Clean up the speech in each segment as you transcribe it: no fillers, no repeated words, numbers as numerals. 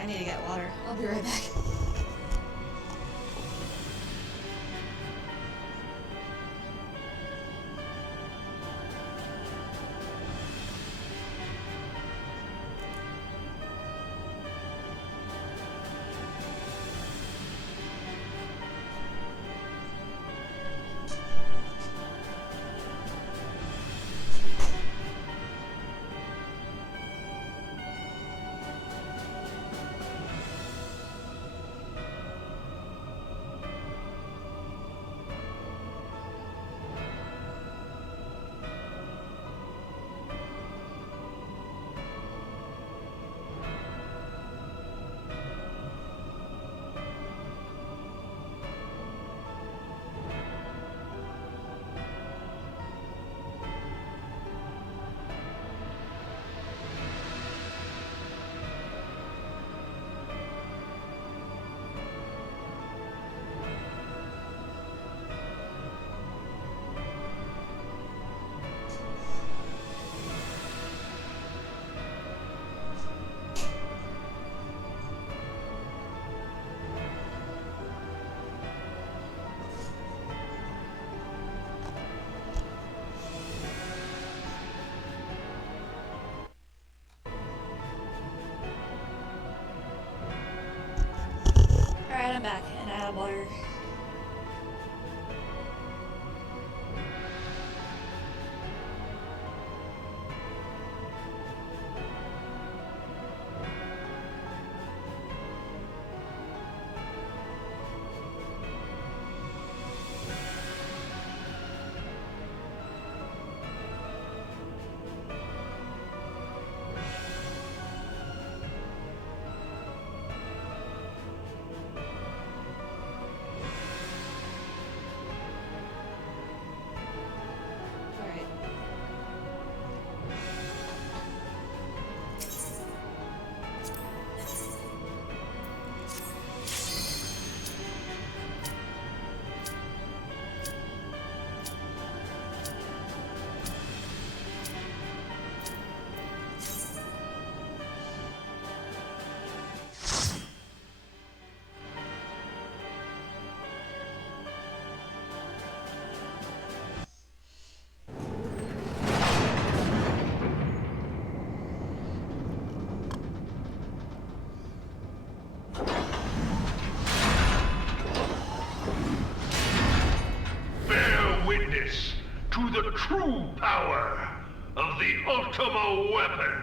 I need to get water. I'll be right back. Alright, I'm back, and I have water. To the true power of the Ultima weapon.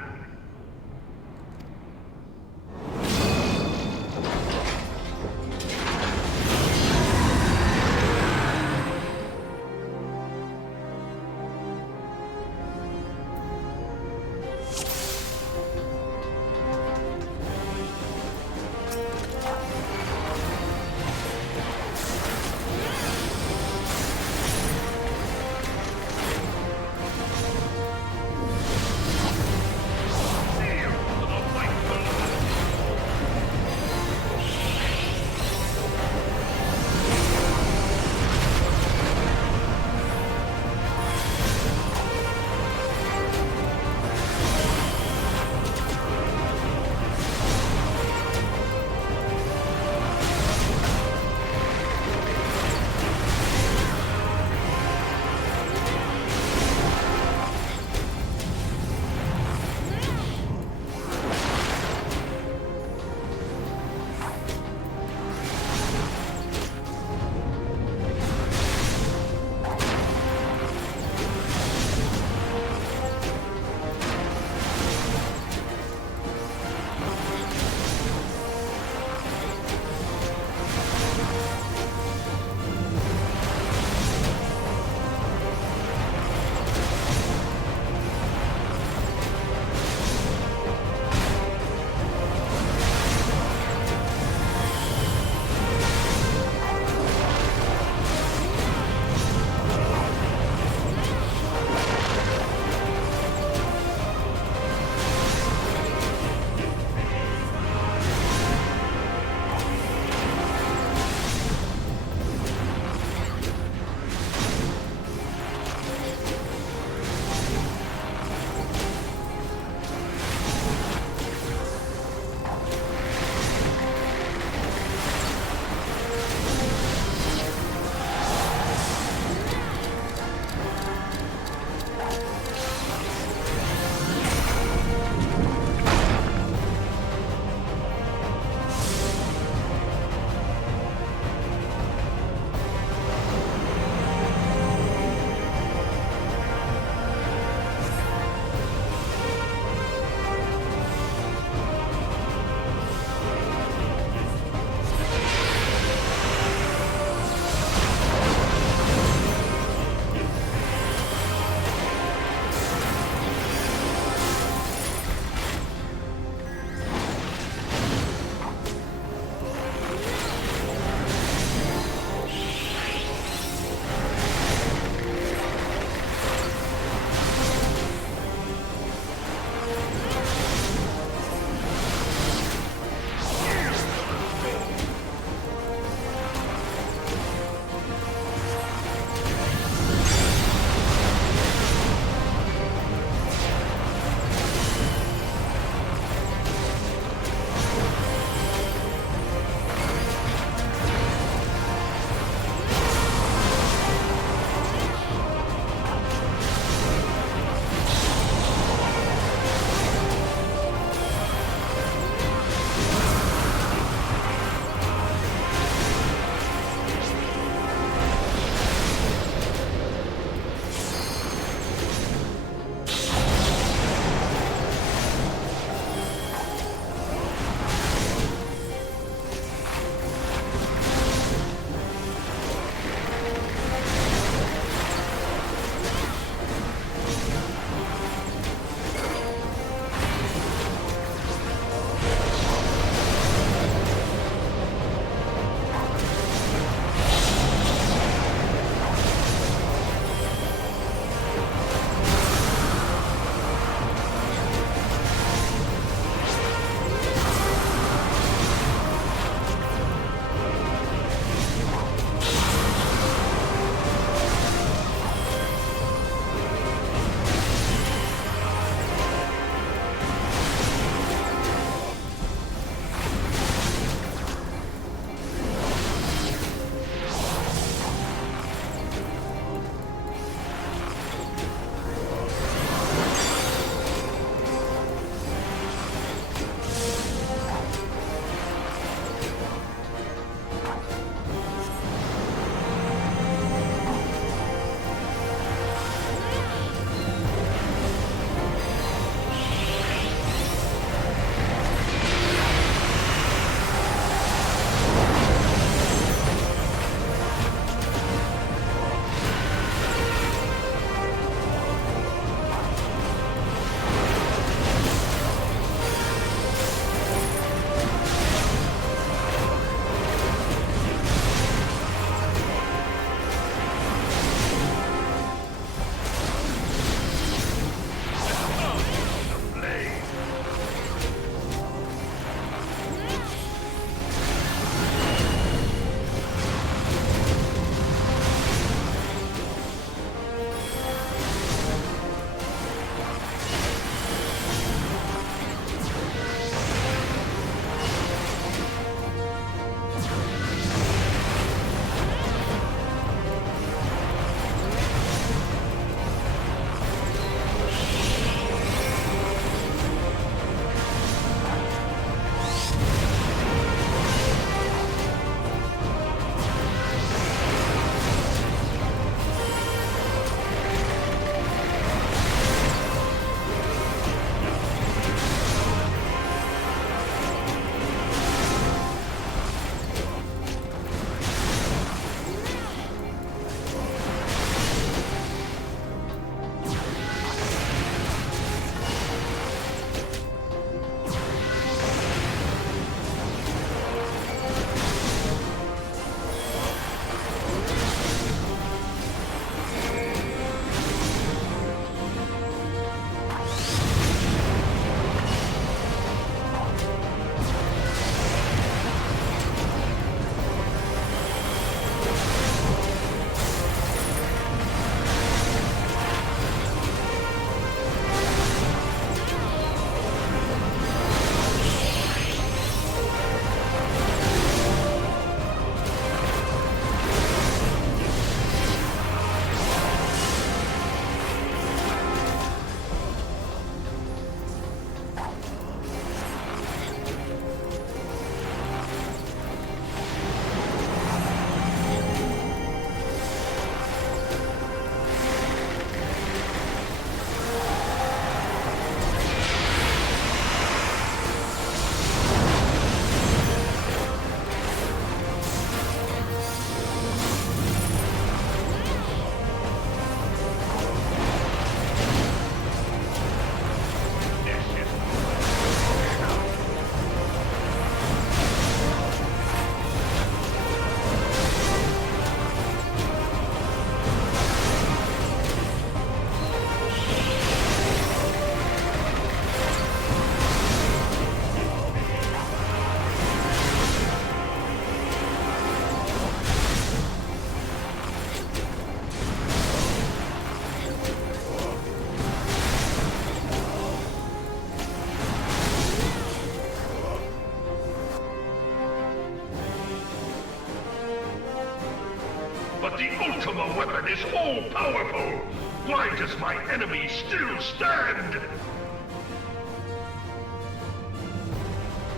the Ultima weapon is all-powerful, why does my enemy still stand?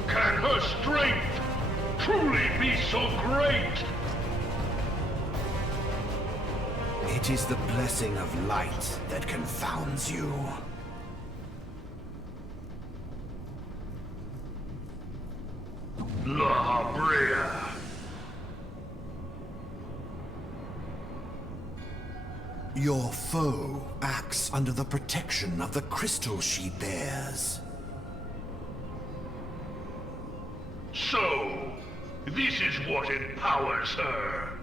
Can her strength truly be so great? It is the blessing of light that confounds you. La Habrea. Your foe acts under the protection of the crystal she bears. So, this is what empowers her.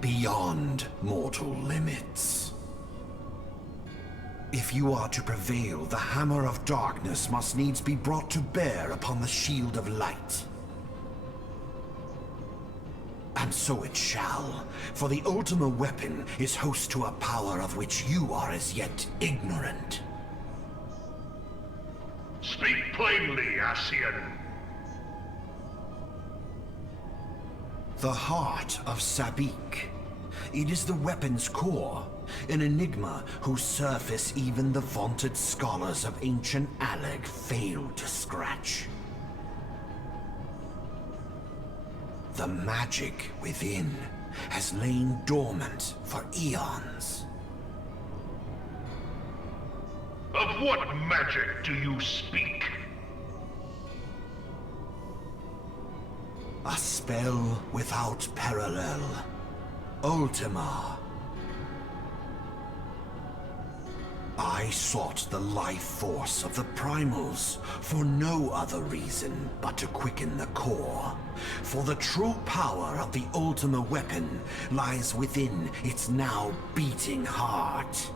Beyond mortal limits. If you are to prevail, the Hammer of Darkness must needs be brought to bear upon the Shield of Light. And so it shall, for the Ultima weapon is host to a power of which you are as yet ignorant. Speak plainly, Ascian. The heart of Sabik. It is the weapon's core, an enigma whose surface even the vaunted scholars of ancient Alleg failed to scratch. The magic within has lain dormant for eons. Of what magic do you speak? A spell without parallel. Ultima. I sought the life force of the primals for no other reason but to quicken the core. For the true power of the Ultima weapon lies within its now beating heart.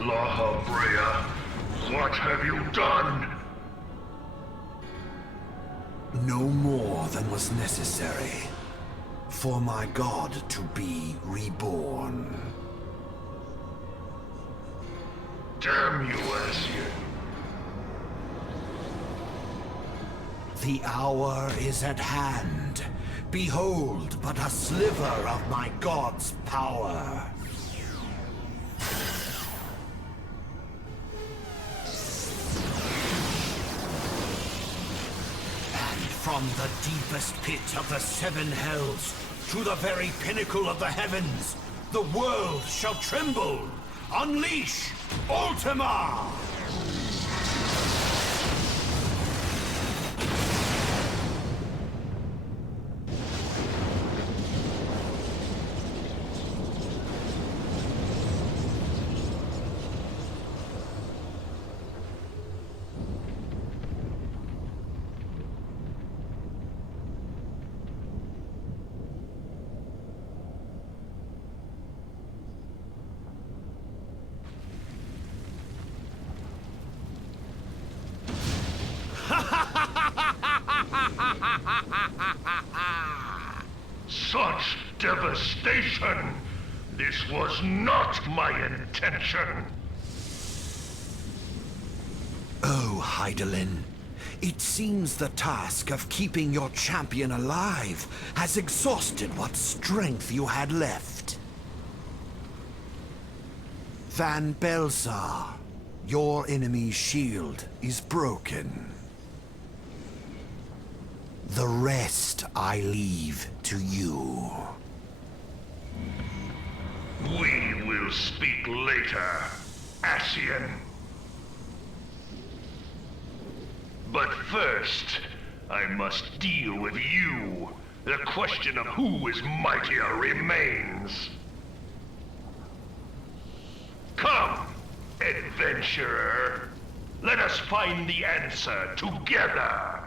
La Habrea, what have you done? No more than was necessary for my god to be reborn. Damn you, Ascian. The hour is at hand. Behold but a sliver of my god's power. From the deepest pit of the seven hells to the very pinnacle of the heavens, the world shall tremble. Unleash Ultima! Such devastation! This was not my intention! Oh, Hydaelyn. It seems the task of keeping your champion alive has exhausted what strength you had left. Van Belsar, your enemy's shield is broken. The rest I leave to you. We will speak later, Ascian. But first, I must deal with you. The question of who is mightier remains. Come, adventurer. Let us find the answer together.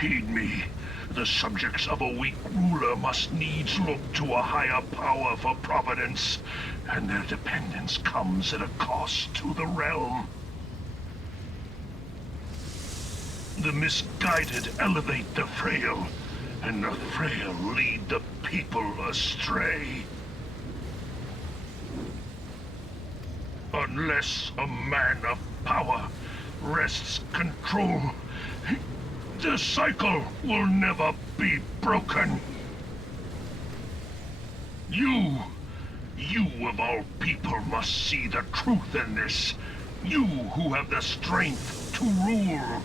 Heed me. The subjects of a weak ruler must needs look to a higher power for providence, and their dependence comes at a cost to the realm. The misguided elevate the frail, and the frail lead the people astray. Unless a man of power wrests control, the cycle will never be broken. You of all people must see the truth in this. You who have the strength to rule.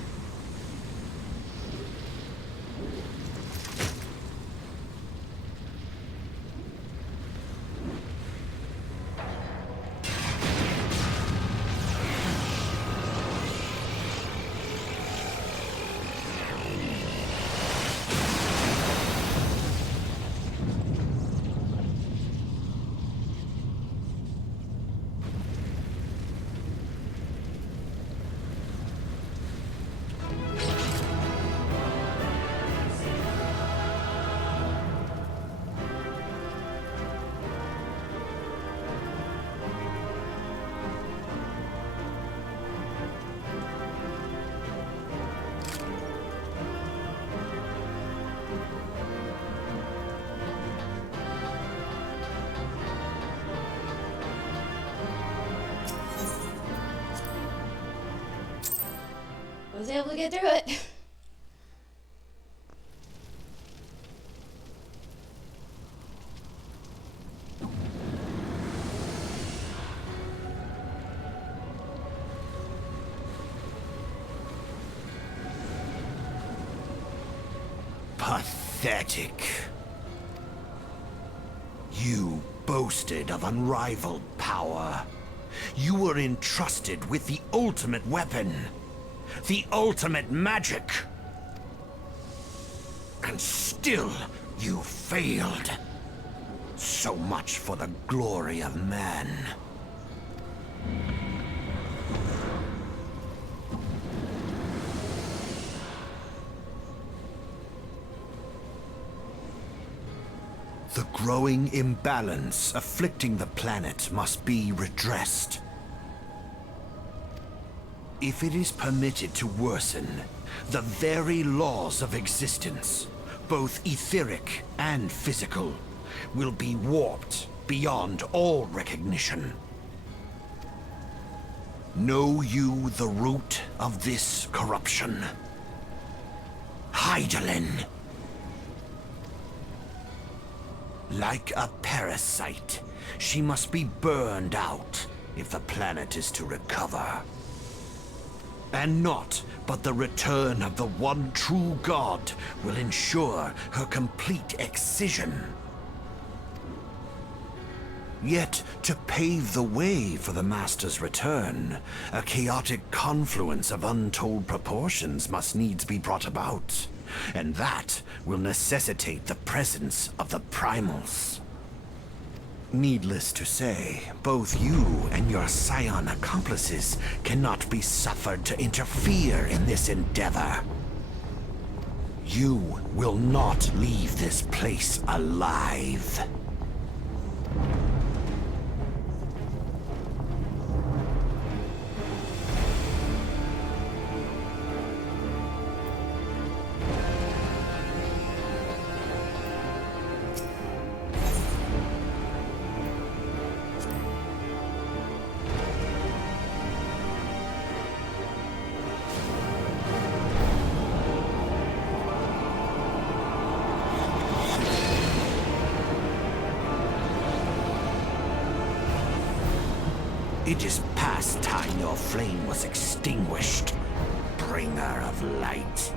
Was able to get through it. Pathetic. You boasted of unrivaled power. You were entrusted with the ultimate weapon. The ultimate magic. And still, you failed. So much for the glory of man. The growing imbalance afflicting the planet must be redressed. If it is permitted to worsen, the very laws of existence, both etheric and physical, will be warped beyond all recognition. Know you the root of this corruption? Hydaelyn. Like a parasite, she must be burned out if the planet is to recover. And naught but the return of the one true god will ensure her complete excision. Yet, to pave the way for the Master's return, a chaotic confluence of untold proportions must needs be brought about. And that will necessitate the presence of the primals. Needless to say, both you and your scion accomplices cannot be suffered to interfere in this endeavor. You will not leave this place alive. It is past time your flame was extinguished, bringer of light.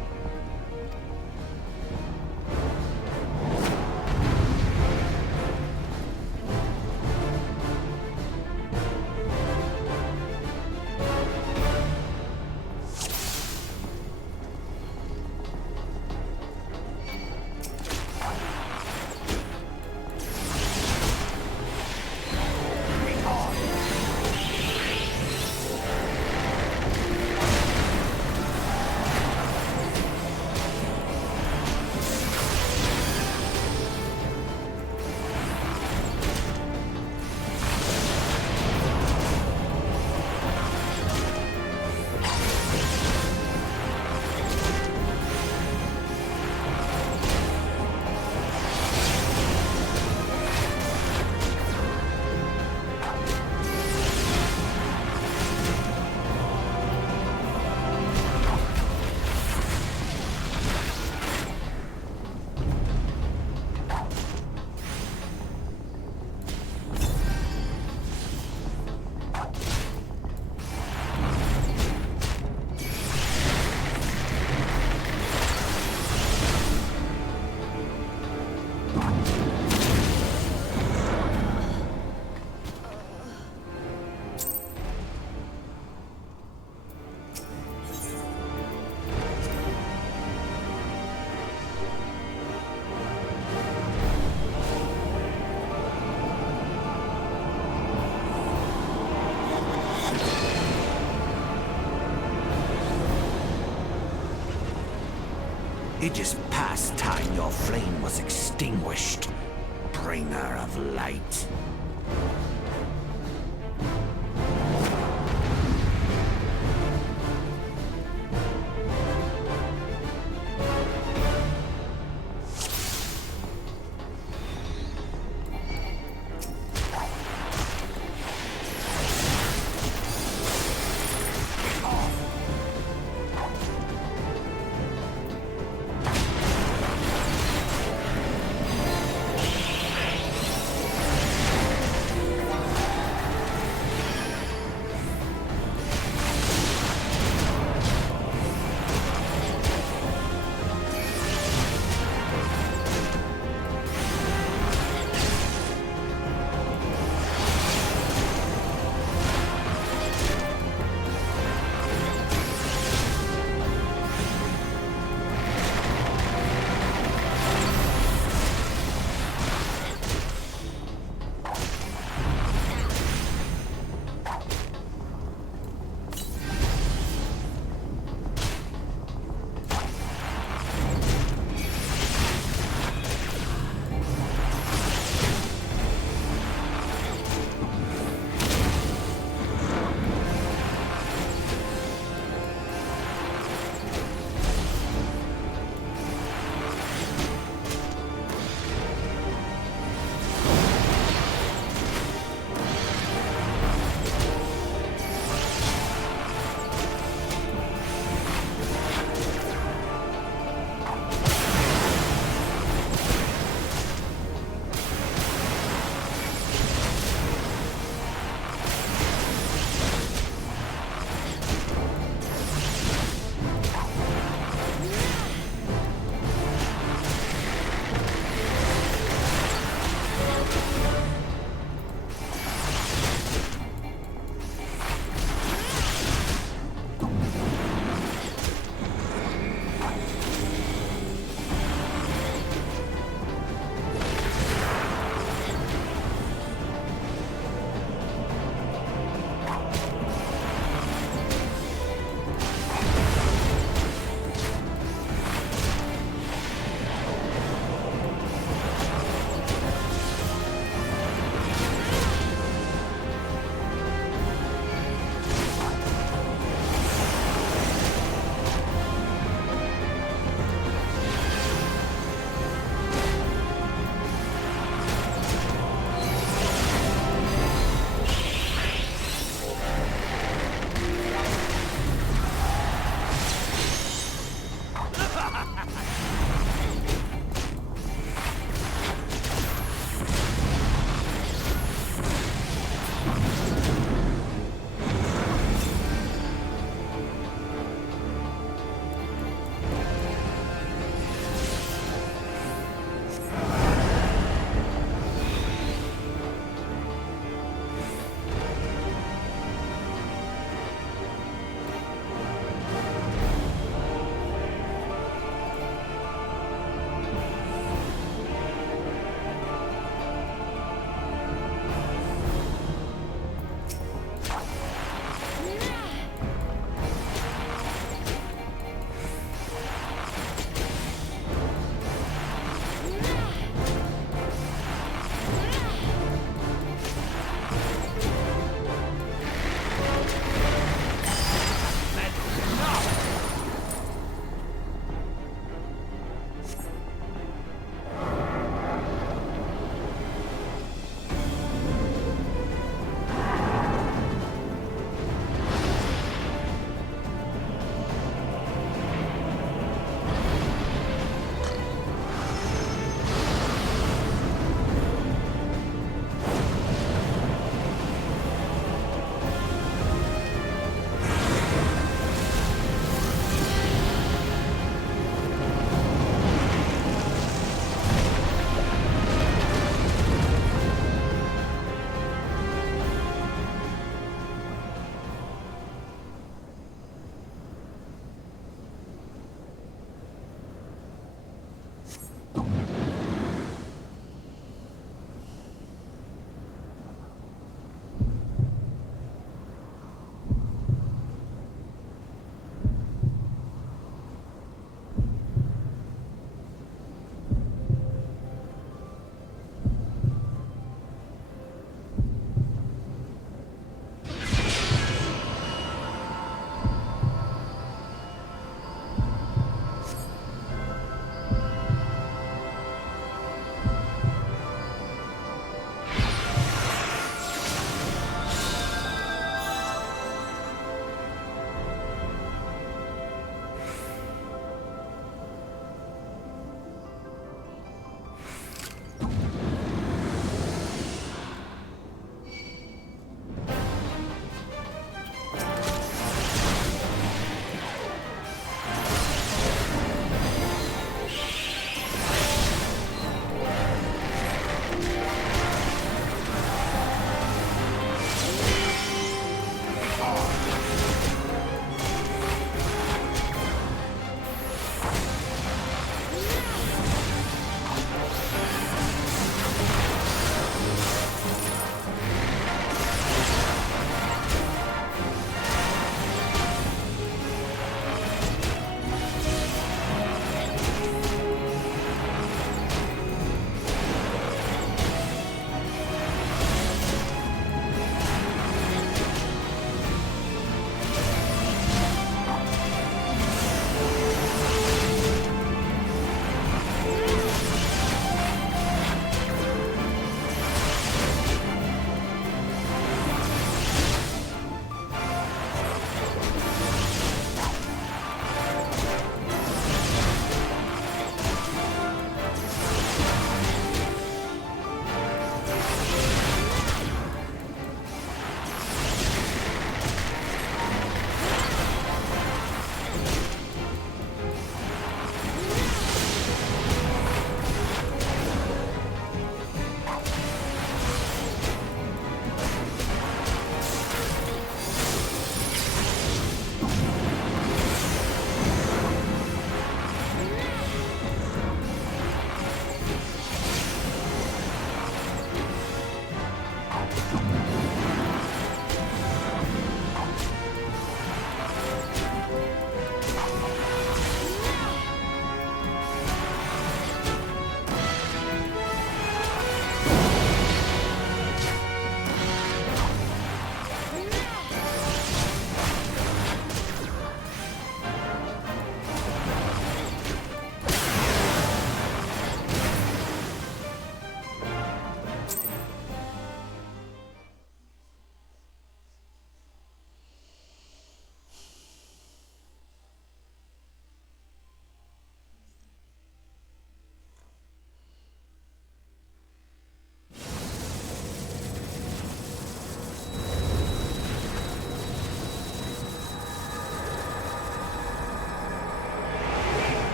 It is past time your flame was extinguished, bringer of light.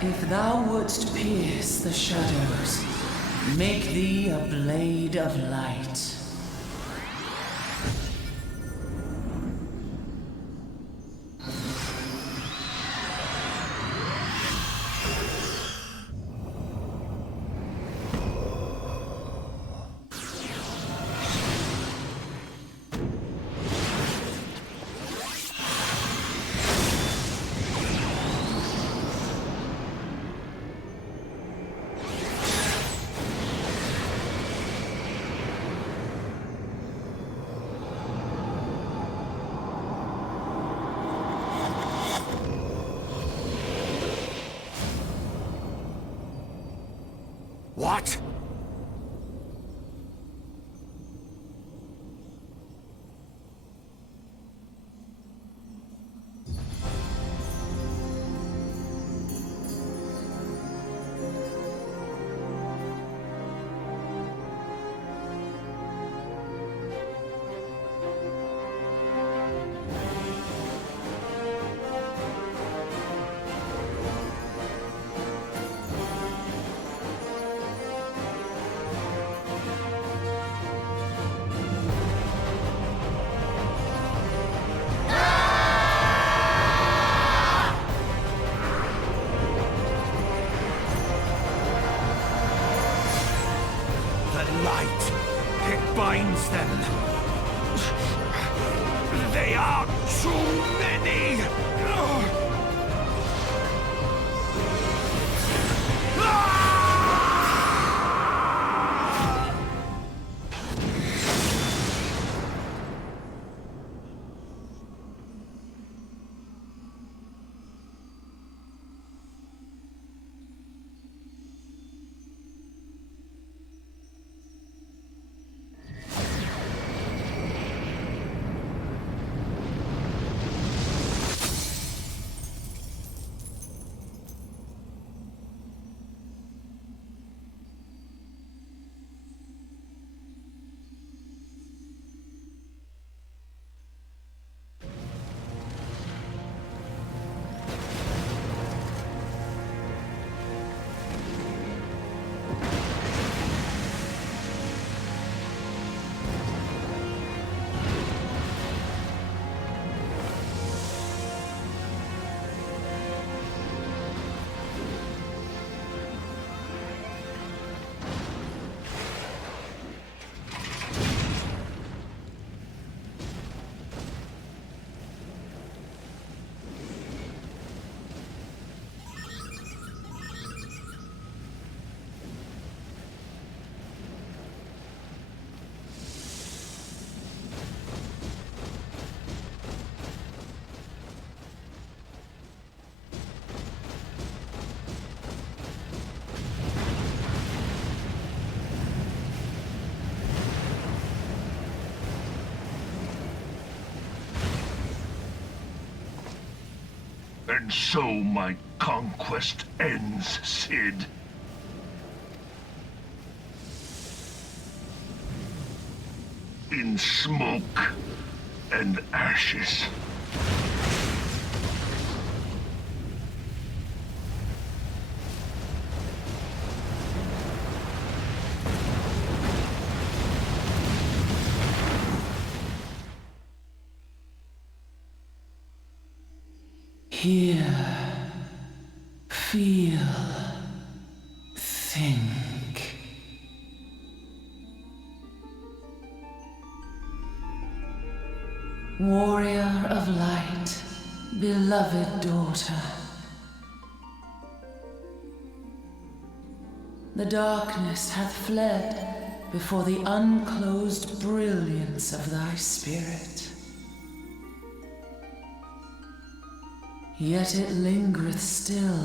If thou wouldst pierce the shadows, make thee a blade of light. What? Light. It binds them. They are too many. And so my conquest ends, Cid. In smoke and ashes. Hear, feel, think. Warrior of light, beloved daughter. The darkness hath fled before the unclosed brilliance of thy spirit. Yet it lingereth still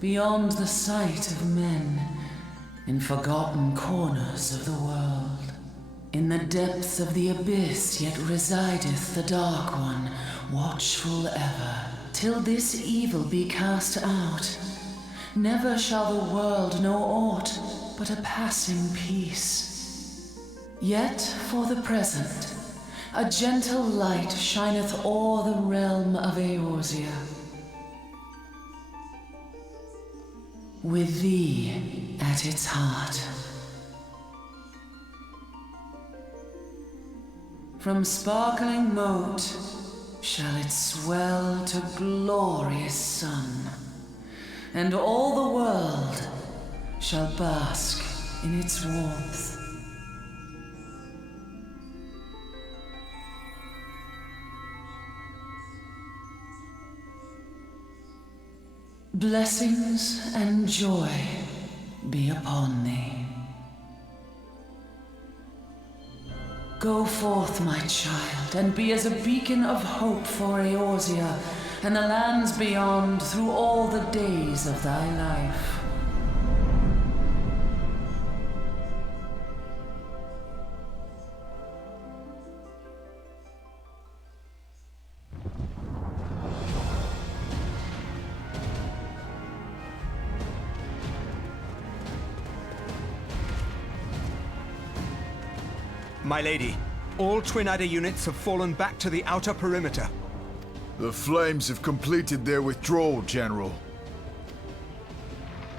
beyond the sight of men, in forgotten corners of the world. In the depths of the abyss yet resideth the Dark One, watchful ever, till this evil be cast out. Never shall the world know aught but a passing peace. Yet for the present, a gentle light shineth o'er the realm of Eorzea. with thee at its heart. From sparkling moat shall it swell to glorious sun, and all the world shall bask in its warmth. Blessings and joy be upon thee. Go forth, my child, and be as a beacon of hope for Eorzea and the lands beyond through all the days of thy life. My lady, all Twin Adder units have fallen back to the outer perimeter. The Flames have completed their withdrawal, General.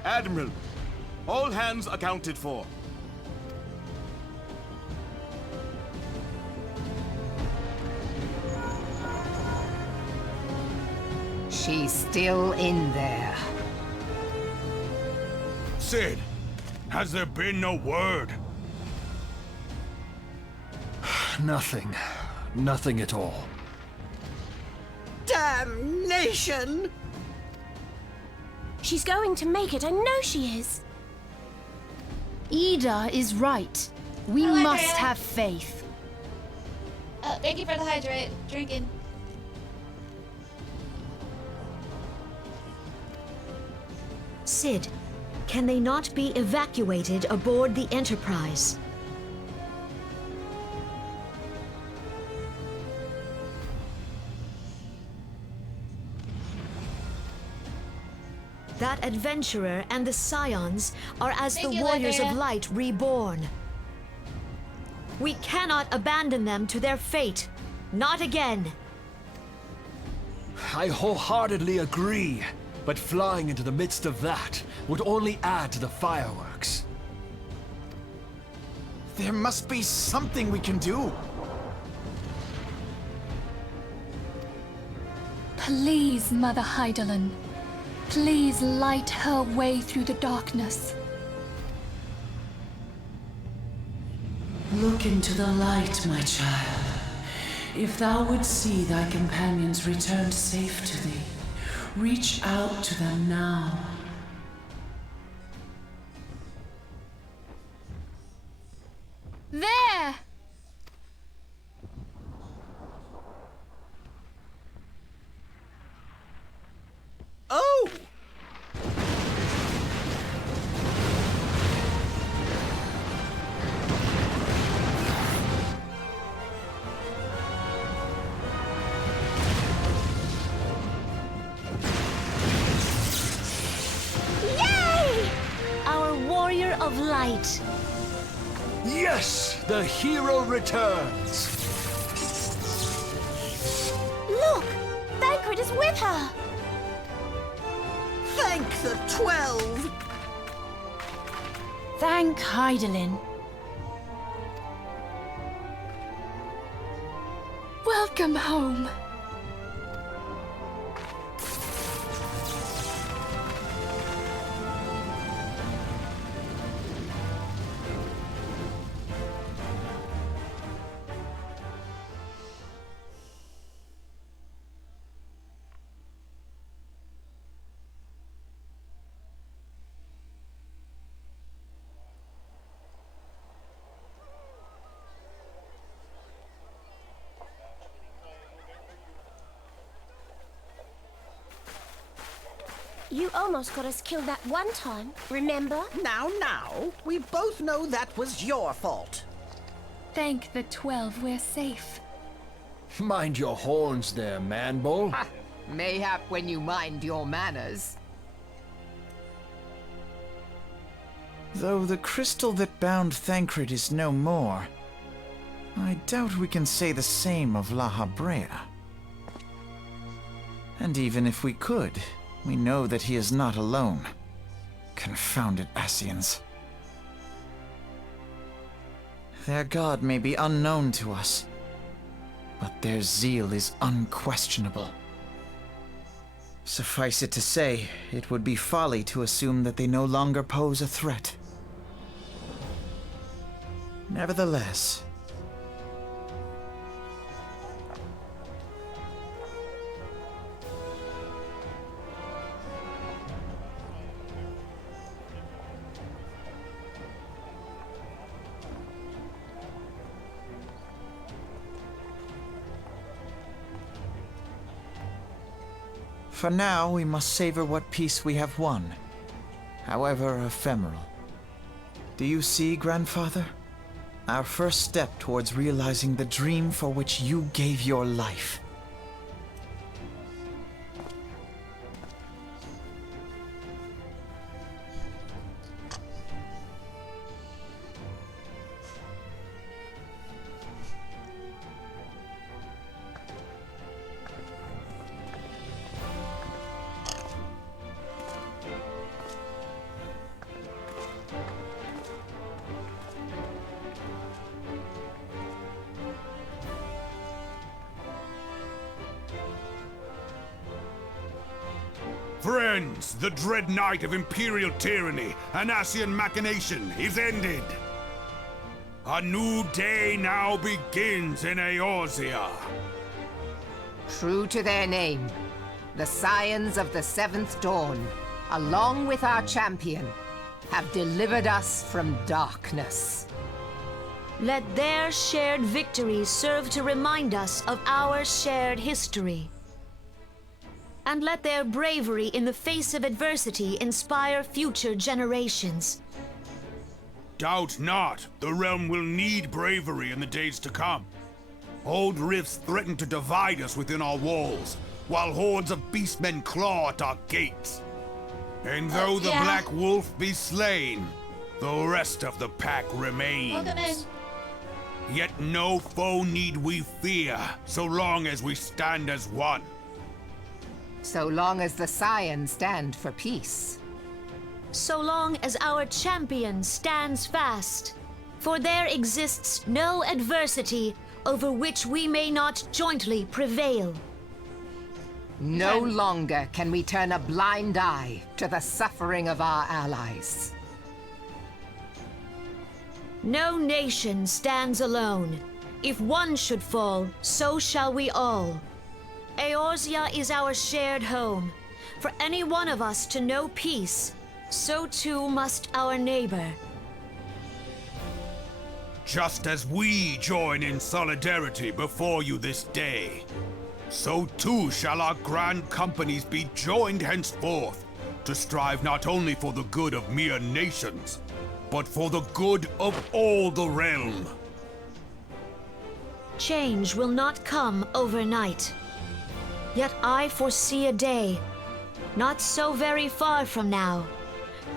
Admiral, all hands accounted for. She's still in there. Sid, has there been no word? Nothing. Nothing at all. Damnation! She's going to make it, I know she is. Ida is right. We Hi, must Andrea. have faith. Thank you for the hydrate. Drinking. Sid, can they not be evacuated aboard the Enterprise? That adventurer and the Scions are as Thank the you, Warriors of Andrea. Light reborn. We cannot abandon them to their fate. Not again. I wholeheartedly agree, but flying into the midst of that would only add to the fireworks. There must be something we can do. Please, Mother Heidelin. Please light her way through the darkness. Look into the light, my child. If thou would see thy companions returned safe to thee, reach out to them now. There! Oh! Yay! Our Warrior of Light. Yes! The hero returns! Look! Thancred is with her! Thank the 12! Thank Heidelin. Welcome home. You almost got us killed that one time, remember? Now, we both know that was your fault. Thank the 12 we're safe. Mind your horns there, man-bull. Ha! Mayhap when you mind your manners. Though the crystal that bound Thancred is no more, I doubt we can say the same of La Habrea. And even if we could, we know that he is not alone. Confounded Ascians. Their god may be unknown to us, but their zeal is unquestionable. Suffice it to say, it would be folly to assume that they no longer pose a threat. Nevertheless, for now, we must savor what peace we have won, however ephemeral. Do you see, Grandfather? Our first step towards realizing the dream for which you gave your life. Friends, the dread night of Imperial tyranny and Ascian machination is ended. A new day now begins in Eorzea. True to their name, the Scions of the Seventh Dawn, along with our champion, have delivered us from darkness. Let their shared victory serve to remind us of our shared history. And let their bravery in the face of adversity inspire future generations. Doubt not, the realm will need bravery in the days to come. Old rifts threaten to divide us within our walls, while hordes of beastmen claw at our gates. And though the Black Wolf be slain, the rest of the pack remains. Yet no foe need we fear, so long as we stand as one. So long as the Scions stand for peace. So long as our champion stands fast. For there exists no adversity over which we may not jointly prevail. No longer can we turn a blind eye to the suffering of our allies. No nation stands alone. If one should fall, so shall we all. Eorzea is our shared home. For any one of us to know peace, so too must our neighbor. Just as we join in solidarity before you this day, so too shall our grand companies be joined henceforth to strive not only for the good of mere nations, but for the good of all the realm. Change will not come overnight. Yet I foresee a day, not so very far from now,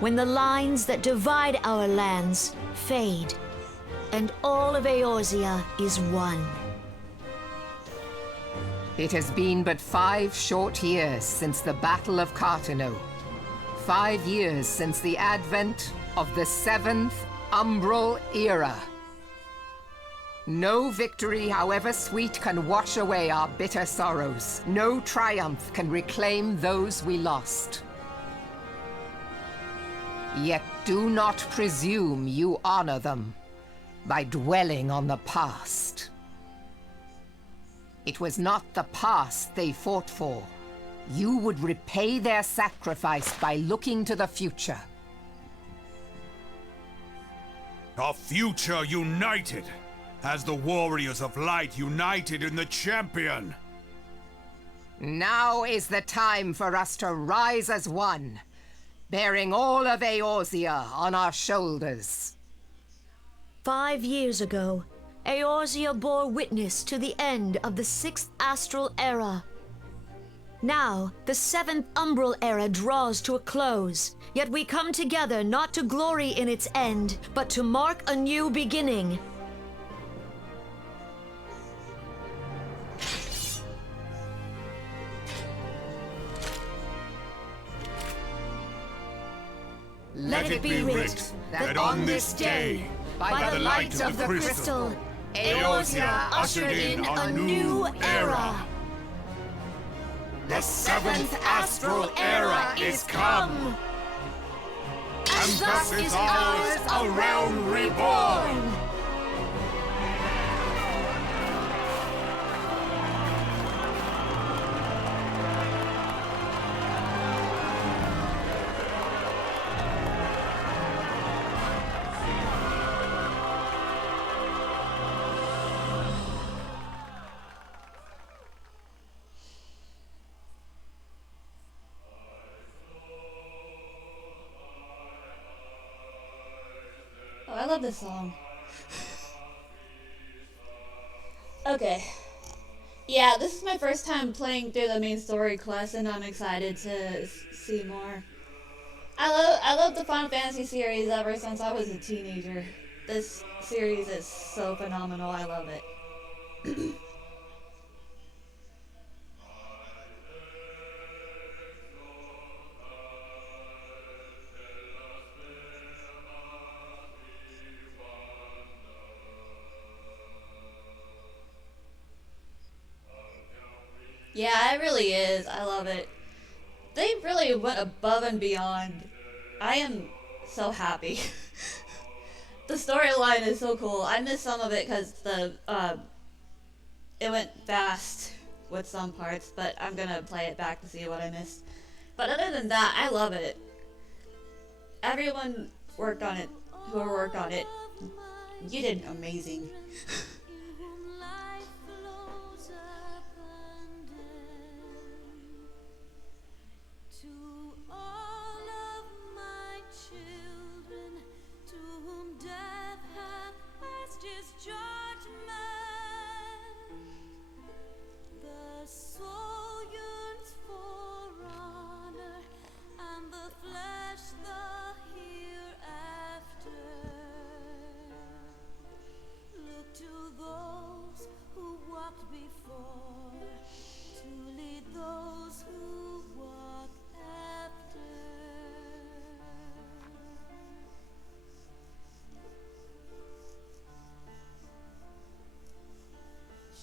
when the lines that divide our lands fade, and all of Eorzea is one. It has been but 5 short years since the Battle of Cartano. 5 years since the advent of the 7th Umbral Era. No victory, however sweet, can wash away our bitter sorrows. No triumph can reclaim those we lost. Yet do not presume you honor them by dwelling on the past. It was not the past they fought for. You would repay their sacrifice by looking to the future. A future united, as the warriors of light united in the champion. Now is the time for us to rise as one, bearing all of Eorzea on our shoulders. 5 years ago, Eorzea bore witness to the end of the 6th Astral Era. Now, the 7th Umbral Era draws to a close, yet we come together not to glory in its end, but to mark a new beginning. Let it be writ that on this day, by the light of the crystal, Eorzea ushered in a new era. The seventh astral era is come, and thus is ours a realm reborn. Oh, I love this song. Okay. Yeah, this is my first time playing through the main story quest, and I'm excited to see more. I love the Final Fantasy series ever since I was a teenager. This series is so phenomenal. I love it. Yeah, it really is. I love it. They really went above and beyond. I am so happy. The storyline is so cool. I missed some of it because it went fast with some parts, but I'm gonna play it back to see what I missed. But other than that, I love it. Everyone worked on it. Whoever worked on it, you did amazing.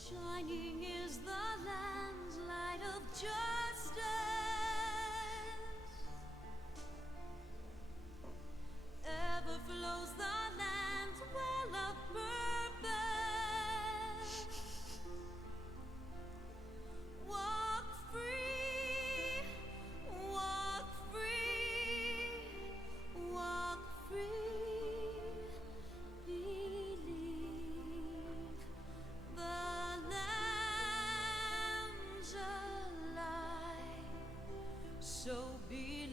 Shining is the land's light of justice. Ever flows the land's well of purpose. Walk free, walk free, walk free. Believe the lamb's alive, so believe.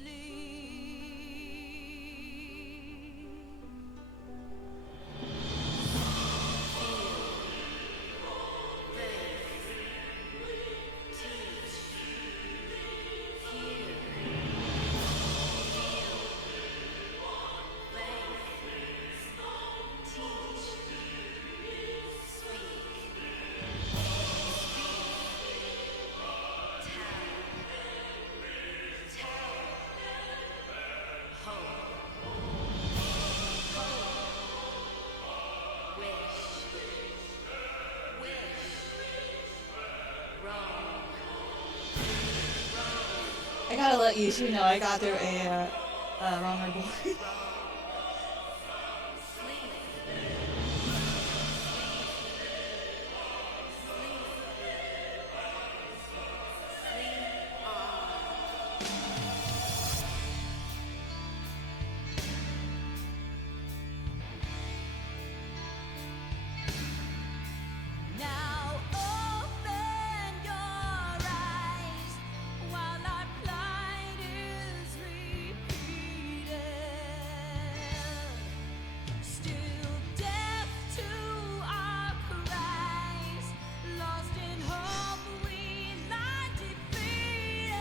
I gotta let you two know I got through a wrong board. Now open your eyes while our plight is repeated. Still deaf to our cries, lost in hope we lie defeated.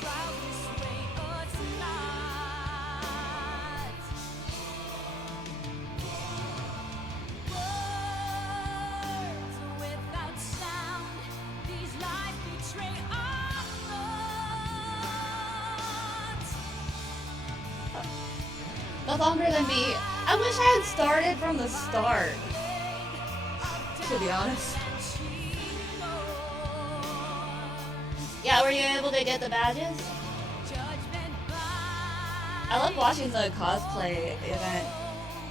trials dissuade us not. Words without sound, these lies betray our thoughts. That's longer than me. I wish I had started from the start, to be honest. Yeah, were you able to get the badges? I love watching the cosplay event.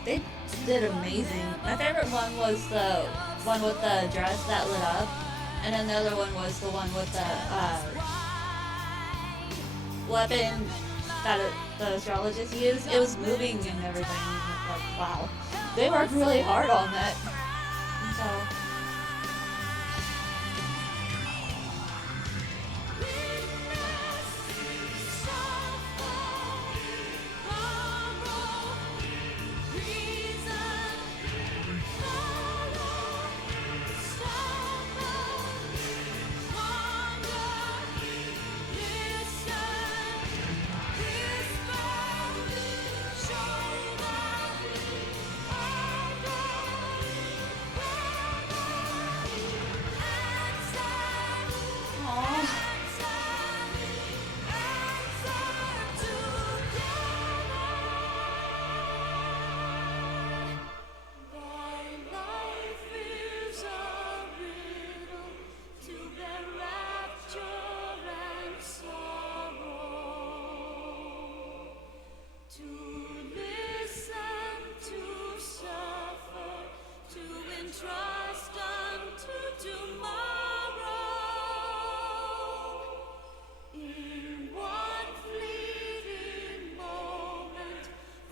They did amazing. My favorite one was the one with the dress that lit up, and then the other one was the one with the weapon that the astrologist used. It was moving and everything. Like, wow. They worked really hard on that. So. Trust unto tomorrow. In one fleeting moment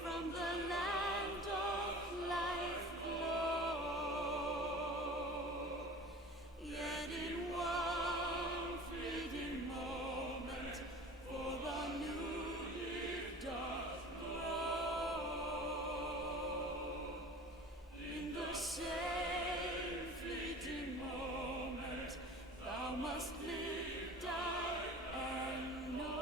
from the land of life glow. Yet in one fleeting moment for a new gift doth grow. In the same fleeting moment, thou must live, die, and know.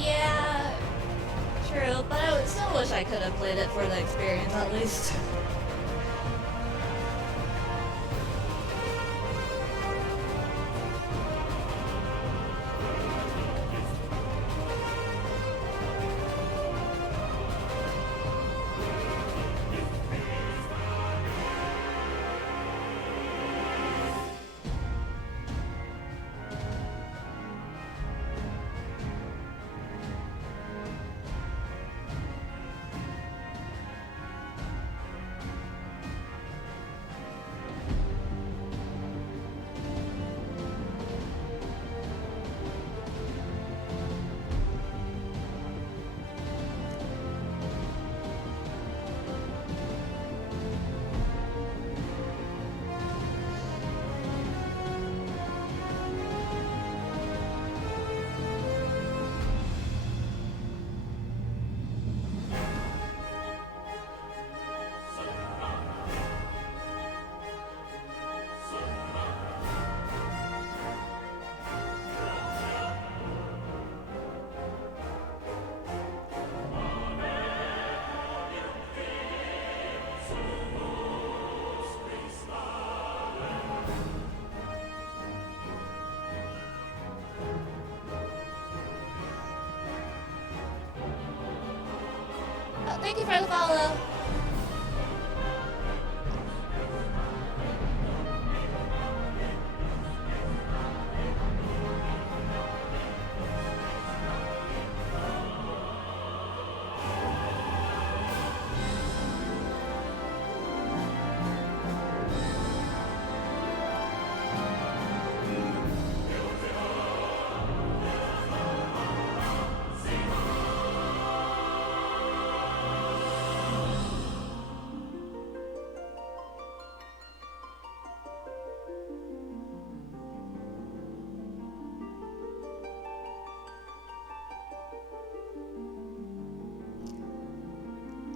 Yeah, true, but I would still wish I could have played it for the experience at least. Thank you for the follow.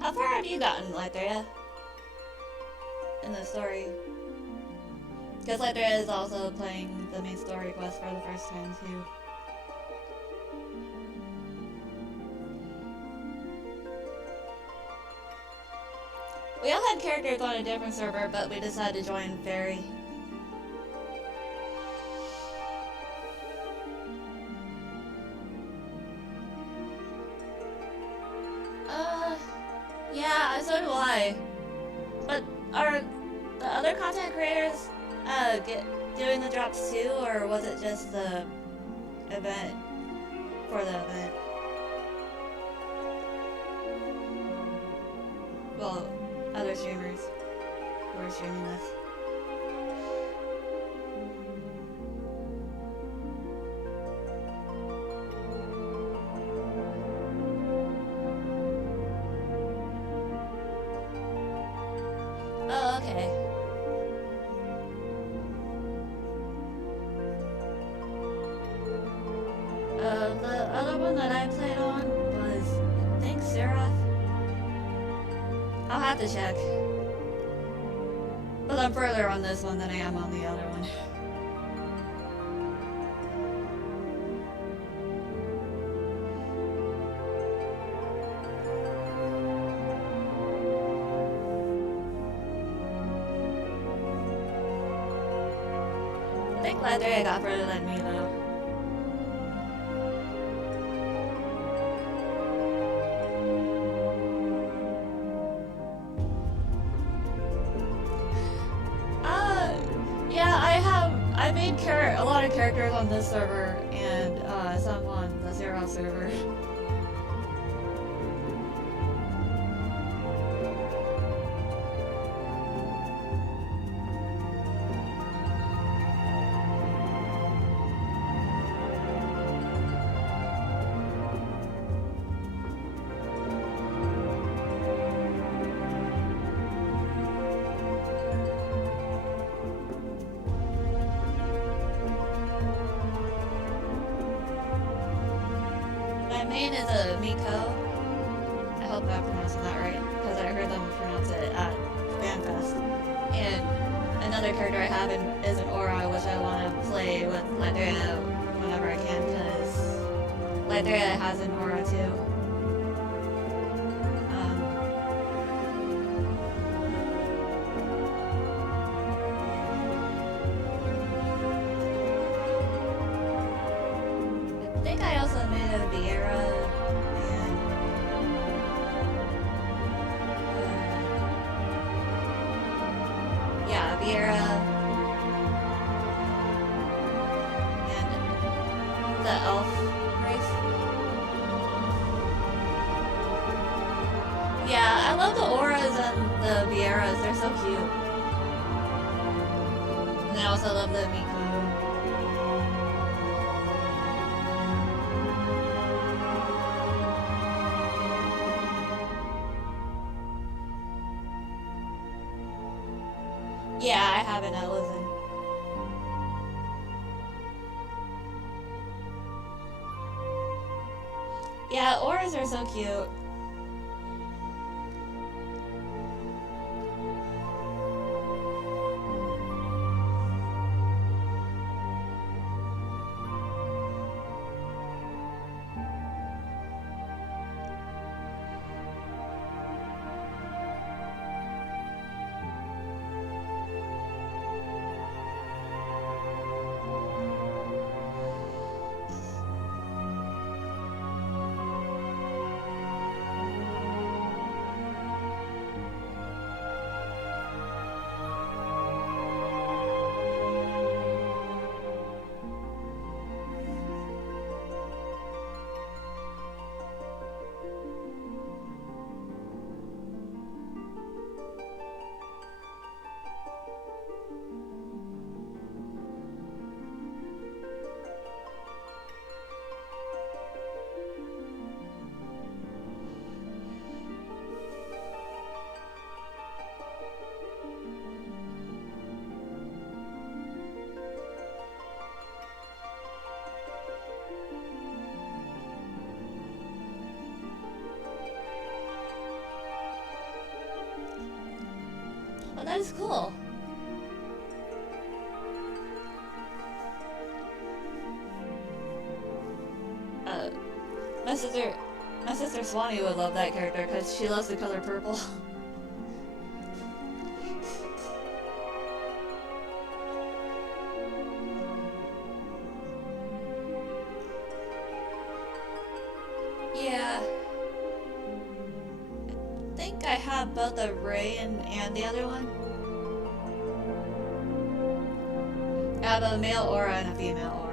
How far have you gotten, Lythria? In the story? Because Lythria is also playing the main story quest for the first time, too. We all had characters on a different server, but we decided to join Fairy. Yeah, so do I. But are the other content creators doing the drops too, or was it just the event for the event? Well, other streamers who are streaming this. Oh, okay. The other one that I played on was, I think, Seraph. I'll have to check. But I'm further on this one than I am on the other one. I think Lythria got further than me, though. I made a lot of characters on this server and some on the Zero server. My main is a Miko. I hope I'm pronouncing that right, because I heard them pronounce it at FanFest. And another character I have is an Aura, which I want to play with Lythria whenever I can, because Lythria has an Aura too. I think I also made a Vieira and yeah, Vieira and the elf race. Yeah, I love the auras and the Vieiras, they're so cute. And I also love the Miku. Yeah, I have an Ellison. Yeah, auras are so cute. is cool. My sister Swanee would love that character because she loves the color purple. Yeah. I think I have both a Ray and the other one. I have a male aura and a female aura.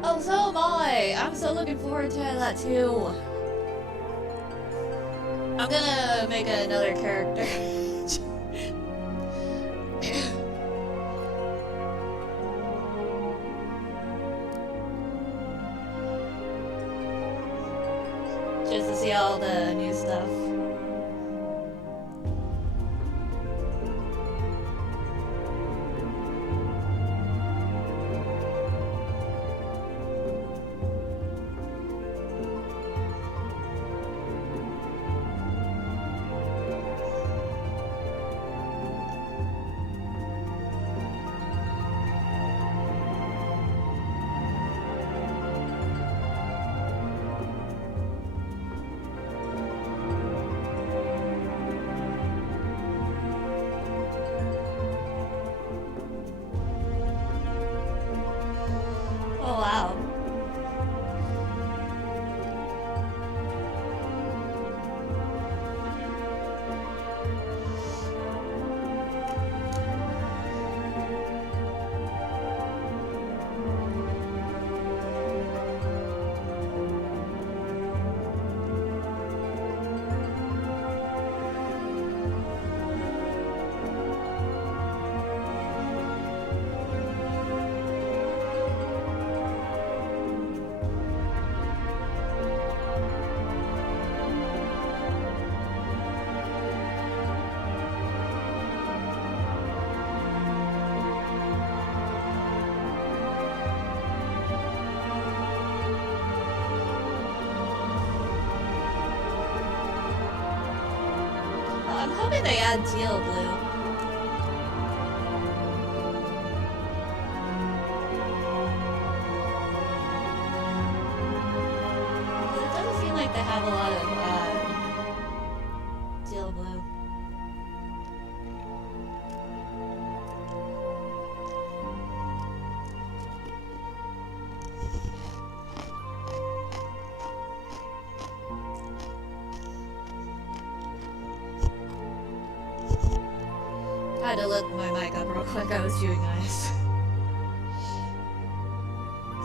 Oh, so am I! I'm so looking forward to that too. I'm gonna make another character. Just to see all the new stuff. Oh wow. I'm hoping they add teal blue. It doesn't seem like they have a lot of teal blue. I had to lift my mic up real quick, I was chewing ice.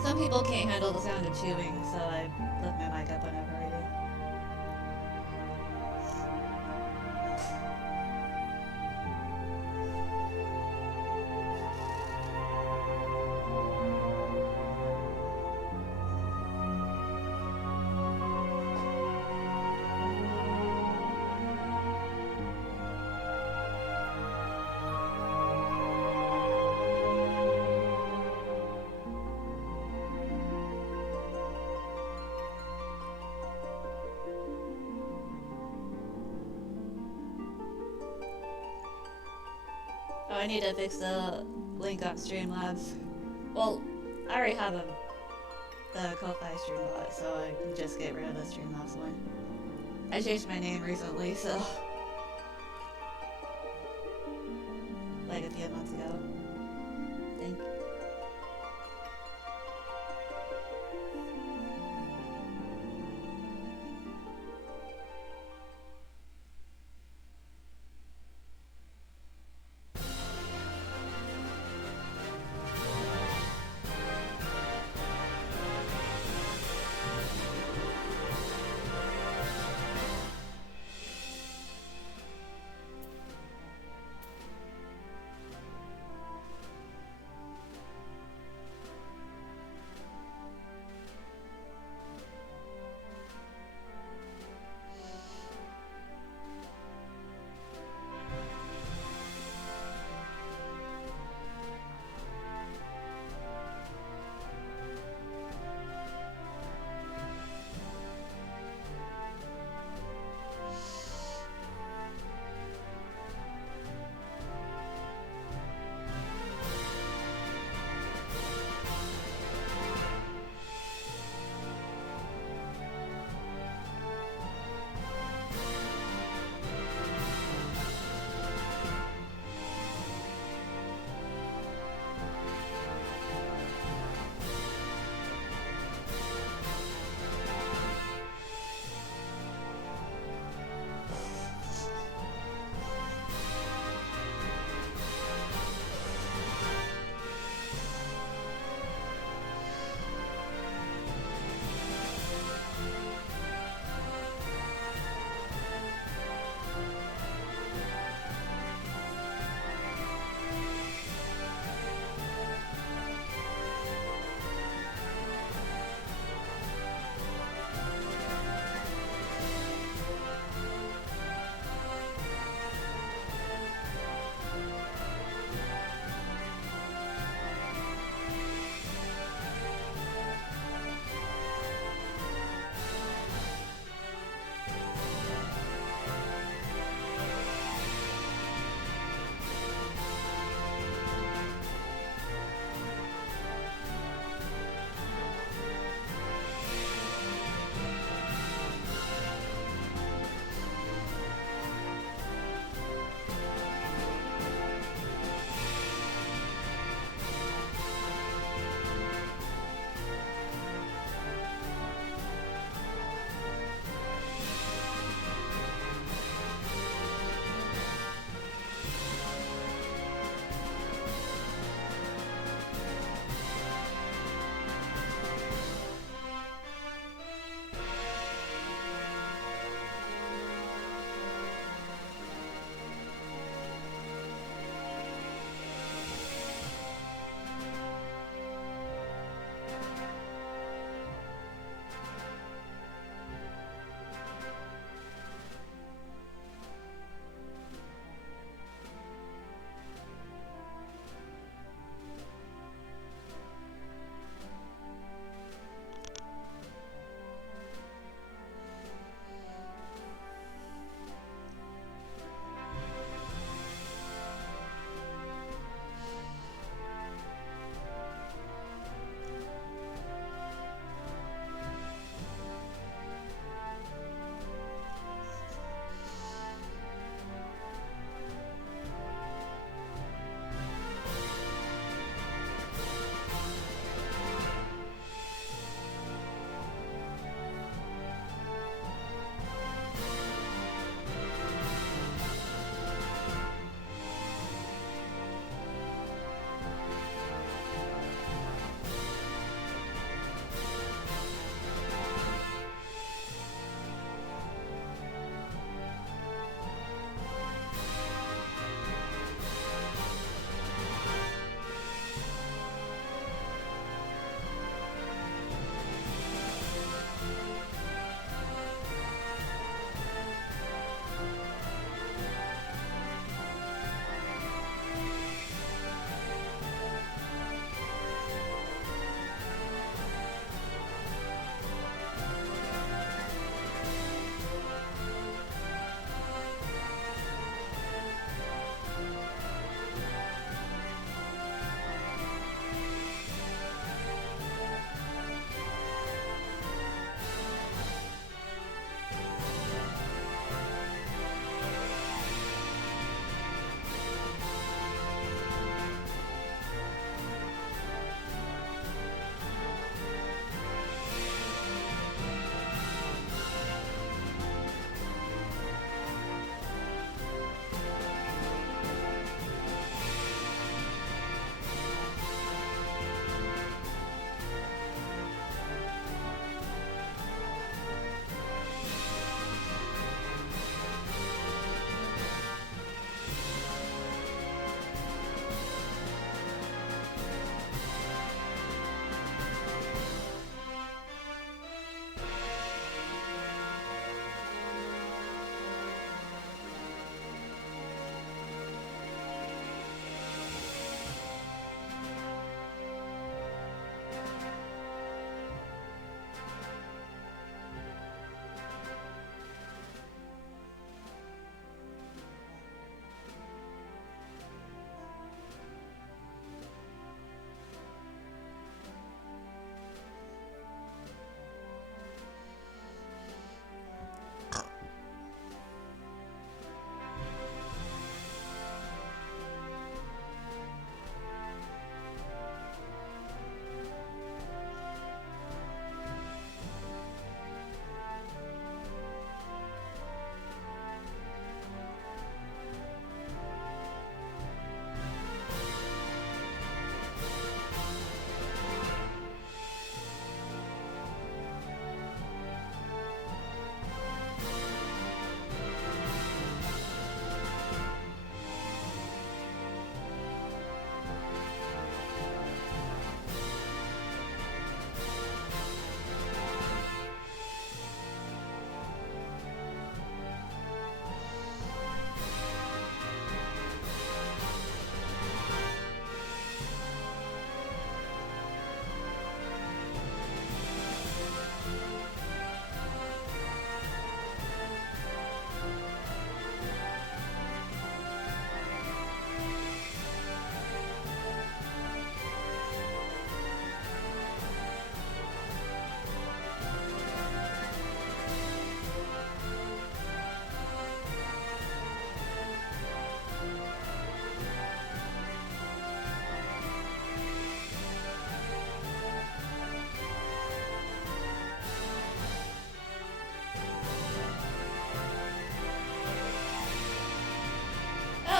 Some people can't handle the sound of chewing, so I lift my mic up whenever I do. Oh, I need to fix the link on Streamlabs. Well, I already have the Ko-Fi Streamlabs, so I can just get rid of the Streamlabs one. I changed my name recently, so... like a few months ago, I think.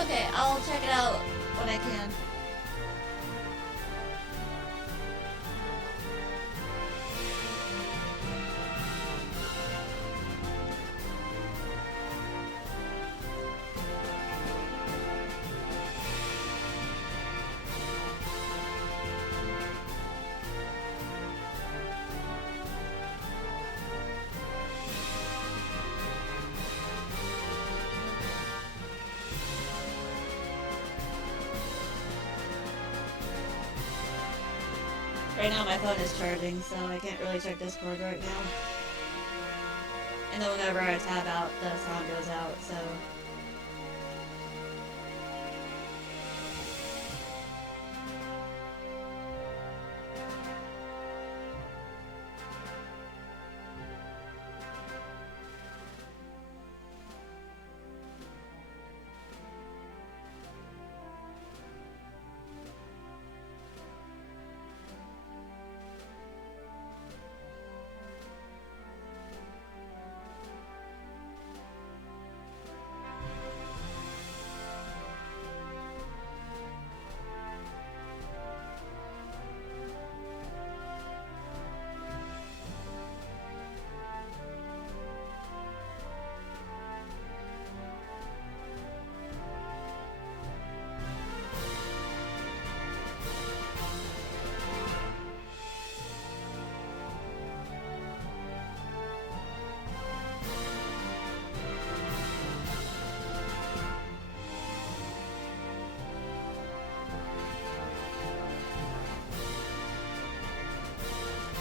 Okay, I'll check it out when I can. Right now my phone is charging, so I can't really check Discord right now. And then whenever I tab out, the sound goes out, so...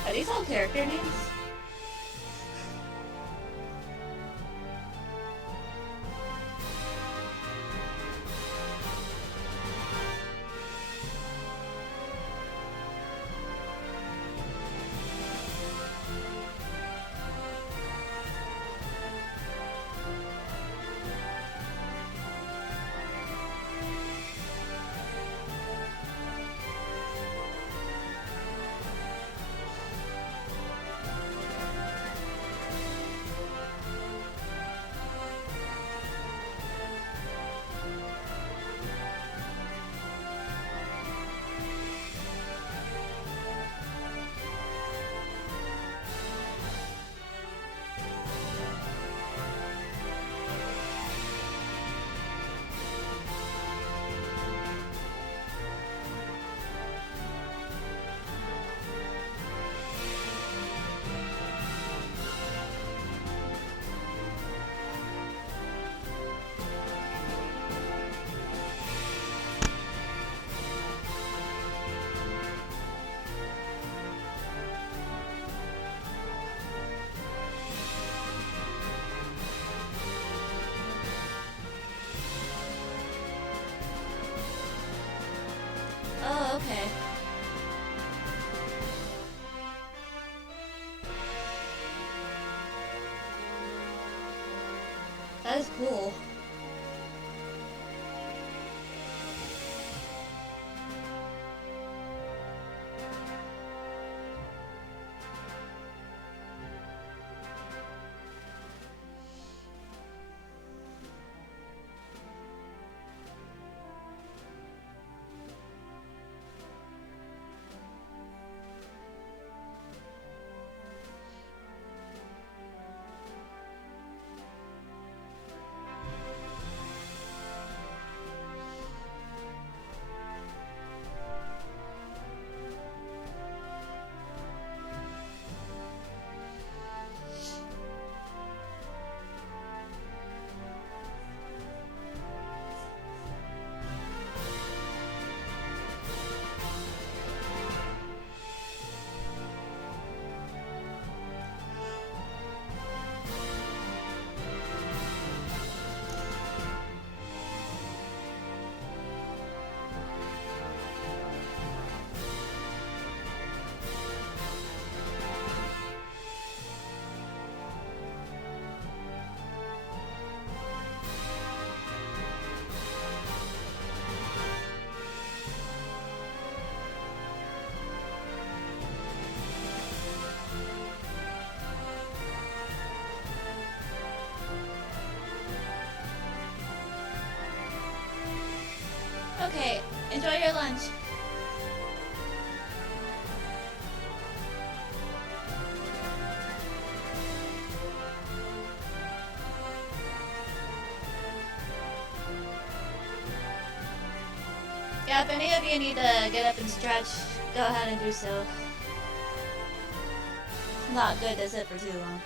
Are these all character names? Oh, okay. That is cool. Okay, enjoy your lunch. Yeah, if any of you need to get up and stretch, go ahead and do so. It's not good to sit for too long.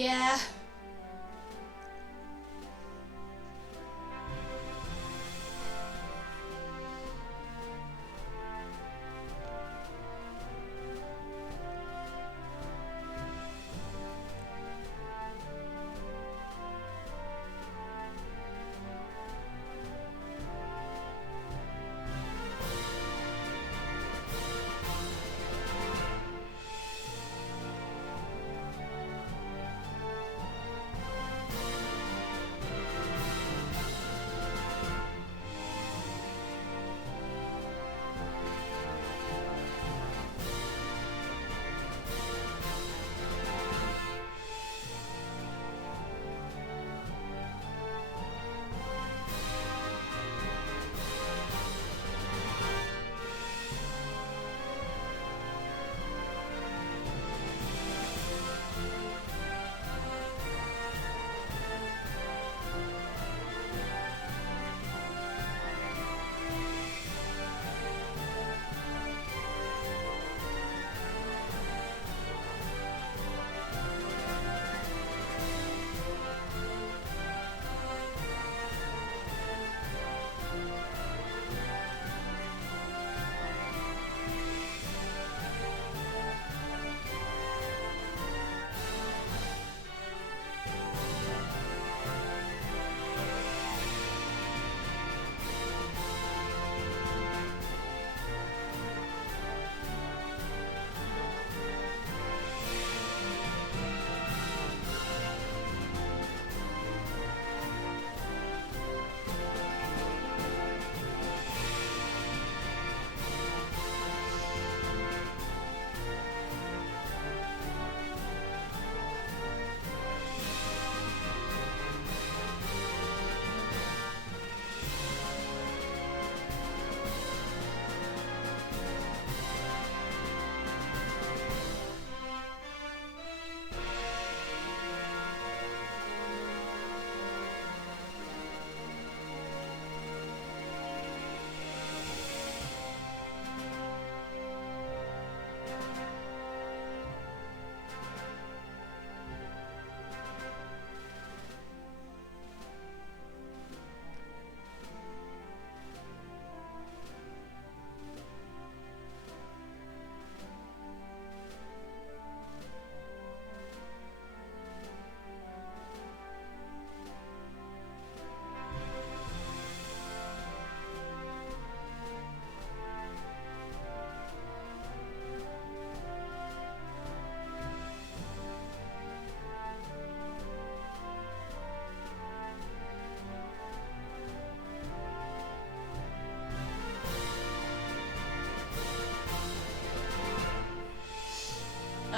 Yeah.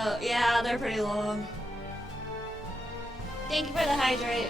Oh, yeah, they're pretty long. Thank you for the hydrate.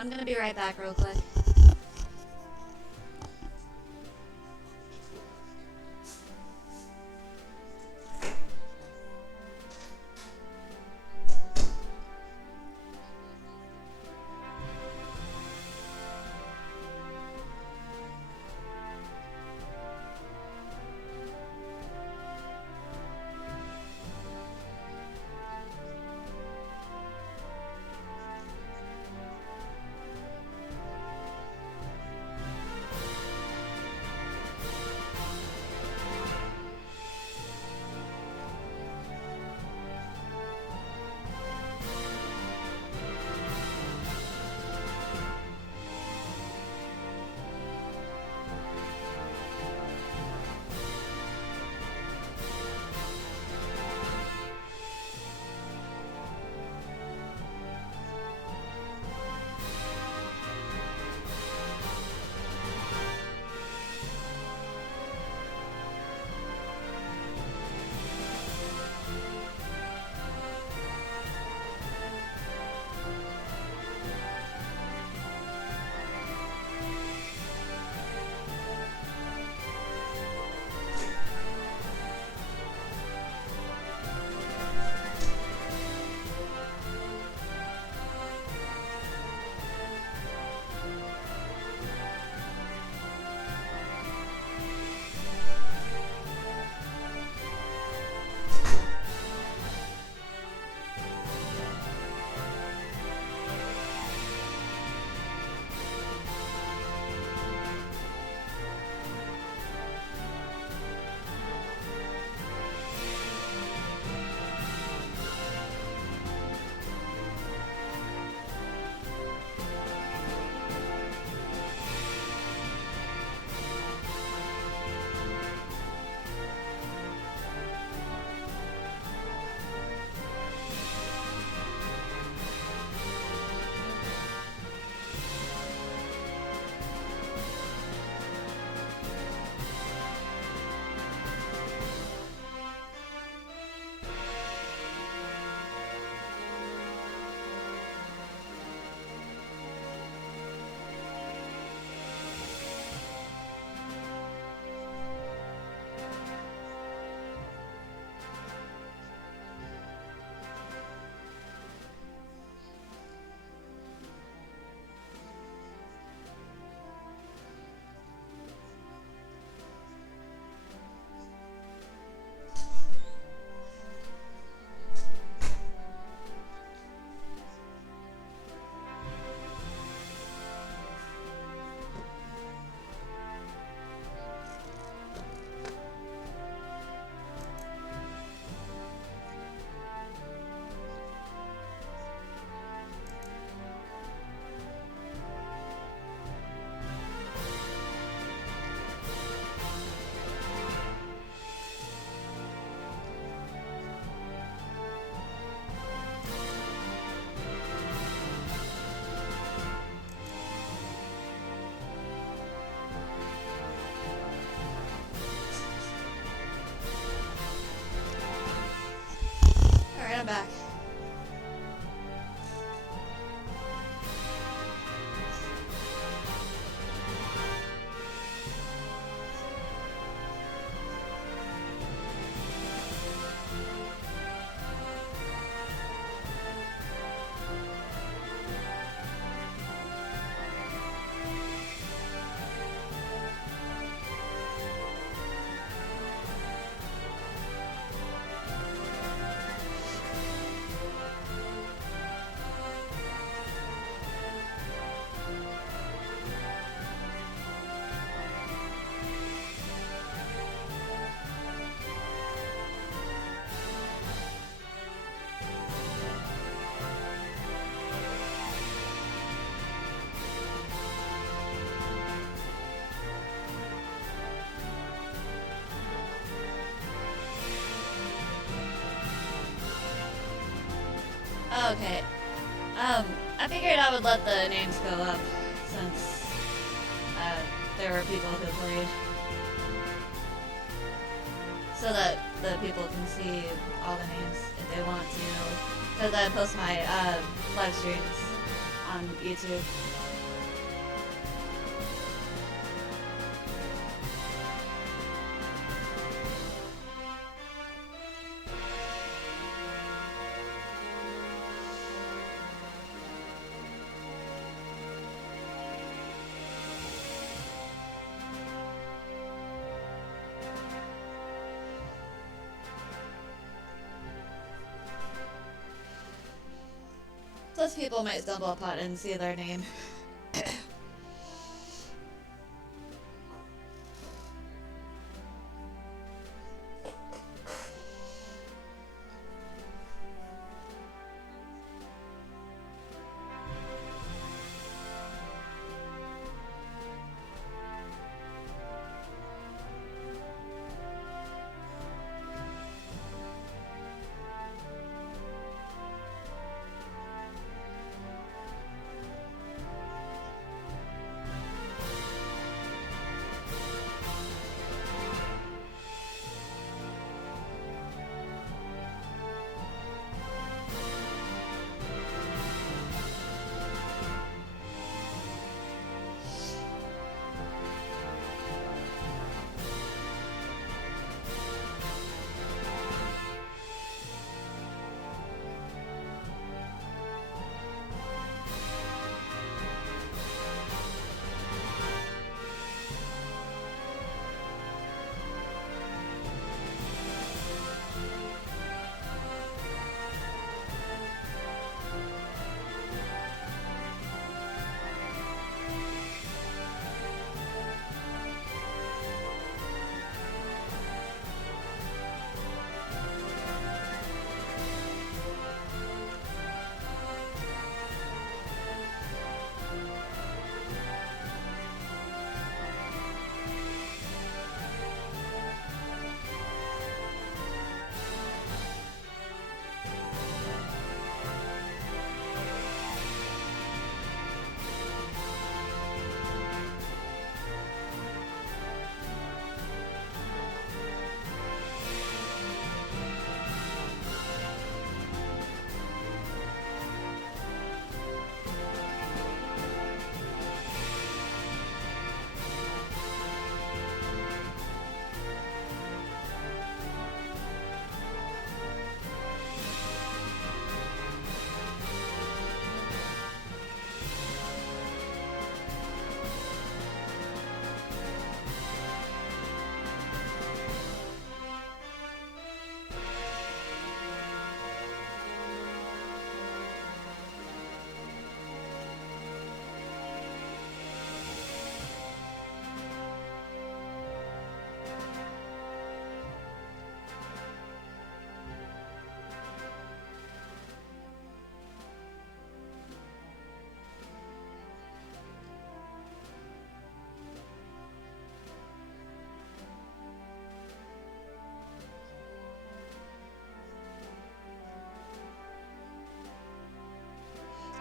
I'm gonna be right back real quick. I'm back. Okay. I figured I would let the names go up since there were people who played, so that the people can see all the names if they want to, because I post my live streams on YouTube. Plus people might stumble upon it and see their name.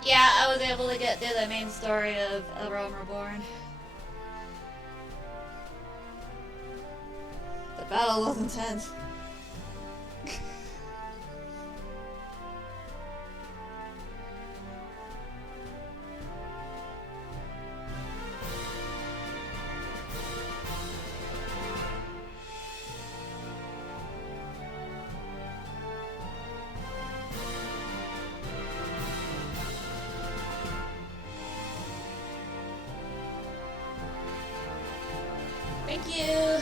Yeah, I was able to get through the main story of A Realm Reborn. The battle was intense. Thank you.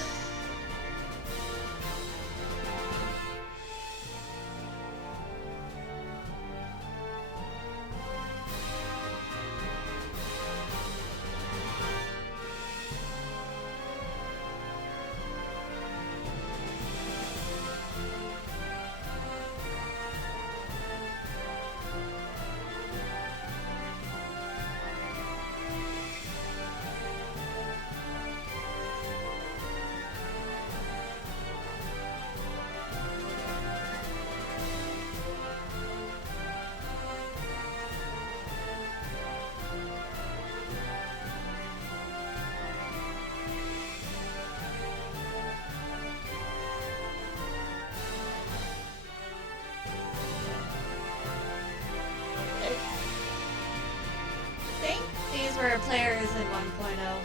for players in 1.0.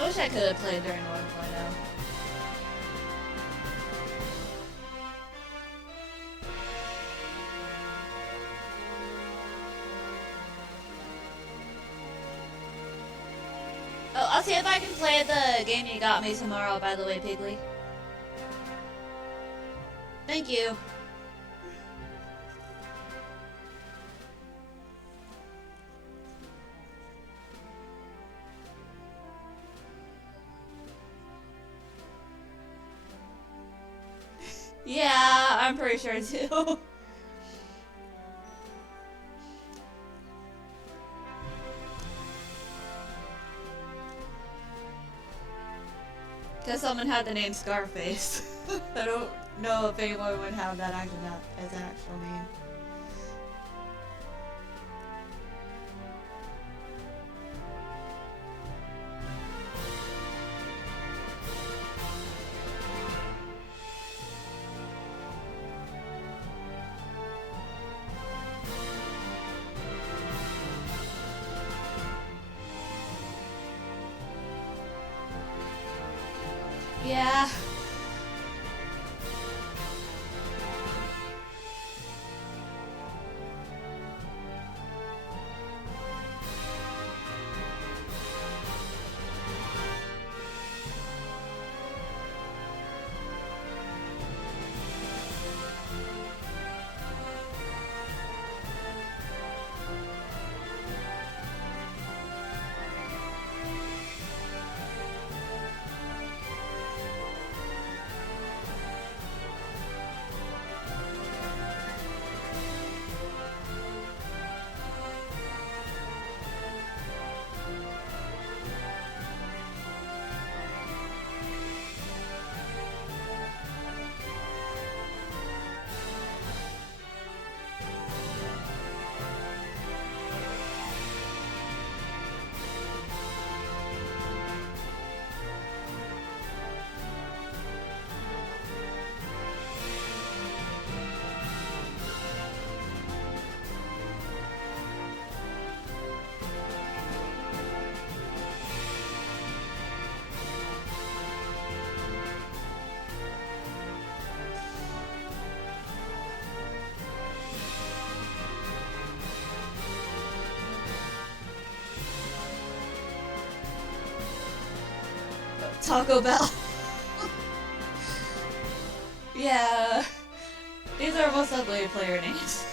I wish I could have played during 1.0. Oh, I'll see if I can play the game you got me tomorrow, by the way, Piggly. Thank you. Yeah, I'm pretty sure too. Because someone had the name Scarface. I don't know if anyone would have that as an actual name. Yeah. Taco Bell. Yeah. These are most ugly player names.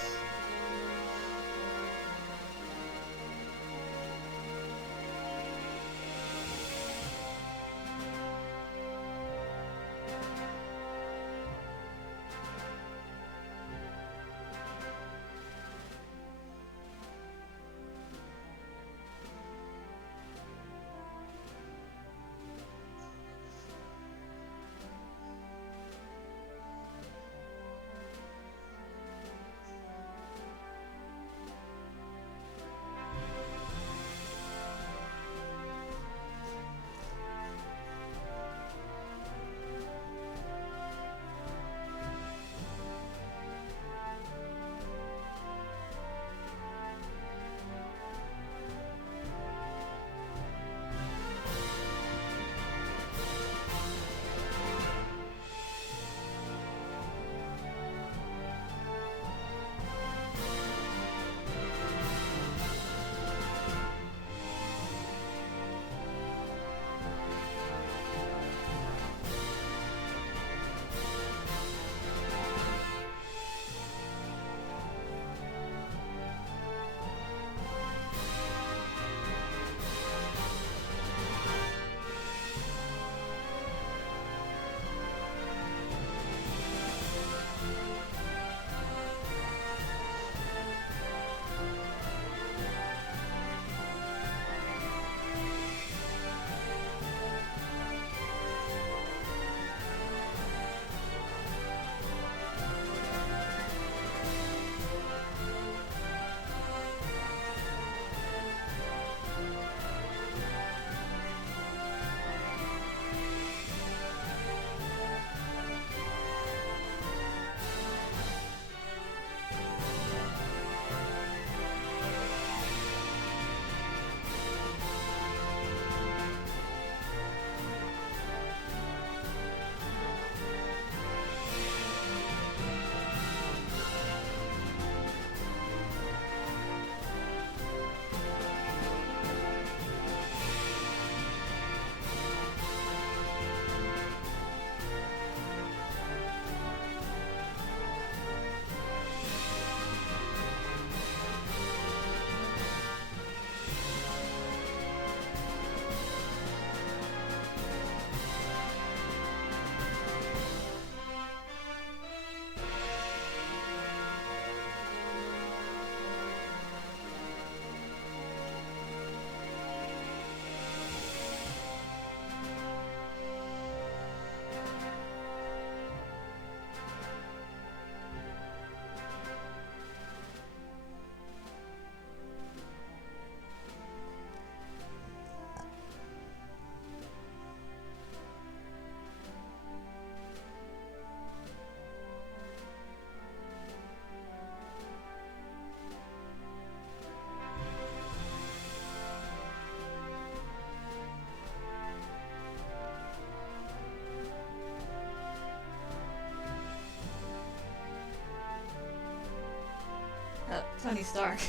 Tony Stark.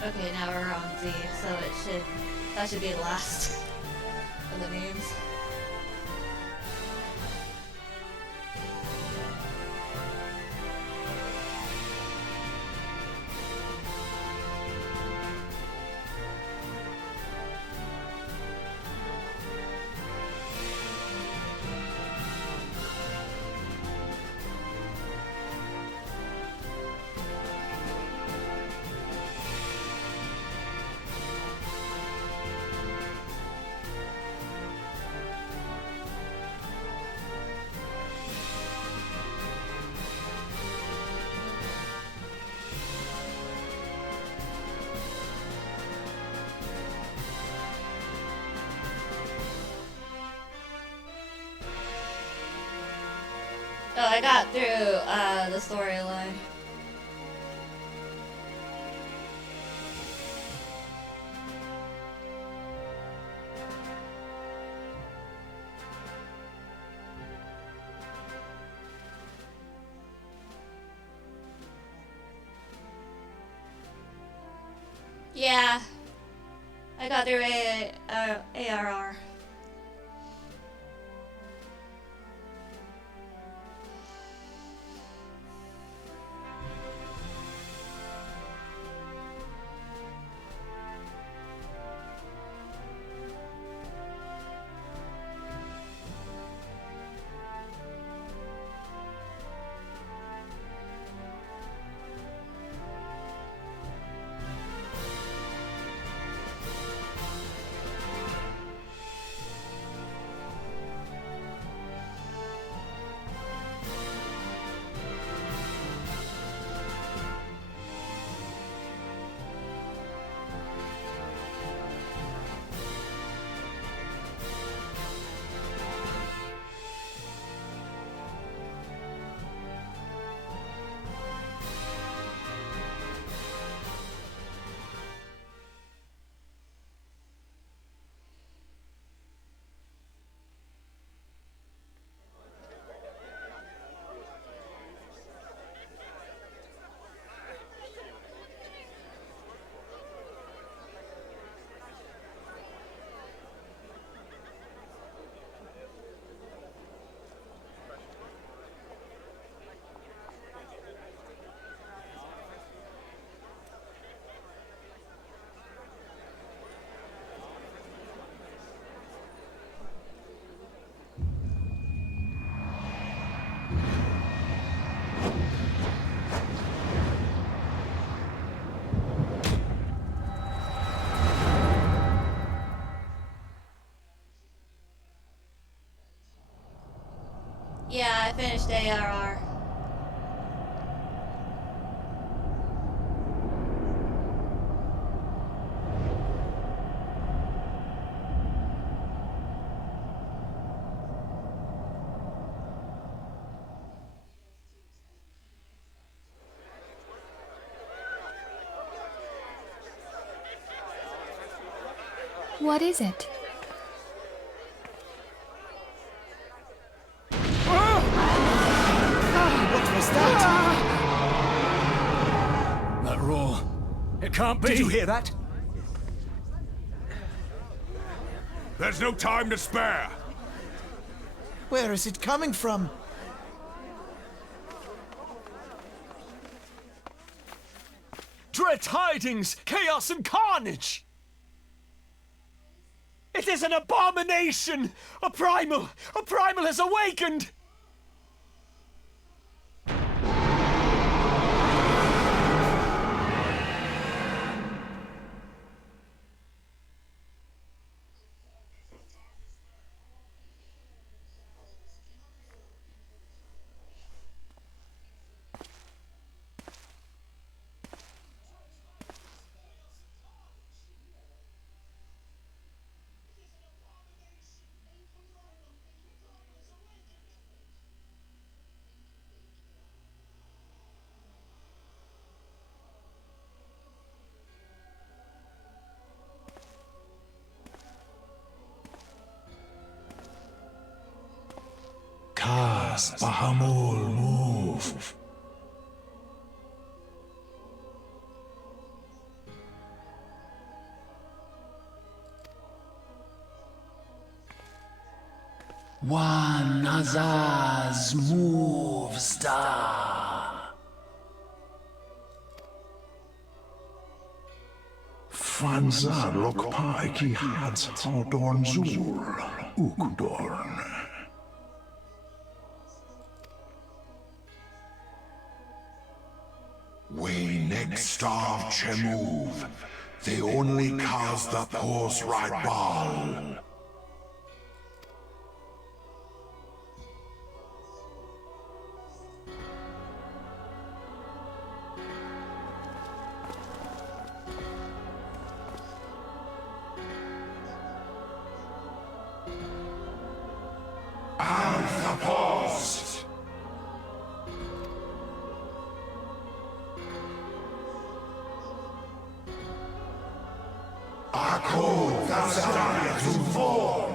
Okay, now we're on Z, so that should be the last of the names. Oh, I got through the storyline. Yeah, I got through ARR. Yeah, I finished ARR. What is it? What was that? That roar. It can't be. Did you hear that? There's no time to spare. Where is it coming from? Dread tidings, chaos and carnage! It is an abomination! A primal has awakened! Cast Bahamul move. One Azaz moves da. Fanzar lokpa ki hats haldorn zur, ukdorn. We next of Chemuv, the only cause the pose right ball. Alpha Post! Akko Thazaria to form!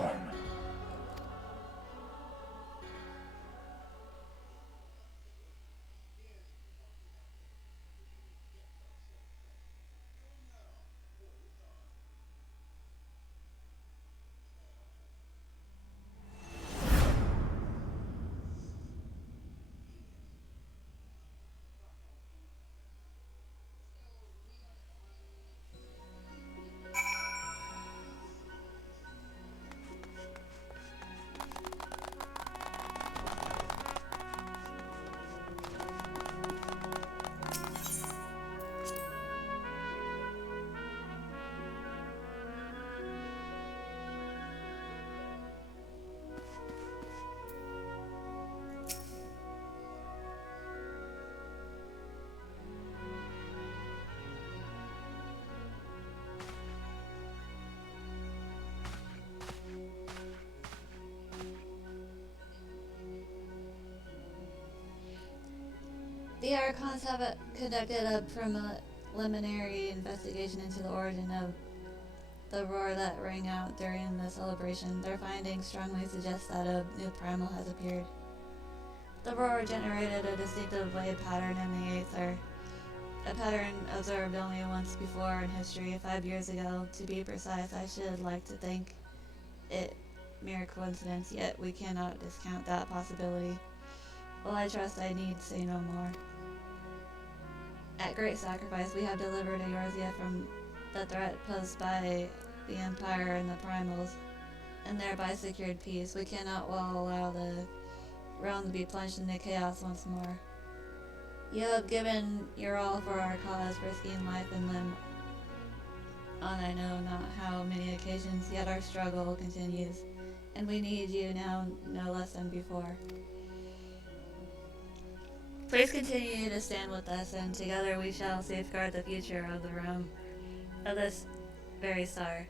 The Archons have conducted a preliminary investigation into the origin of the roar that rang out during the celebration. Their findings strongly suggest that a new primal has appeared. The roar generated a distinctive wave pattern in the aether, a pattern observed only once before in history, 5 years ago. To be precise, I should like to think it mere coincidence, yet we cannot discount that possibility. Well, I trust I need say no more. At great sacrifice, we have delivered Eorzea from the threat posed by the Empire and the Primals, and thereby secured peace. We cannot well allow the realm to be plunged into chaos once more. You have given your all for our cause, risking life and limb on I know not how many occasions, yet our struggle continues, and we need you now no less than before. Please continue to stand with us, and together we shall safeguard the future of the realm, of this very star.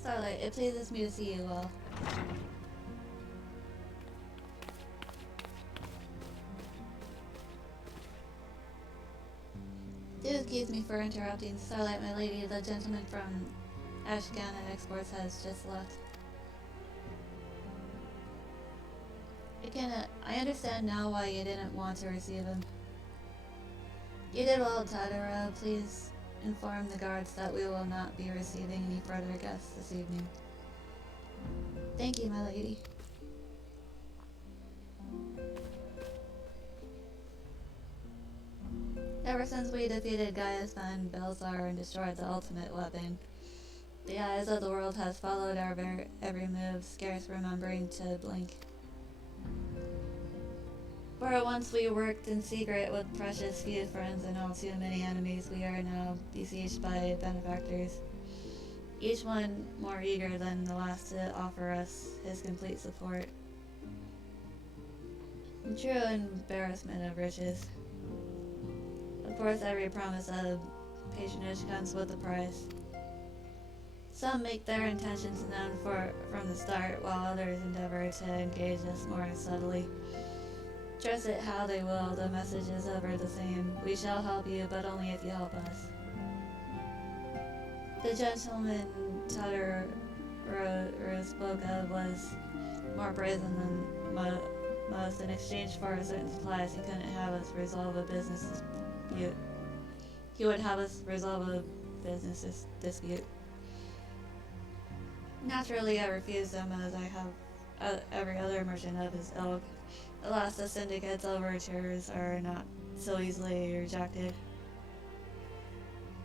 Starlight, it pleases me to see you well. Do excuse me for interrupting. Starlight, my lady, the gentleman from Ashgana Exports has just left. I understand now why you didn't want to receive him. You did well, Tadara. Please inform the guards that we will not be receiving any further guests this evening. Thank you, my lady. Ever since we defeated Gaius Van Belzar and destroyed the ultimate weapon, The eyes of the world has followed our every move, scarce remembering to blink. Where once we worked in secret with precious few friends and all too many enemies, we are now besieged by benefactors, each one more eager than the last to offer us his complete support. True embarrassment of riches. Of course, every promise of patronage comes with a price. Some make their intentions known from the start, while others endeavor to engage us more subtly. Trust it how they will, the message is ever the same. We shall help you, but only if you help us. The gentleman Tadaro spoke of was more brazen than most. In exchange for certain supplies, he couldn't have us resolve a business dispute. He would have us resolve a business dispute. Naturally, I refused them, as I have every other merchant of his ilk. Alas, the syndicate's overtures are not so easily rejected.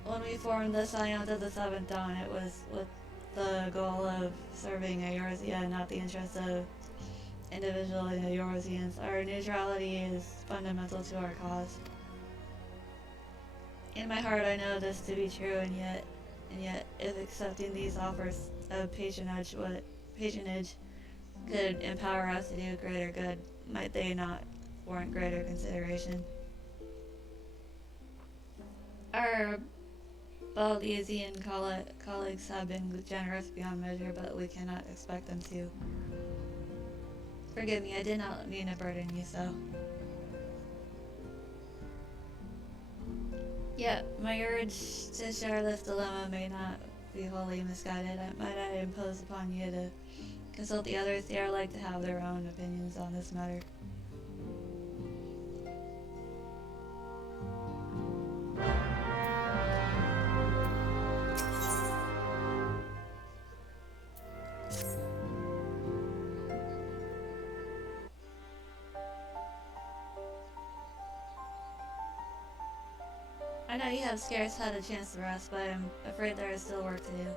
When we formed the Scions of the Seventh Dawn, it was with the goal of serving Eorzea, not the interests of individual Eorzeans. Our neutrality is fundamental to our cause. In my heart, I know this to be true, and yet, if accepting these offers of patronage could empower us to do greater good, might they not warrant greater consideration? Our Baldesian colleagues have been generous beyond measure, but we cannot expect them to. Forgive me, I did not mean to burden you so. Yet, my urge to share this dilemma may not be wholly misguided. Might I impose upon you to consult the others? They are like to have their own opinions on this matter. I know you have scarce had a chance to rest, but I'm afraid there is still work to do.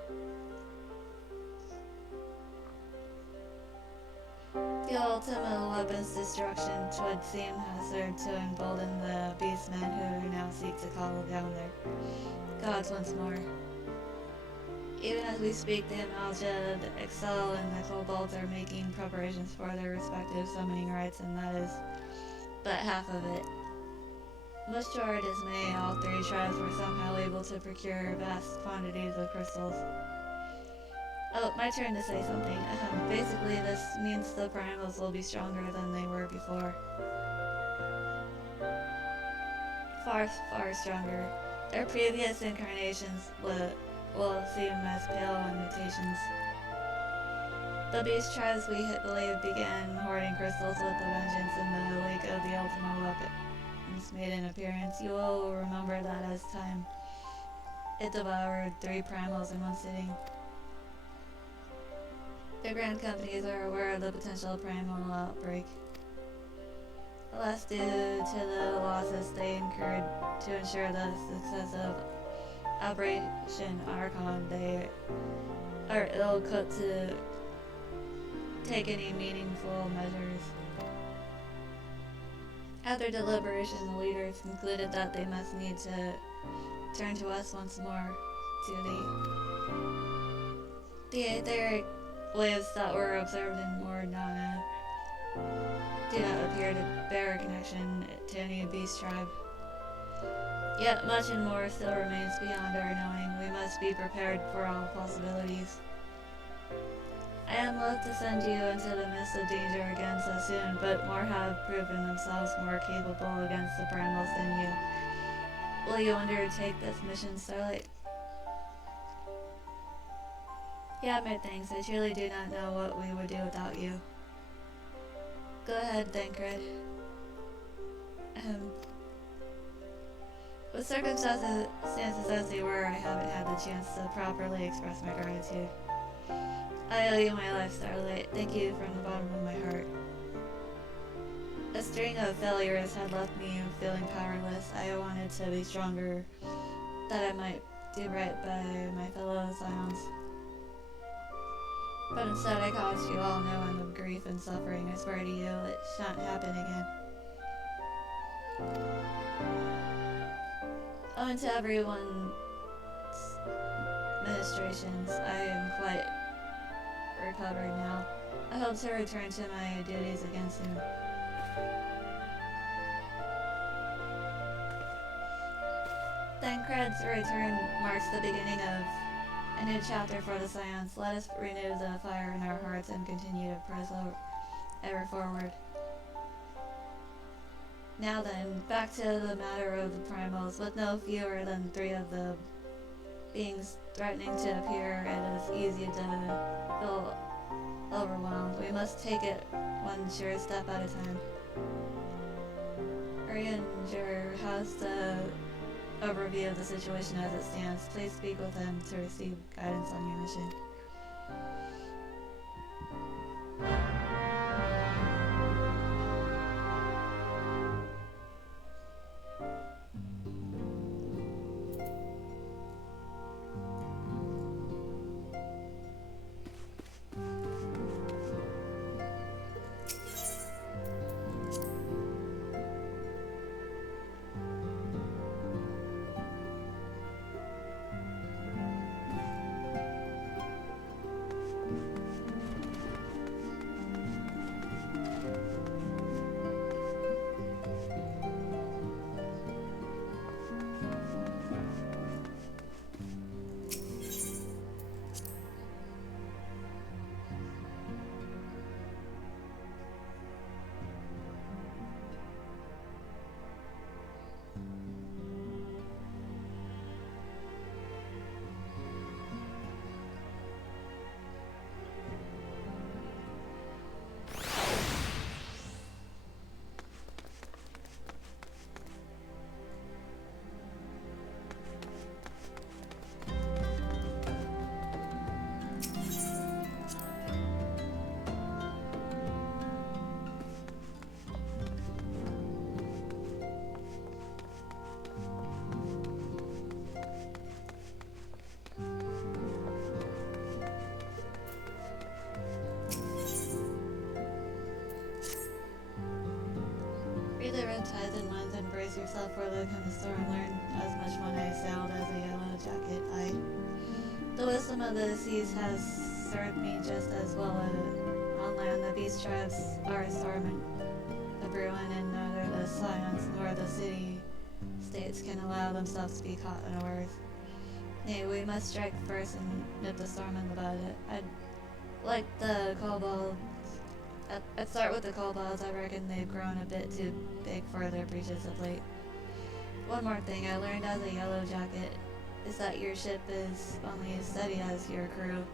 The ultimate weapon's destruction, 'twould seem, has served to embolden the beastmen who now seek to call down their gods once more. Even as we speak, the Amalja, the Excel, and the Kobolds are making preparations for their respective summoning rites, and that is but half of it. Much to our dismay, all three tribes were somehow able to procure vast quantities of crystals. Oh, my turn to say something. Basically, this means the primals will be stronger than they were before. Far, far stronger. Their previous incarnations will seem as pale imitations. The beast tribes, we believe, began hoarding crystals with a vengeance in the wake of the ultimate weapon made an appearance. You will remember that as time it devoured 3 primals in one sitting. The Grand Companies are aware of the potential primal outbreak. Alas, due to the losses they incurred to ensure the success of Operation Archon, they are ill-equipped to take any meaningful measures. After deliberation, the leaders concluded that they must need to turn to us once more. The etheric waves that were observed in Mordana do not appear to bear a connection to any beast tribe. Yet much and more still remains beyond our knowing. We must be prepared for all possibilities. I am loath to send you into the midst of danger again so soon, but more have proven themselves more capable against the primals than you. Will you undertake this mission, Starlight? Yeah, my thanks. I truly do not know what we would do without you. Go ahead, Thancred. With circumstances as they were, I haven't had the chance to properly express my gratitude. I owe you my life, Starlight. Thank you from the bottom of my heart. A string of failures had left me feeling powerless. I wanted to be stronger, that I might do right by my fellow Scions. But instead I caused you all no end of grief and suffering. I swear to you, it shan't happen again. Owing to everyone's ministrations, I am quite recovered now. I hope to return to my duties again soon. Thancred's return marks the beginning of a new chapter for the Scions. Let us renew the fire in our hearts and continue to press ever forward. Now then, back to the matter of the primals. With no fewer than 3 of the beings threatening to appear, it is easy to feel overwhelmed. We must take it one sure step at a time. Ranger has the overview of the situation as it stands. Please speak with him to receive guidance on your mission. Read the red tides and winds and brace yourself for the coming storm. Learn as much when I sailed as a yellow jacket. The wisdom of the seas has served me just as well on land. The beast tribes are a storm and brewing, and neither the Scions nor the city states can allow themselves to be caught unawares. Nay, we must strike first and nip the storm in the bud. I'd like the kobolds. I'd start with the kobolds. I reckon they've grown a bit too big for their breeches of late. One more thing I learned as a yellow jacket is that your ship is only as steady as your crew.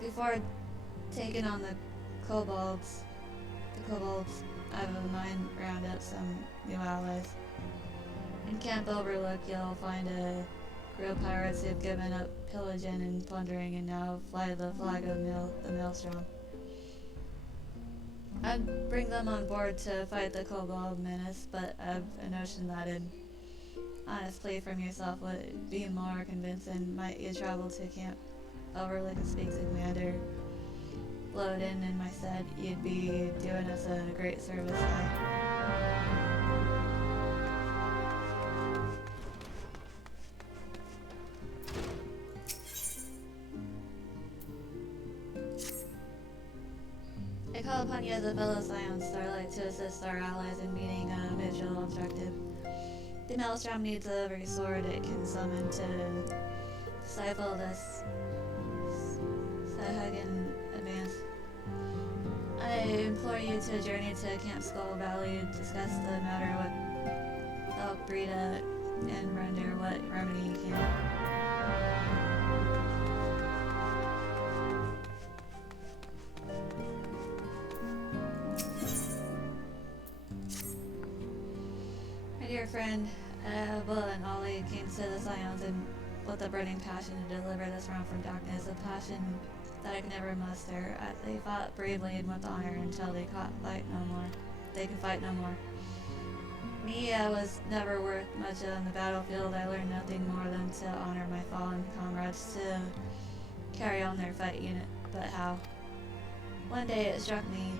Before taking on the kobolds, I have in mind round up some new allies. In Camp Overlook, you'll find a crew of pirates who've given up pillaging and plundering and now fly the flag of the Maelstrom. I'd bring them on board to fight the Kobold menace, but I've a notion that an honest plea from yourself would be more convincing. Might you travel to Camp Overlook and speak to Commander Loden in my stead? You'd be doing us a great service. I call upon you as a fellow Scion Starlight to assist our allies in meeting a mutual objective. The Maelstrom needs every sword it can summon to stifle this Sahagan advance. I implore you to journey to Camp Skull Valley to discuss the matter with Valbrita and render what remedy you can. My dear friend, Abel and Ollie came to the Scions and with a burning passion to deliver this realm from darkness, a passion that I could never muster. They fought bravely and with honor until they could fight no more. Me, I was never worth much on the battlefield. I learned nothing more than to honor my fallen comrades, to carry on their fight unit. but how? One day it struck me.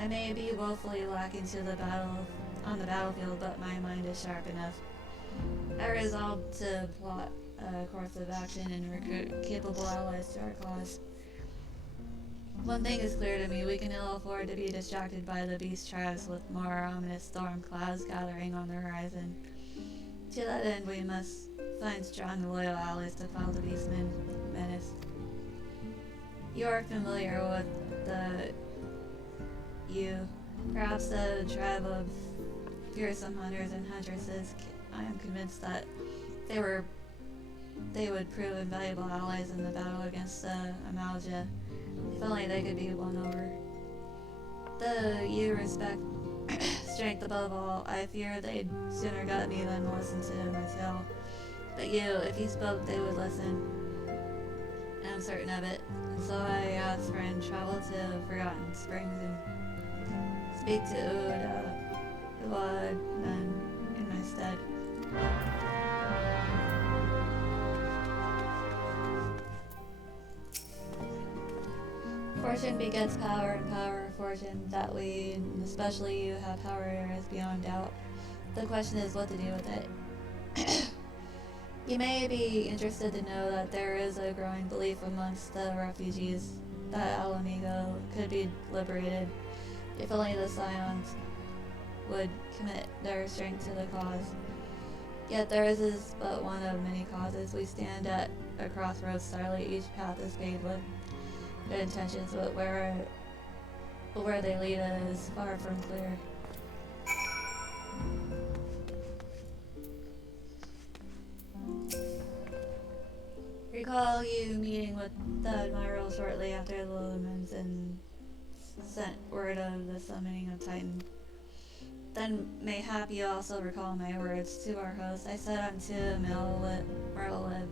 I may be woefully lacking on the battlefield, but my mind is sharp enough. I resolved to plot a course of action and recruit capable allies to our cause. One thing is clear to me, we can ill afford to be distracted by the beast tribes with more ominous storm clouds gathering on the horizon. To that end, we must find strong and loyal allies to follow the beastmen menace. You are familiar with perhaps a tribe of fearsome hunters and huntresses. I am convinced that they would prove invaluable allies in the battle against the Amalja. If only they could be won over. Though you respect strength above all, I fear they'd sooner gut me than listen to my tale. But you, if you spoke, they would listen. I'm certain of it. And so I asked for and traveled to Forgotten Springs and speak to Uad in my stead. Fortune begets power, and power fortune. That we, and especially you, have power is beyond doubt. The question is what to do with it. You may be interested to know that there is a growing belief amongst the refugees that Alamigo could be liberated if only the Scions would commit their strength to the cause. Yet theirs is but one of many causes. We stand at a crossroads starlight. Each path is paved with good intentions, but where they lead is far from clear. Recall you meeting with the Admiral shortly after the Lumens and sent word of the summoning of Titan. Then mayhap you also recall my words to our host. I said unto Merlin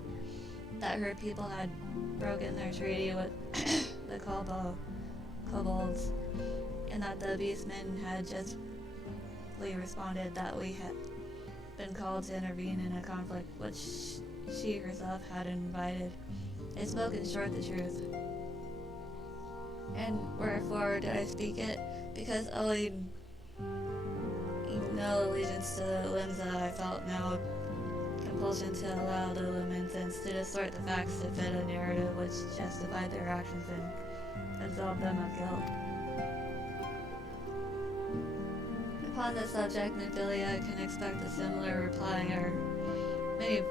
that her people had broken their treaty with the kobolds, and that the beastmen had justly responded that we had been called to intervene in a conflict which she herself had invited. I spoke in short the truth. And wherefore did I speak it? Because owing no allegiance to Limsa, I felt no compulsion to allow the Lumentans to distort the facts to fit a narrative which justified their actions and absolved them of guilt. Upon this subject, Nephilia can expect a similar reply. Our many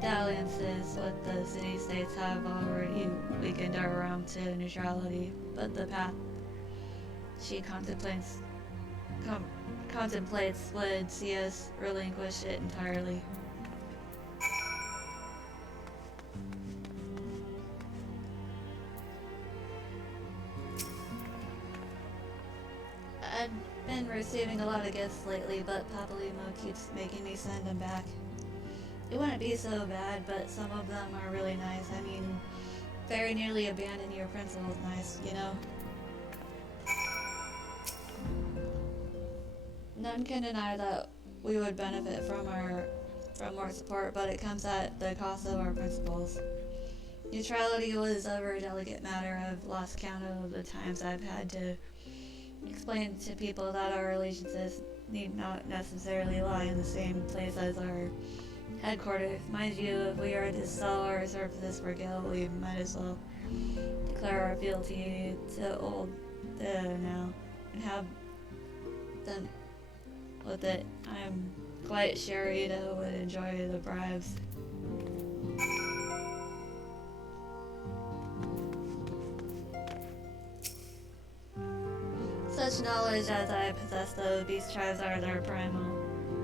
dalliances with the city-states have already weakened our realm to neutrality, but the path she contemplates would see us relinquish it entirely. I've been receiving a lot of gifts lately, but Papalimo keeps making me send them back. It wouldn't be so bad, but some of them are really nice. I mean, very nearly abandon your principle is nice, you know? None can deny that we would benefit from more support, but it comes at the cost of our principles. Neutrality was a very delicate matter. I've lost count of the times I've had to explain to people that our allegiances need not necessarily lie in the same place as our headquarters. Mind you, if we are to sell our services for Gil, we might as well declare our fealty to old now and have done with it. I'm quite sure Ida would enjoy the bribes. Such knowledge as I possess of beast tribes are their primal,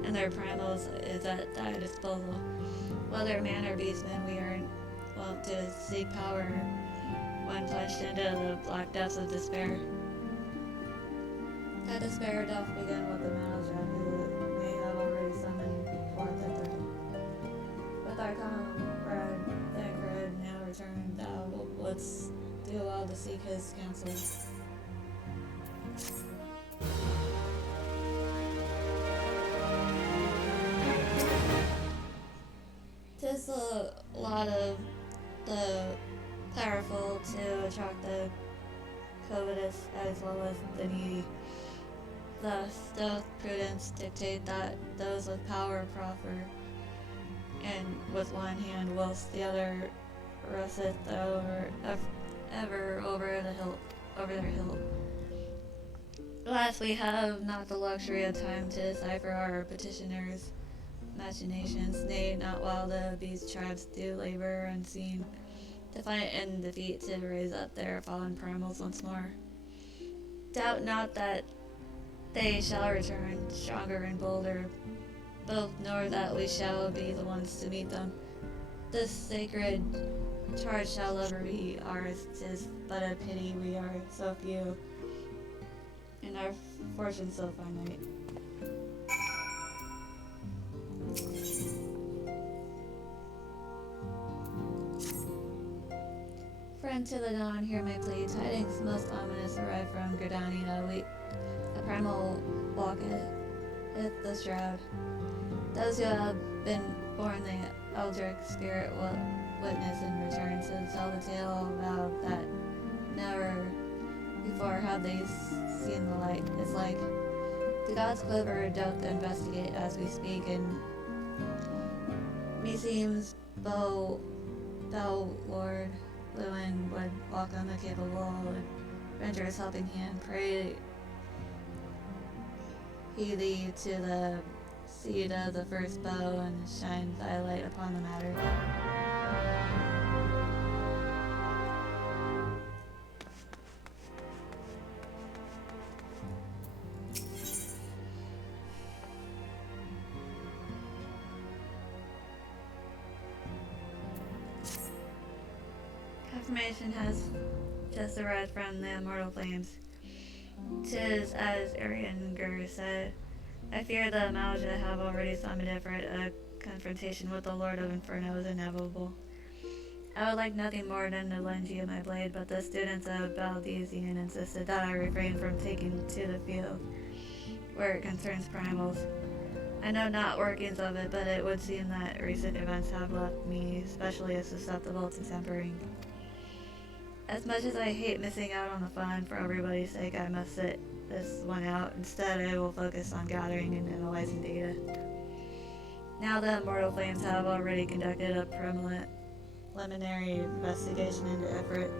and their primals is at thy disposal. Whether man or beastman, we are wont to seek power when plunged into the black depths of despair. That despair doth begin with the Malja, who may have already summoned forth the threat. With our comrade Thancred now returned, thou wouldst do well to seek his counsel. 'Tis a lot of the powerful to attract the covetous as well as the needy. Thus, doth prudence dictate that those with power proffer, and with one hand whilst the other rusteth ever over their hilt. Alas, we have not the luxury of time to decipher our petitioners' machinations, nay, not while these tribes do labor unseen to fight and defeat to raise up their fallen primals once more. Doubt not that they shall return stronger and bolder, both nor that we shall be the ones to meet them. This sacred charge shall ever be ours. 'Tis but a pity we are so few, and our fortune so finite. Friend to the dawn, hear my plea. Tidings most ominous arrive from Gridania. A primal walketh the shroud. Those who have been born the eldritch spirit will witness and return to tell the tale about that never before have they seen the light. It's like the god's quiver doth investigate as we speak, and meseems thou, Lord Lewin, would welcome a capable and render his helping hand. Pray he thee to the seed of the first bow, and shine thy light upon the matter. Confirmation has just arrived from the immortal flames. 'Tis as Arianger said. I fear the Malja have already summoned for it. A confrontation with the Lord of Inferno is inevitable. I would like nothing more than to lend you my blade, but the students of Baldesian insisted that I refrain from taking to the field where it concerns primals. I know not workings of it, but it would seem that recent events have left me especially susceptible to tempering. As much as I hate missing out on the fun, for everybody's sake I must sit this one out. Instead, I will focus on gathering and analyzing data. Now the Immortal Flames have already conducted a preliminary investigation into Everett.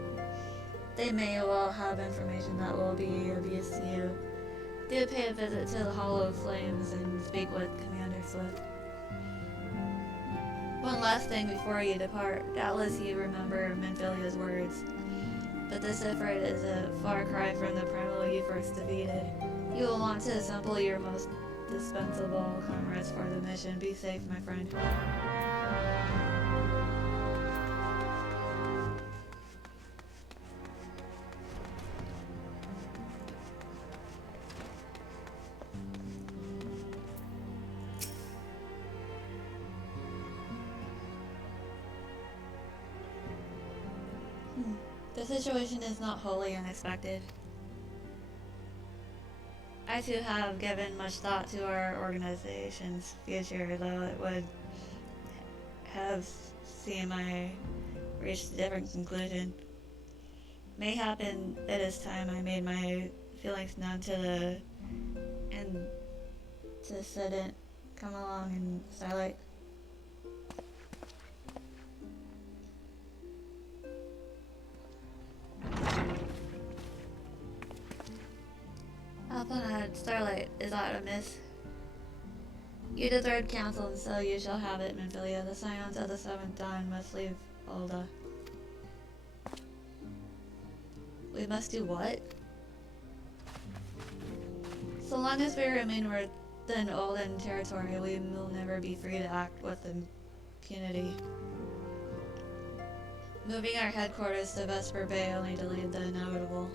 They may well have information that will be of use to you. Do pay a visit to the Hall of Flames and speak with Commander Swift. One last thing before you depart. Doubtless you remember Menphilia's words. But this Ifrit is a far cry from the primal you first defeated. You will want to assemble your most dispensable comrades for the mission. Be safe, my friend. The situation is not wholly unexpected. I too have given much thought to our organization's future, though it would have seemed I reached a different conclusion. Mayhap in it is time I made my feelings known to the antecedent. Come along in Starlight. Alphanad, Starlight, is aught amiss? You deserved counsel, and so you shall have it, Menphilia. The scions of the seventh dawn must leave Ulda. We must do what? So long as we remain within Uldan territory, we will never be free to act with impunity. Moving our headquarters to Vesper Bay only delayed the inevitable.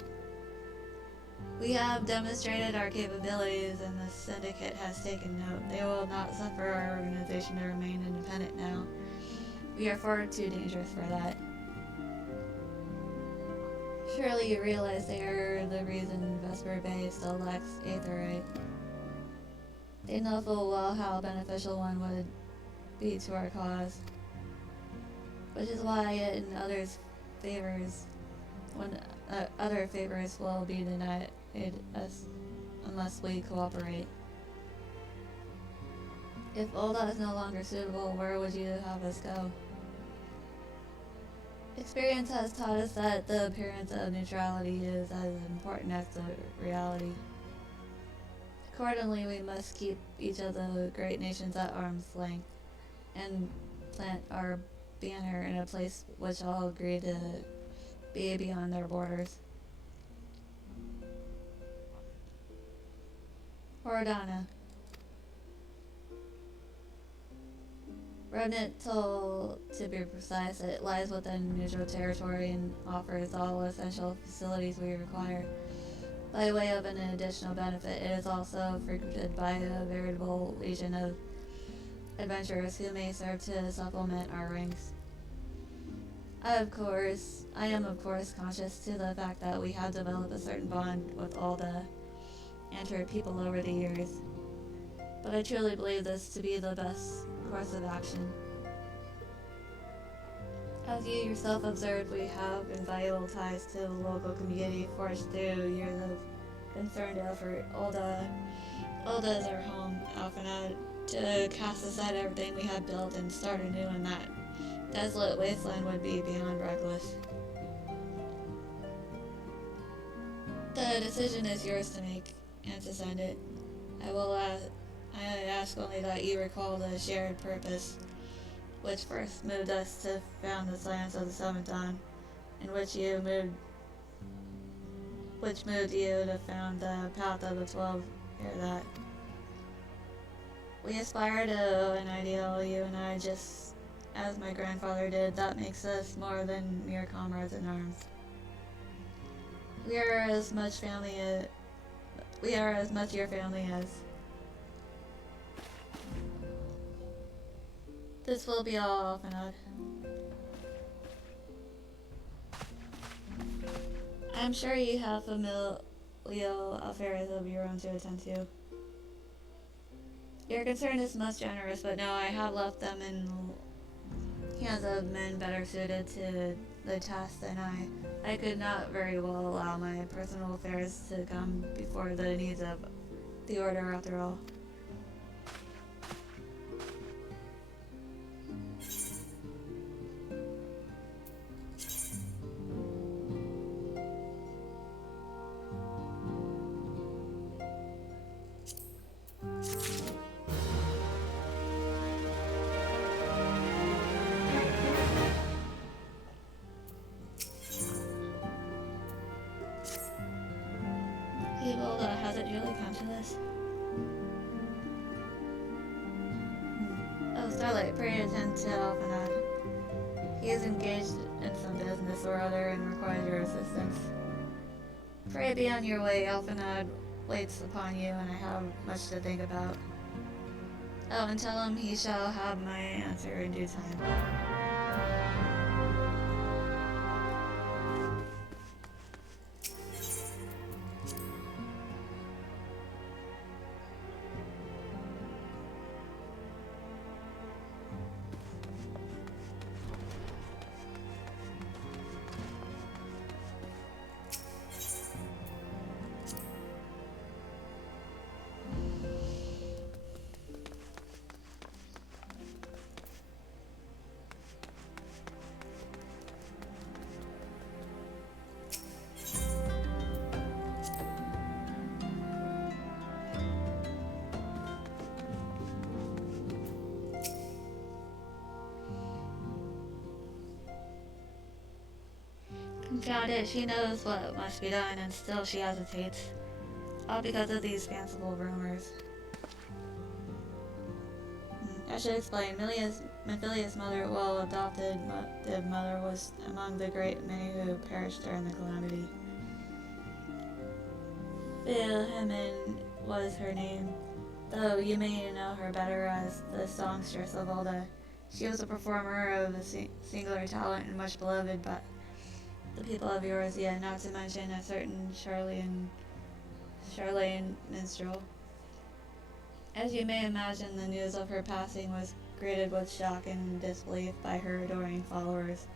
We have demonstrated our capabilities, and the Syndicate has taken note. They will not suffer our organization to remain independent now. We are far too dangerous for that. Surely you realize they are the reason Vesper Bay still lacks Aetherite. They know full well how beneficial one would be to our cause, which is why it and others favors when other favors will be denied us unless we cooperate. If Ulda is no longer suitable, where would you have us go? Experience has taught us that the appearance of neutrality is as important as the reality. Accordingly, we must keep each of the great nations at arm's length and plant our banner in a place which all agree to be beyond their borders. Horadana. Remnantal, to be precise, it lies within neutral territory and offers all essential facilities we require. By way of an additional benefit, it is also frequented by a veritable legion of adventurers who may serve to supplement our ranks. I am of course conscious to the fact that we have developed a certain bond with all the Antwerp people over the years, but I truly believe this to be the best course of action. As you yourself observed, we have invaluable ties to the local community forged through years of concerned effort. Ulda is our home, Alphanad. To cast aside everything we have built and start anew in that desolate wasteland would be beyond reckless. The decision is yours to make and to send it. I ask only that you recall the shared purpose which first moved us to found the lands of the Seventh Dawn, and which moved you to found the path of the 12. Hear that. We aspire to an ideal, you and I, just as my grandfather did. That makes us more than mere comrades in arms. We are as much your family as. This will be all, Alphanad. I'm sure you have familial affairs of your own to attend to. Your concern is most generous, but no, I have left them in hands of men better suited to the task than I. I could not very well allow my personal affairs to come before the needs of the Order, after all. Has it really come to this? Oh, Starlight, pray attend to Alphanad. He is engaged in some business or other and requires your assistance. Pray be on your way. Alphanad waits upon you, and I have much to think about. Oh, and tell him he shall have my answer in due time. Got it. She knows what must be done, and still she hesitates. All because of these fanciful rumors. I should explain. Mephileus' mother, well, adopted mother, was among the great many who perished during the calamity. Philhemen was her name, though you may know her better as the songstress of Ulda. She was a performer of a singular talent and much beloved by the people of Eorzea, not to mention a certain Charlene minstrel. As you may imagine, the news of her passing was greeted with shock and disbelief by her adoring followers.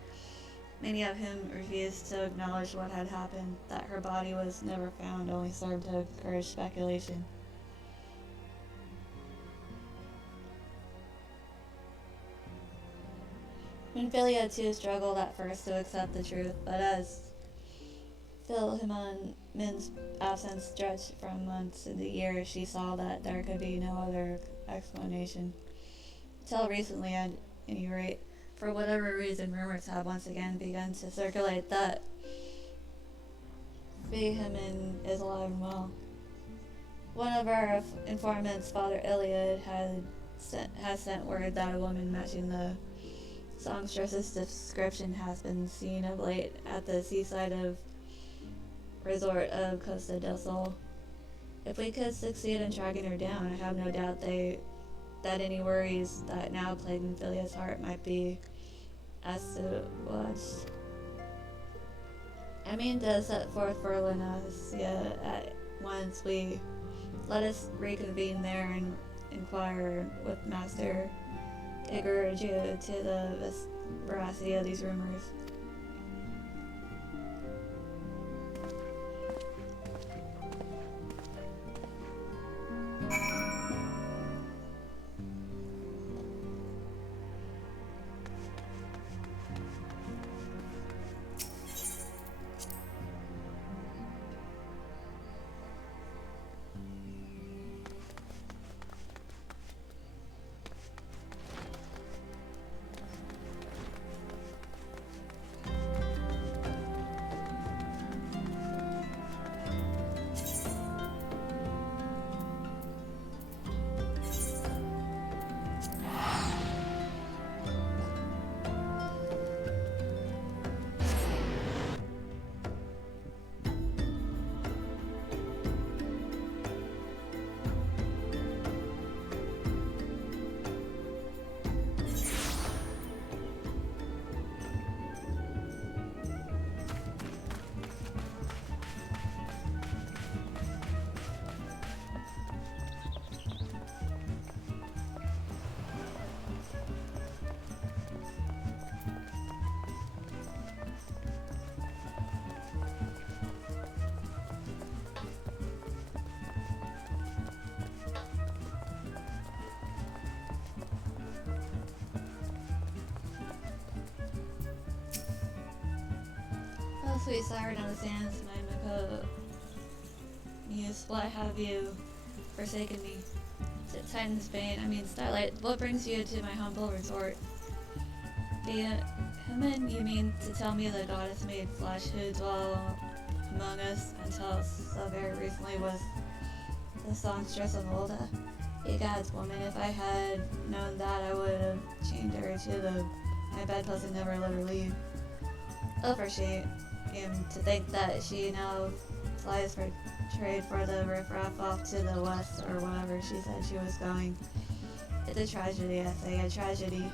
Many of whom refused to acknowledge what had happened. That her body was never found only served to encourage speculation. Minfilia too struggled at first to accept the truth, but as Min's absence stretched from months into years, she saw that there could be no other explanation. Until recently, at any rate, for whatever reason, rumors have once again begun to circulate that Min is alive and well. One of our informants, Father Iliad, has sent word that a woman matching the songstress's description has been seen of late at the seaside resort of Costa del Sol. If we could succeed in tracking her down, I have no doubt that any worries that now plague Minfilia's heart might be assuaged. I mean to set forth for Lenasia at once. Let us reconvene there and inquire with Master Iguraju to the veracity of these rumors. Oh, sweet siren of the sands, my Mako muse, why have you forsaken me? Titan's bane, Starlight, what brings you to my humble resort? Human, you mean to tell me the goddess made flesh who dwell among us until so very recently was the songstress of Volta? Ye gods, woman, if I had known that, I would have chained her to my bedpost and never let her leave. Oh, for shame to think that she now flies for trade for the riffraff off to the west or wherever she said she was going. It's a tragedy, I say, a tragedy.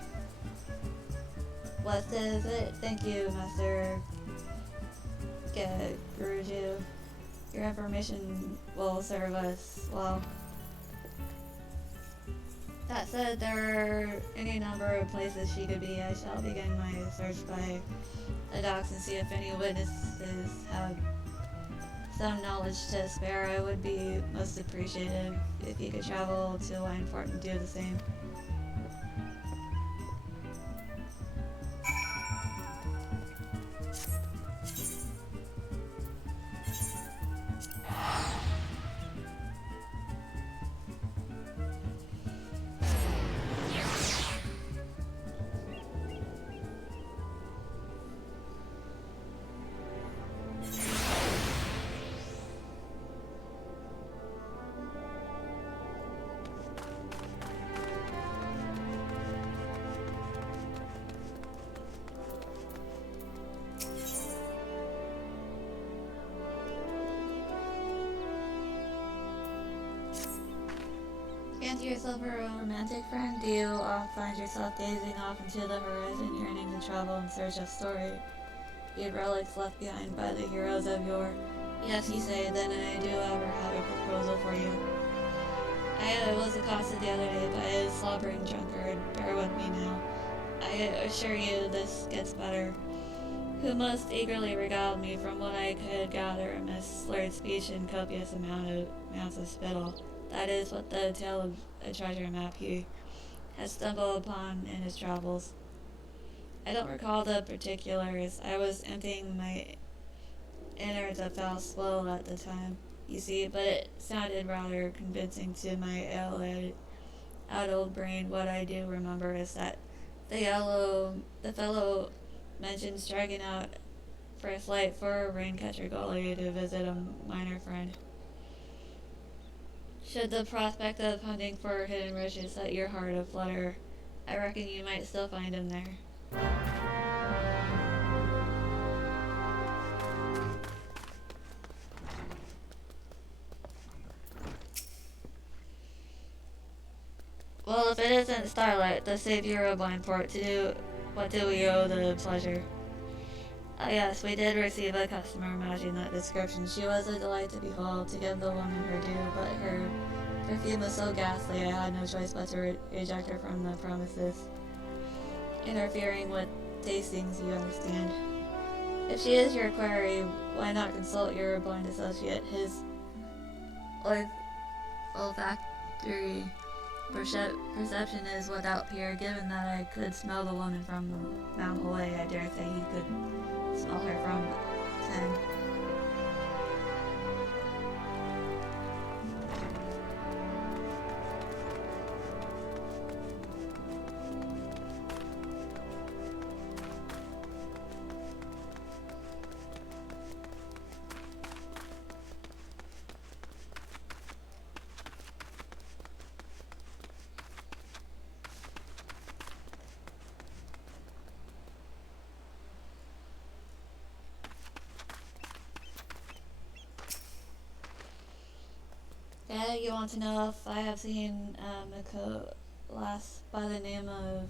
What is it? Thank you, Master Guruju. Your information will serve us well. That said, there are any number of places she could be. I shall begin my search by the docks and see if any witnesses have some knowledge to spare. I would be most appreciative if you could travel to Winefort and do the same. Fancy yourself a romantic friend? Do you find yourself gazing off into the horizon, yearning to travel in search of storied relics left behind by the heroes of yore? Yes, you say, then I do ever have a proposal for you. I was accosted the other day by a slobbering drunkard. Bear with me now. I assure you this gets better. who most eagerly regaled me from what I could gather amidst slurred speech and copious amounts of spittle. That is what the tale of a treasure map he had stumbled upon in his travels. I don't recall the particulars. I was emptying my innards of foul swill at the time, you see, but it sounded rather convincing to my out old brain. What I do remember is that the fellow mentioned striking out first light for a raincatcher gully to visit a miner friend. Should the prospect of hunting for hidden riches set your heart aflutter, I reckon you might still find him there. Well, if it isn't Starlight, the savior of Blindport, what do we owe the pleasure? Oh yes, we did receive a customer matching that description. She was a delight to behold, to give the woman her due, but her perfume was so ghastly I had no choice but to reject her from the premises, interfering with tastings, you understand. If she is your query, why not consult your blind associate? His olfactory perception is without peer. Given that I could smell the woman from a mile away, I dare say he could smell her from 10. Yeah, you want to know if I have seen a lass by the name of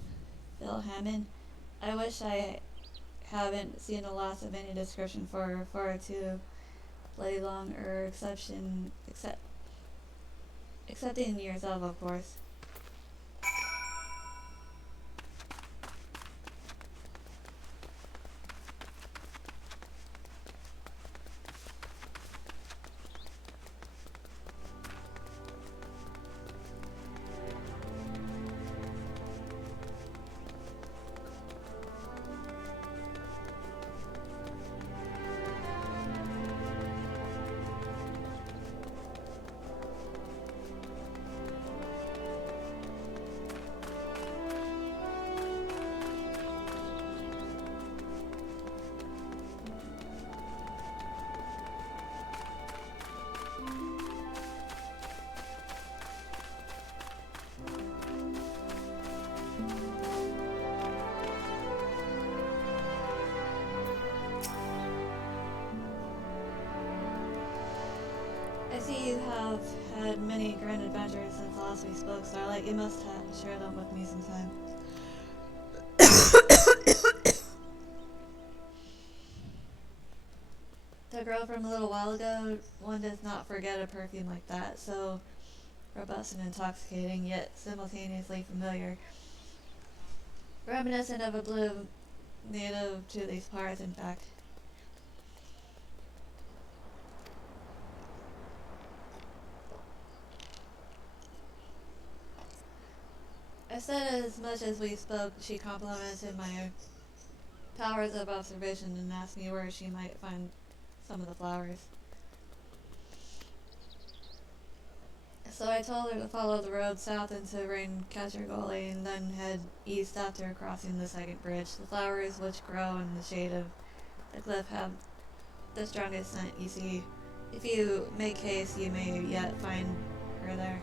Bill Hammond? I wish I haven't seen a lass of any description for far too bloody long, excepting yourself, of course. I see you have had many grand adventures since last we spoke, Starlight. You must have shared them with me sometime. The girl from a little while ago, one does not forget a perfume like that, so robust and intoxicating, yet simultaneously familiar. Reminiscent of a bloom native to these parts, in fact. I said as much as we spoke, she complimented my powers of observation and asked me where she might find some of the flowers. So I told her to follow the road south into Raincatcher Gully and then head east after crossing the second bridge. The flowers which grow in the shade of the cliff have the strongest scent, you see. If you make haste, you may yet find her there.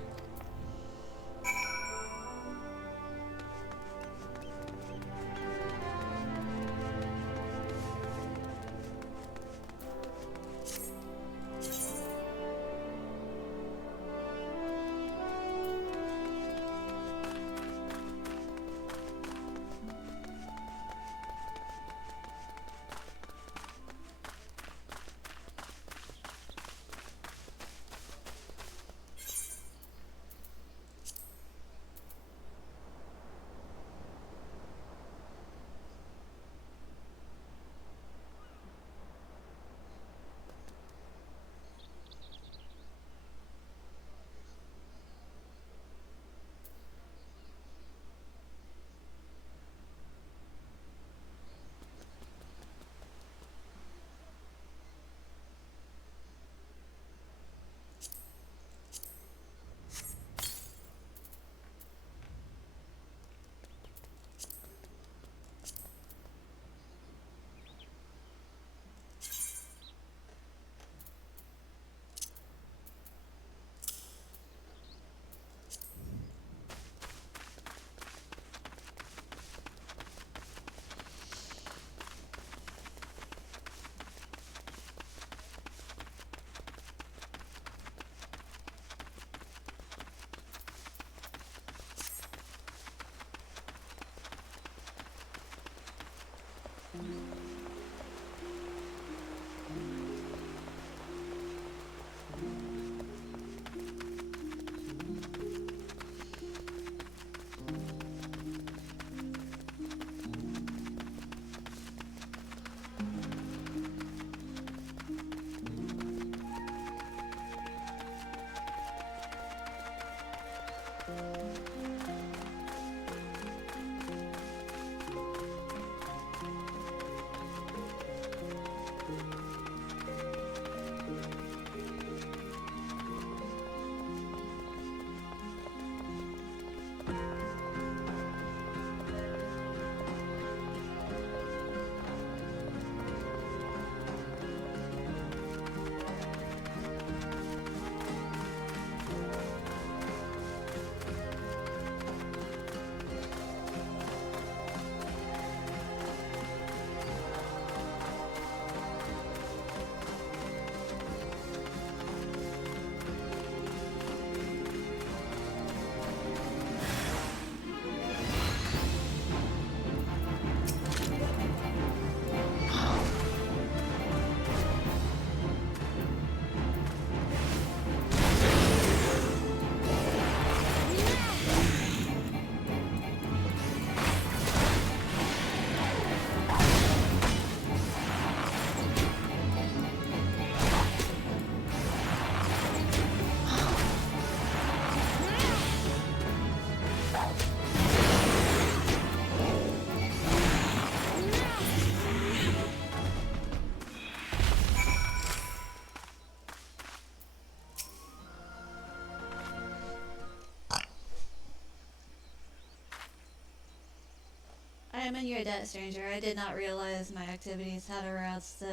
Simon, you're a debt stranger. I did not realize my activities had aroused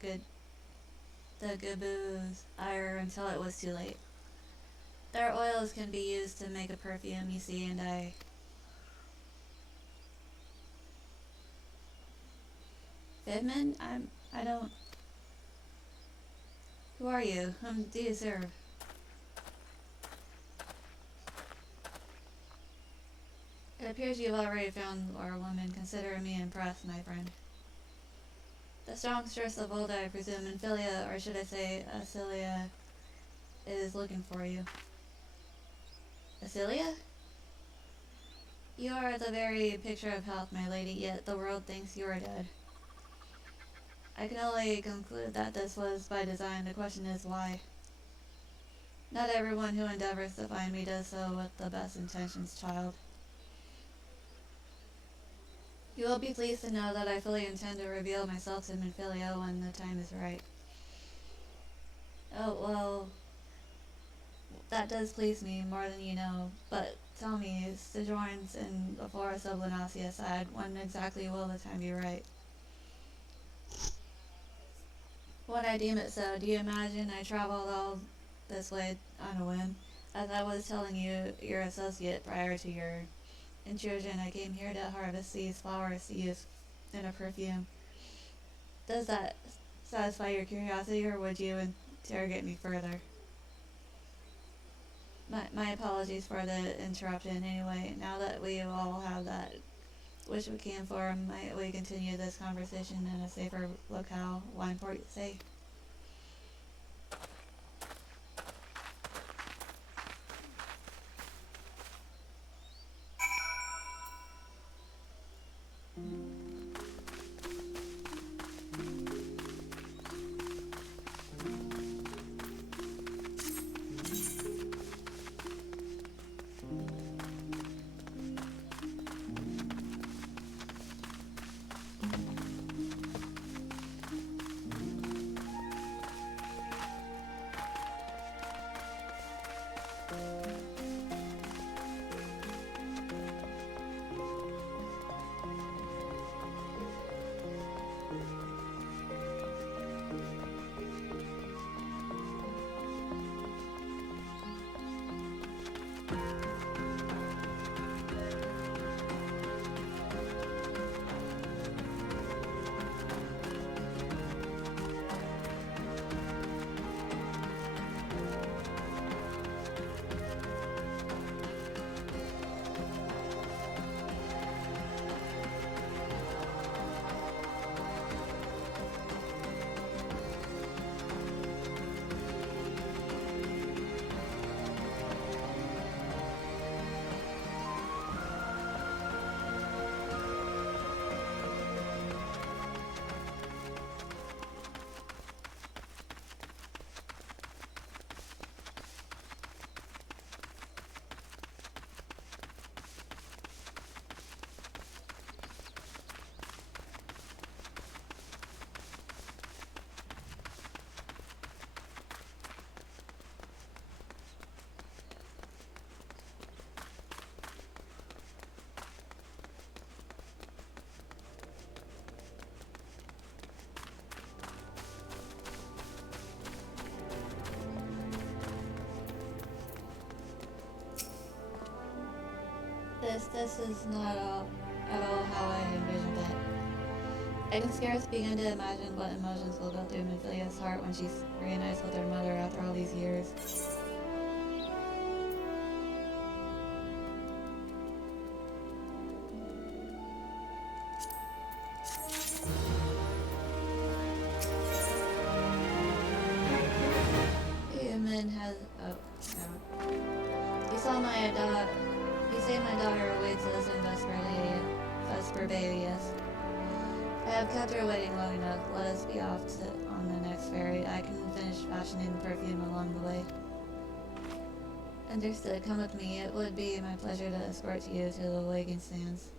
good the Gabu's ire until it was too late. Their oils can be used to make a perfume, you see, and Fidman? I don't... Who are you? Whom do you serve? It appears you've already found our woman. Consider me impressed, my friend. The strongstress of old, I presume, and Philia, or should I say, Asilia, is looking for you. Asilia? You are the very picture of health, my lady, yet the world thinks you are dead. I can only conclude that this was by design. The question is why. Not everyone who endeavors to find me does so with the best intentions, child. You will be pleased to know that I fully intend to reveal myself to Minfilia when the time is right. Oh, well, that does please me more than you know, but tell me, sojourns in the forest of Lunacia aside, when exactly will the time be right? When I deem it so. Do you imagine I traveled all this way on a whim? As I was telling you, your associate, prior to your intrusion, I came here to harvest these flowers to use in a perfume. Does that satisfy your curiosity, or would you interrogate me further? My apologies for the interruption. Anyway, now that we all have that which we can for, might we continue this conversation in a safer locale? Wineport, say. This is not at all how I envisioned it. I can scarce begin to imagine what emotions will go through Minfilia's heart when she reunites with her mother after all these years. Human has... oh, no. You say my daughter awaits us in Vesperbavius. I have kept her waiting long enough. Let us be off on the next ferry. I can finish fashioning the perfume along the way. Understood. Come with me. It would be my pleasure to escort you to the wagon stands.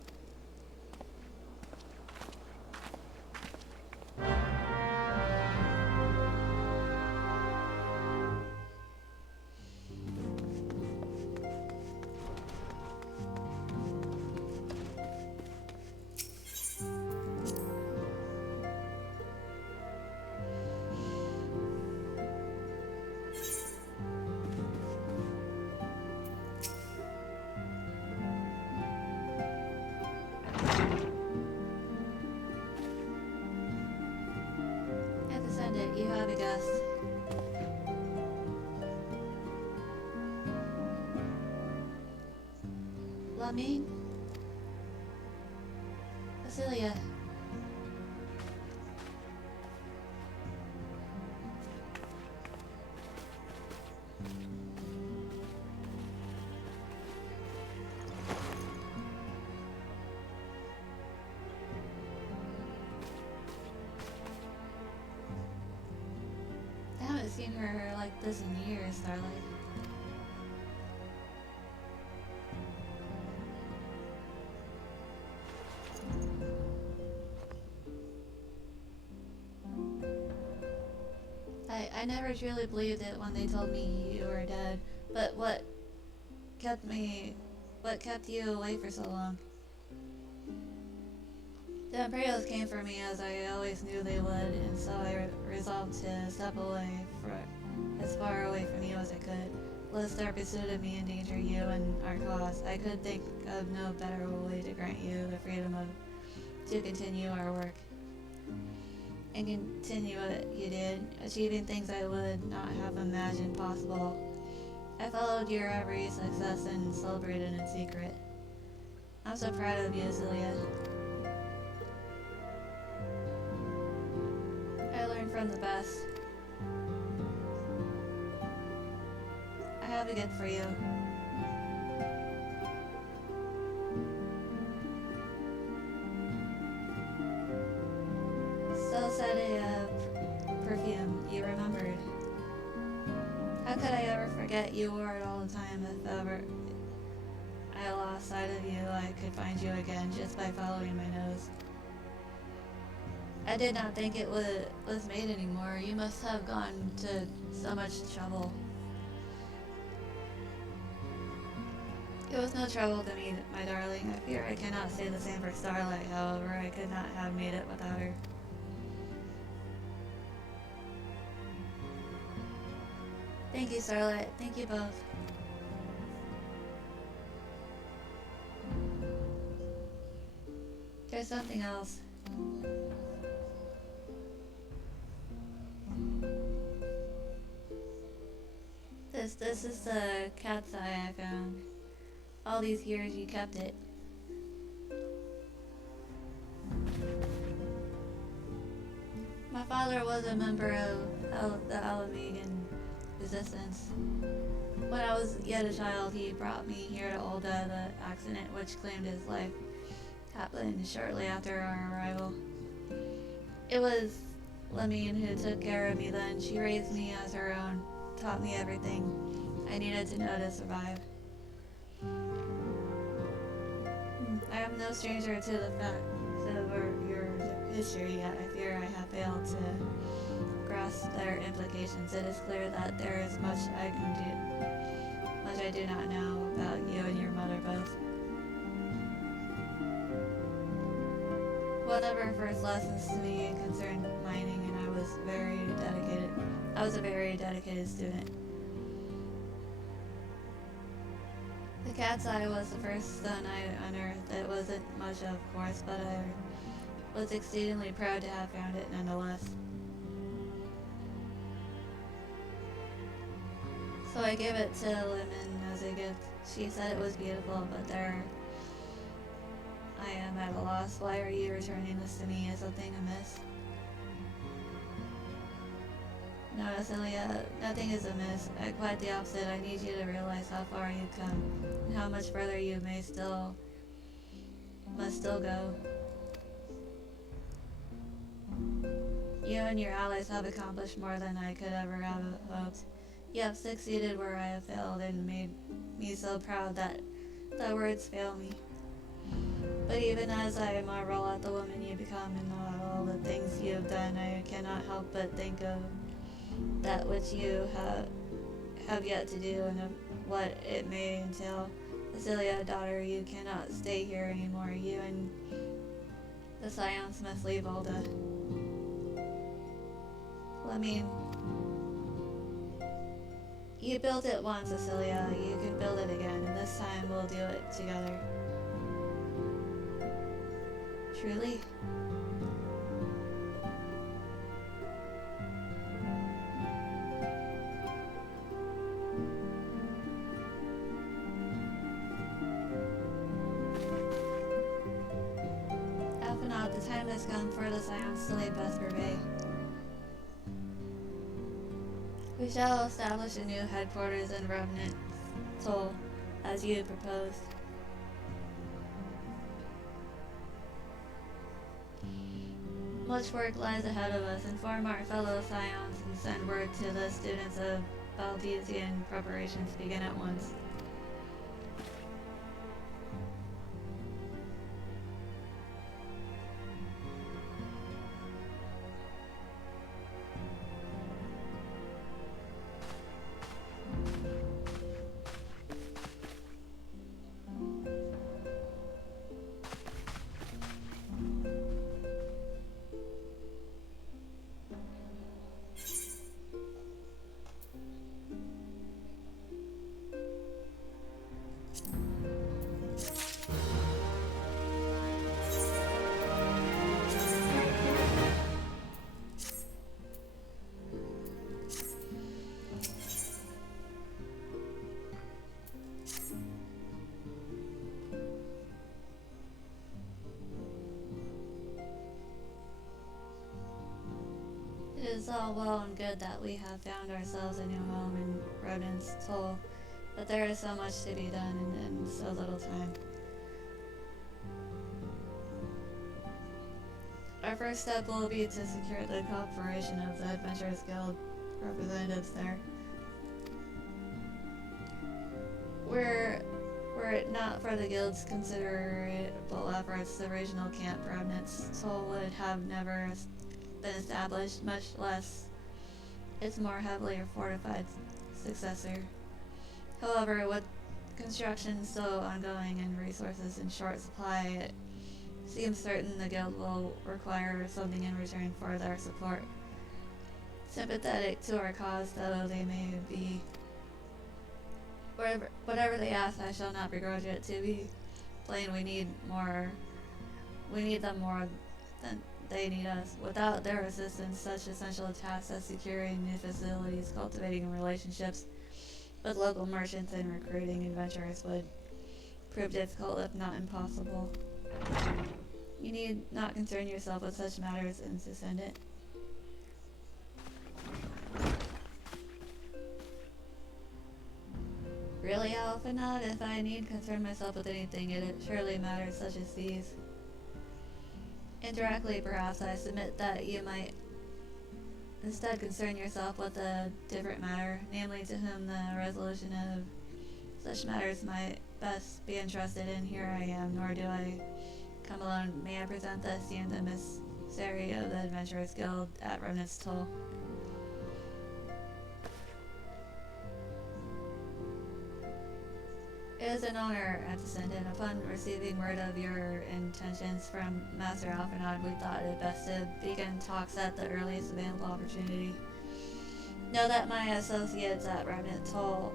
have a guest. Lamine? Basilia. I haven't seen her like this in years, Starlight. I never truly believed it when they told me you were dead, but what kept you away for so long? The Imperials came for me as I always knew they would, and so I resolved to step away as far away from you as I could, lest their pursuit of me endanger you and our cause. I could think of no better way to grant you the freedom to continue our work. And continue what you did, achieving things I would not have imagined possible. I followed your every success and celebrated in secret. I'm so proud of you, Celia. I learned from the best. I have a gift for you. Still said a perfume you remembered. How could I ever forget you wore it all the time? If ever I lost sight of you, I could find you again just by following my nose. I did not think it was made anymore. You must have gone to so much trouble. It was no trouble to me, my darling. I fear I cannot say the same for Starlight, however, I could not have made it without her. Thank you, Starlight. Thank you both. There's something else. This is the cat's eye I found. All these years you kept it. My father was a member of the Alamegan resistance. When I was yet a child, he brought me here to Olda. The accident which claimed his life happened shortly after our arrival. It was Lamine who took care of me then. She raised me as her own, taught me everything I needed to know to survive. I am no stranger to the facts of your history, yet I fear I have failed to grasp their implications. It is clear that there is much I do not know about you and your mother both. One of her first lessons to me concerned mining, and I was very dedicated. I was a very dedicated student. The cat's eye was the first stone I unearthed. It wasn't much, of course, but I was exceedingly proud to have found it nonetheless. So I gave it to Lemon as a gift. She said it was beautiful, but there I am at a loss. Why are you returning this to me? Is something amiss? No, Celia, nothing is amiss. Quite the opposite. I need you to realize how far you've come and how much further you must still go. You and your allies have accomplished more than I could ever have hoped. You have succeeded where I have failed and made me so proud that the words fail me. But even as I marvel at the woman you become and all the things you have done, I cannot help but think of that which you have yet to do and of what it may entail. Cecilia, daughter, you cannot stay here anymore. You and the Scions must leave Alda. You built it once, Cecilia. You can build it again, and this time we'll do it together. Truly? the time has come for the Scions to lay Vesper Bay. We shall establish a new headquarters in Revenant Toll, as you proposed. Much work lies ahead of us. Inform our fellow Scions and send word to the students of Valdesian preparations begin at once. It is all well and good that we have found ourselves a new home in Rodent's Toll, but there is so much to be done in so little time. Our first step will be to secure the cooperation of the Adventurers Guild representatives there. Were it not for the Guild's considerable efforts, the regional camp Rodent's Toll would have never been established, much less its more heavily fortified successor. However, with construction still ongoing and resources in short supply, it seems certain the Guild will require something in return for their support. Sympathetic to our cause though they may be, whatever they ask, I shall not begrudge it. To be plain, we need them more than they need us. Without their assistance, such essential tasks as securing new facilities, cultivating relationships with local merchants, and recruiting adventurers would prove difficult, if not impossible. You need not concern yourself with such matters, Descendant. Really, how often not? If I need concern myself with anything, it surely matters such as these. Indirectly, perhaps, I submit that you might instead concern yourself with a different matter, namely to whom the resolution of such matters might best be entrusted, and here I am, nor do I come alone. May I present the esteemed emissary of the Adventurers Guild at Remnant's Toll. It is an honor, Descendant. Upon receiving word of your intentions from Master Alphinaud, we thought it best to begin talks at the earliest available opportunity. Know that my associates at Remnant's Toll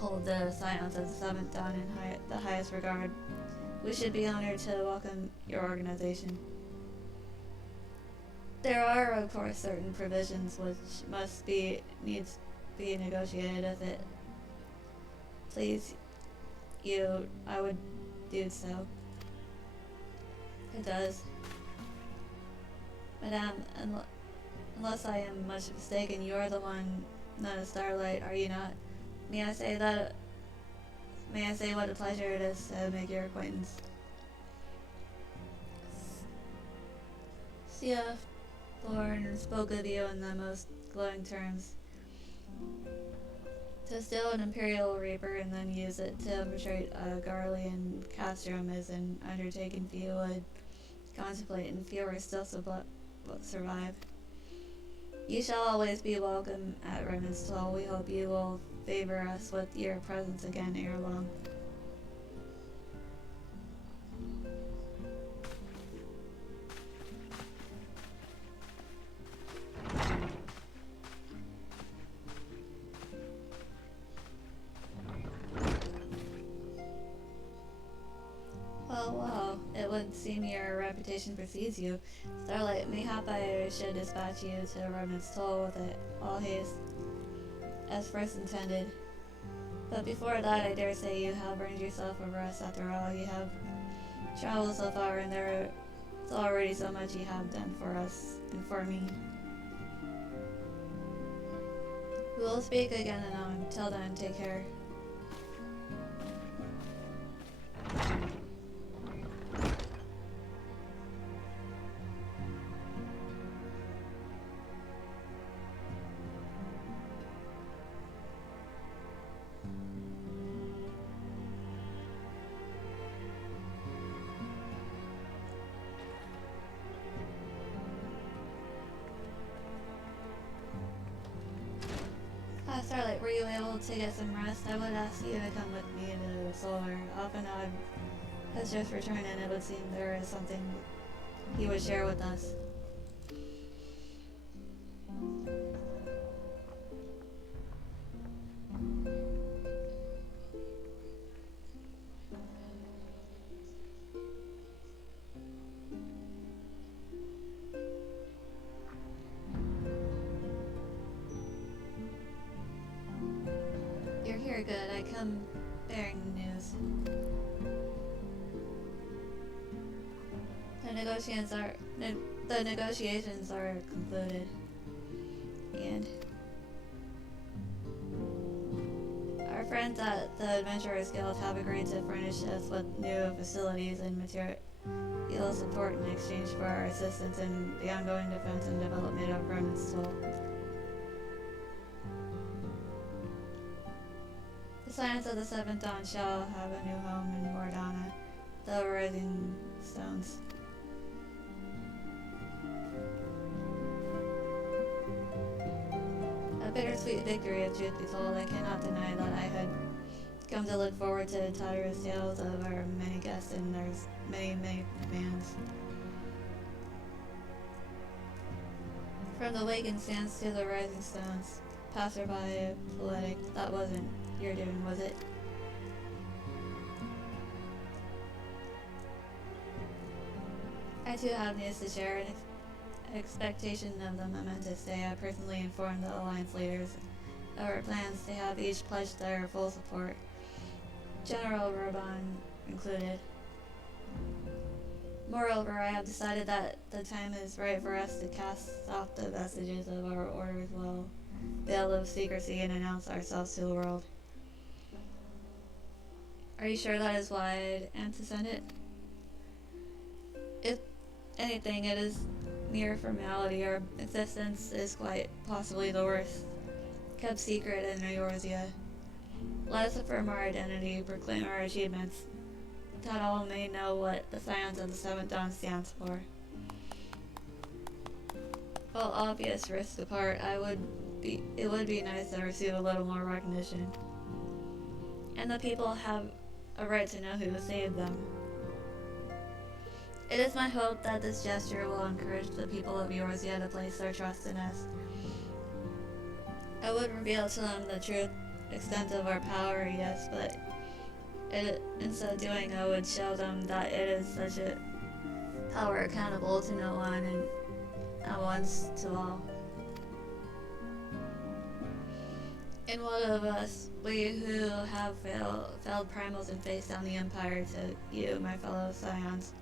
hold the Scions of the 7th Dawn in the highest regard. We should be honored to welcome your organization. There are, of course, certain provisions which needs be negotiated with it. Please, I would do so. It does. Madame, unless I am much mistaken, you are the one, not a Starlight, are you not? May I say what a pleasure it is to make your acquaintance. Sia Thorn spoke of you in the most glowing terms. To steal an Imperial Reaper and then use it to infiltrate a Garlean castrum is an undertaking few would contemplate, and fewer still survive. You shall always be welcome at Remnant's Toll. We hope you will favor us with your presence again ere long. Well, it would seem your reputation precedes you. Starlight, mayhap I should dispatch you to Remnant's Toll with it all haste, as first intended. But before that, I dare say you have earned yourself a rest. After all, you have traveled so far, and there It's already so much you have done for us and for me. We will speak again anon. Until then, take care. Starlight, were you able to get some rest? I would ask you to come with me to the solar. Often has just returned and it would seem there is something he would share with us. You're here, good. I come bearing news. The negotiations are concluded, and our friends at the Adventurers Guild have agreed to furnish us with new facilities and material support in exchange for our assistance in the ongoing defense and development of Remnant's Toll. The Science of the Seventh Dawn shall have a new home in Mordana, the Rising Stones. A bittersweet victory, if truth be told. I cannot deny that I had come to look forward to tireless tales of our many guests and their many fans. From the Wakened Sands to the Rising Stones, passerby, poetic, that wasn't your doing, was it? I too have news to share. In expectation of the momentous day, I personally informed the Alliance leaders of our plans to have each pledge their full support, General Roban included. Moreover, I have decided that the time is right for us to cast off the vestiges of our order's veil of secrecy and announce ourselves to the world. Are you sure that is why I am to send it? If anything, it is mere formality. Our existence is quite possibly the worst kept secret in Eorzea. Let us affirm our identity, proclaim our achievements, that all may know what the Science of the Seventh Dawn stands for. While obvious risks apart, it would be nice to receive a little more recognition. And the people have a right to know who saved them. It is my hope that this gesture will encourage the people of Eorzea to place their trust in us. I would reveal to them the true extent of our power, yes, but in so doing I would show them that it is such a power accountable to no one and at once to all. And what of us, we who have failed primals and faced down the Empire, to you, my fellow Scions,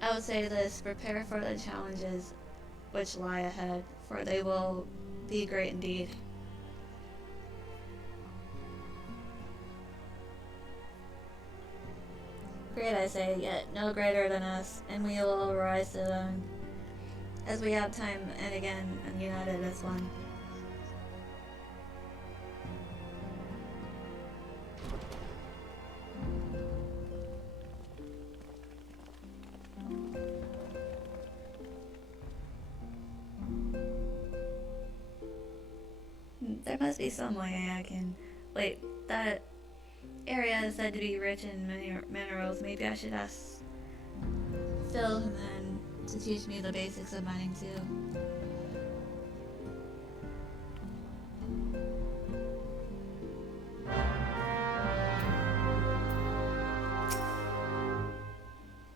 I would say this: prepare for the challenges which lie ahead, for they will be great indeed. Great, I say, yet no greater than us, and we will rise to them, as we have time and again, and united as one. There must be some way I can... Wait, that area is said to be rich in minerals. Maybe I should ask Phil and to teach me the basics of mining too.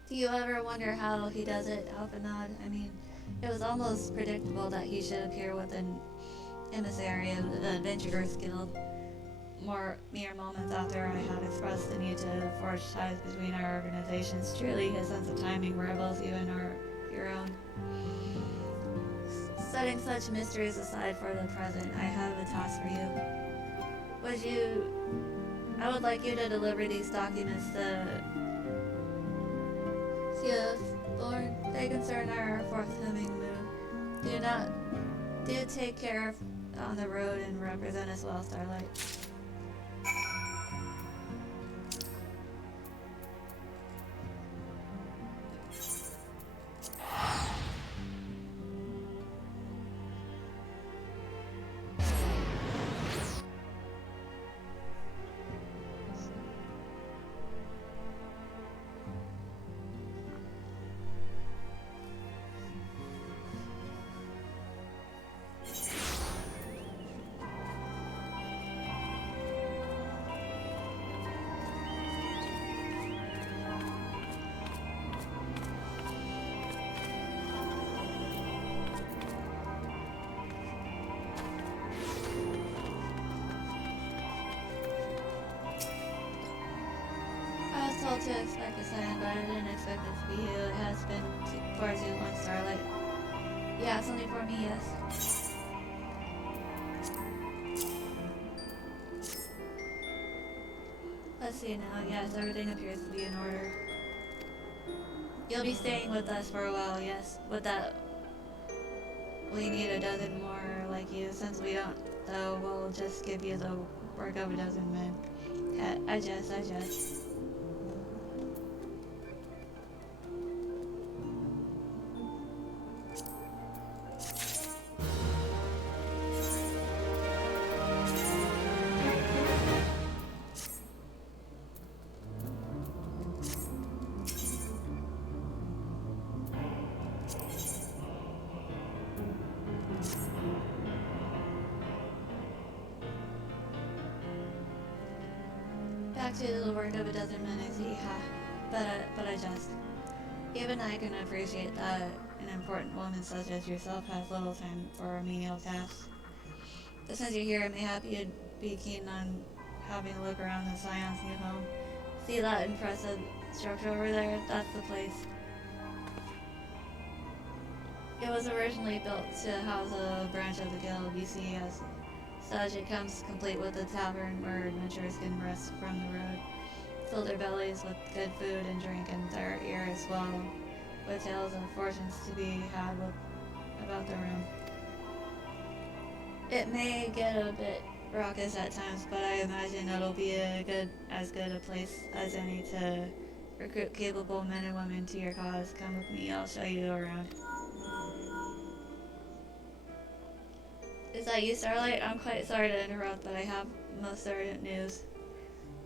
Do you ever wonder how he does it, Alphanod? I mean, it was almost predictable that he should appear with an emissary of the Adventurers Guild. mere moments after I had expressed the need to forge ties between our organizations. Truly, his sense of timing rivals even your own. Setting such mysteries aside for the present, I have a task for you. I would like you to deliver these documents to Theos Lord. They concern our forthcoming move. Do take care on the road and represent us well, Starlight. I was told to expect a sign, but I didn't expect it to be you. It has been far too long, Starlight. Yeah, it's only for me, yes. Let's see now. Yes, everything appears to be in order. You'll be staying with us for a while, yes. With that, we need a dozen more like you. Since we don't, though, we'll just give you the work of a dozen men. I jest. Back to the work of a dozen men, I see, but I just. Even I can appreciate that an important woman such as yourself has little time for menial tasks. But since you're here, mayhap you'd be keen on having a look around the Scion's new home. See that impressive structure over there? That's the place. It was originally built to house a branch of the guild. You see, as such, it comes complete with a tavern where adventurers can rest from the road, fill their bellies with good food and drink, and their ears well with tales of fortunes to be had about the room. It may get a bit raucous at times, but I imagine it'll be as good a place as any to recruit capable men and women to your cause. Come with me, I'll show you around. Is that you, Starlight? I'm quite sorry to interrupt, but I have most urgent news.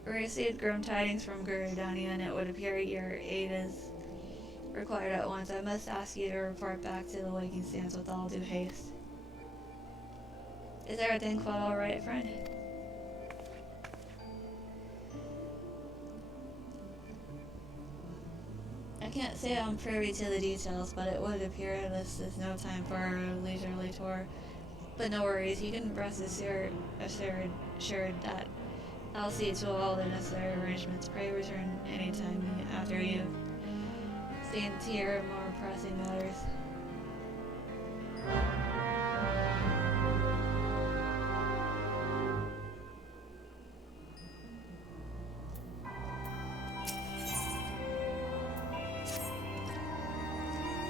We received grim tidings from Gurudania, and it would appear your aid is required at once. I must ask you to report back to the Waking Stance with all due haste. Is everything quite alright, friend? I can't say I'm privy to the details, but it would appear this is no time for a leisurely tour. But no worries, you can rest assured that I'll see to all the necessary arrangements. Pray return anytime after you seen to your more pressing matters.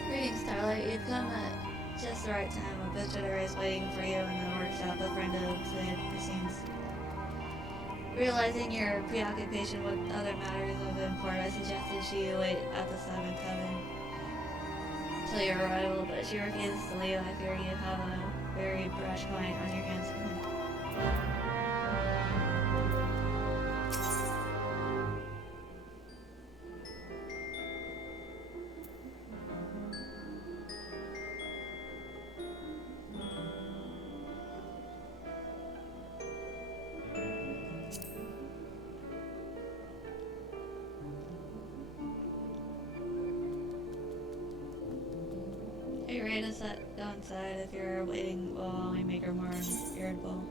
Greetings, Starlight. You've come at just the right time. A visitor is waiting for you in the workshop, a friend of the scenes. Realizing your preoccupation with other matters of import, I suggested she wait at the 7th heaven till your arrival, but she refuses to leave. I fear you have a very brash client on your hands. Are you ready to go inside? If you're waiting, we'll only make her more irritable.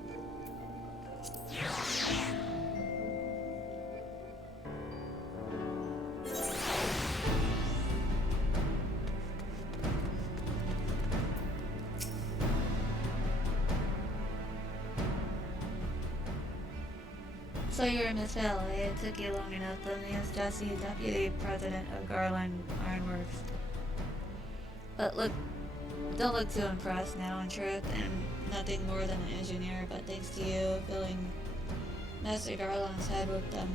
So you're Miss Hill. It took you long enough. The name's Jesse, Deputy President of Garland Ironworks. But look, don't look too impressed now. In truth, I'm nothing more than an engineer. But thanks to you filling Master Garland's head with them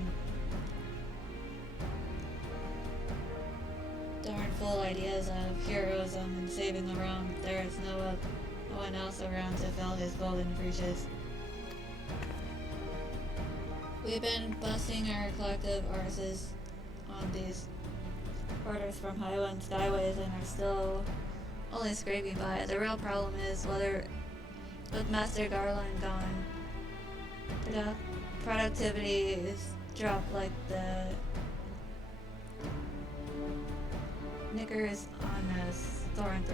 darn full ideas of heroism and saving the realm, there is no one else around to fill his golden breeches. We've been busting our collective arses on these orders from Highland Skyways and are still only scraping by. The real problem is whether, with Master Garland gone, productivity is dropped like the knickers on a stone's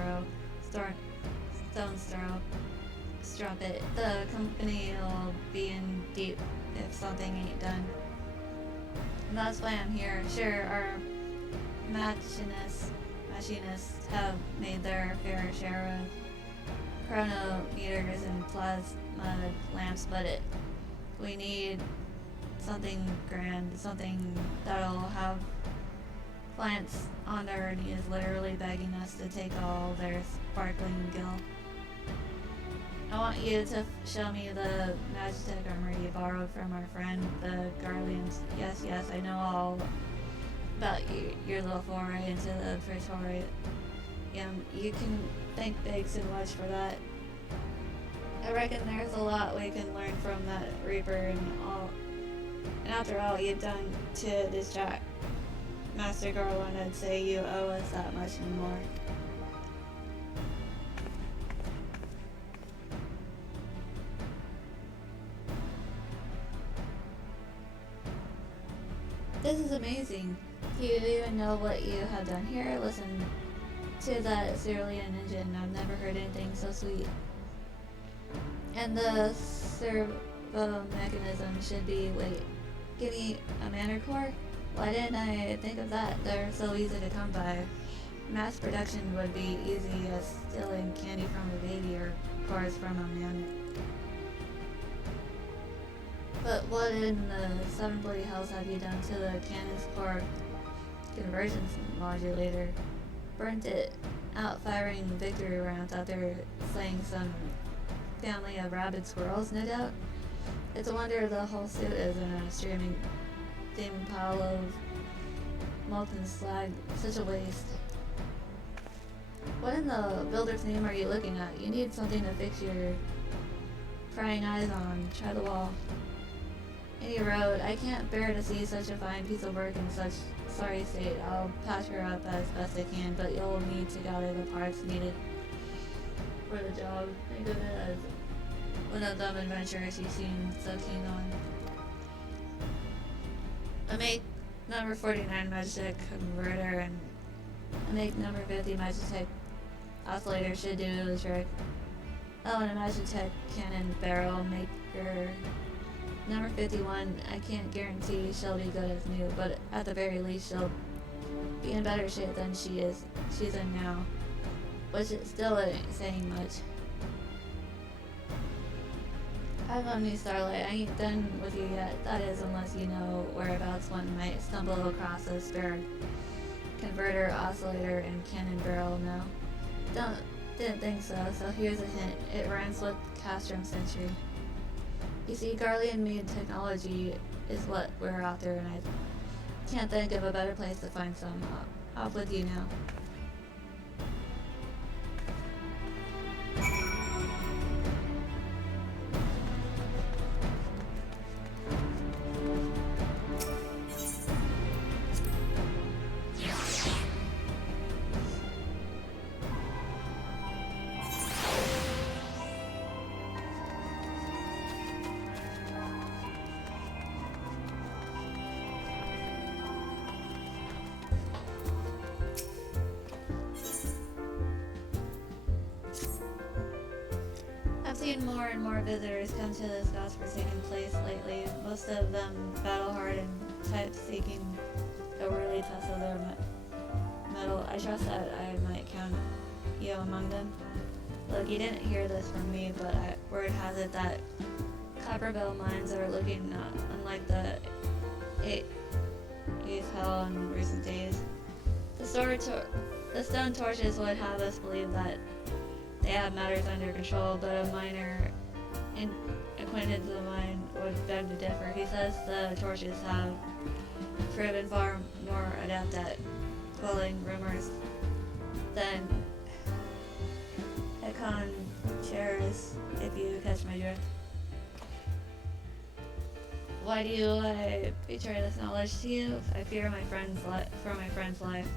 throw strumpet. The company will be in deep if something ain't done. And that's why I'm here. Sure, our machinists have made their fair share of chronometers and plasma lamps, but we need something grand, something that'll have clients on their knees literally begging us to take all their sparkling gil. I want you to show me the Magitech armor you borrowed from our friend, the Guardians. Yes, I know all about your little foray into the Praetorian. You can thank Biggs and Wedge for that. I reckon there's a lot we can learn from that Reaper and all. And after all you've done to distract Master Garland, I'd say you owe us that much and more. This is amazing. Do you even know what you have done here? Listen to that cerulean engine. I've never heard anything so sweet. And the servo mechanism should be, wait, give me a manor core? Why didn't I think of that? They're so easy to come by. Mass production would be easy as stealing candy from a baby or cores from a man. But what in the seven bloody hells have you done to the cannon's core conversion modulator? Burnt it out firing victory rounds out there slaying some family of rabid squirrels, no doubt? It's a wonder the whole suit isn't a steaming pile of molten slag. Such a waste. What in the builder's name are you looking at? You need something to fix your prying eyes on. Try the wall. Any road. I can't bear to see such a fine piece of work in such sorry state. I'll patch her up as best I can, but you'll need to gather the parts needed for the job. Think of it as one of them adventures you seem so keen on. I make number 49 Magitech converter and I make number 50 Magitech oscillator should do the trick. Oh, and a Magitech cannon barrel maker. Number 51, I can't guarantee she'll be good as new, but at the very least she'll be in better shape than she's in now. Which still ain't saying much. I love New Starlight. I ain't done with you yet. That is, unless you know whereabouts one might stumble across a spare converter, oscillator, and cannon barrel. No, didn't think so. So here's a hint. It rhymes with Castrum Century. You see, Garlean-made technology is what we're after, and I can't think of a better place to find some. Off with you now. I've seen more and more visitors come to this godforsaken place lately, most of them battle-hard and type-seeking the worldly test of their metal. I trust that I might count you among them. Look, you didn't hear this from me, but word has it that Copperbell mines are looking not unlike the eighth hell in recent days. The stone torches would have us believe that they have matters under control, but a miner acquainted to the mine would beg to differ. He says the torches have proven far more adept at quelling rumors than Econ chairs, if you catch my drift. Why do I betray this knowledge to you? I fear for my friend's life,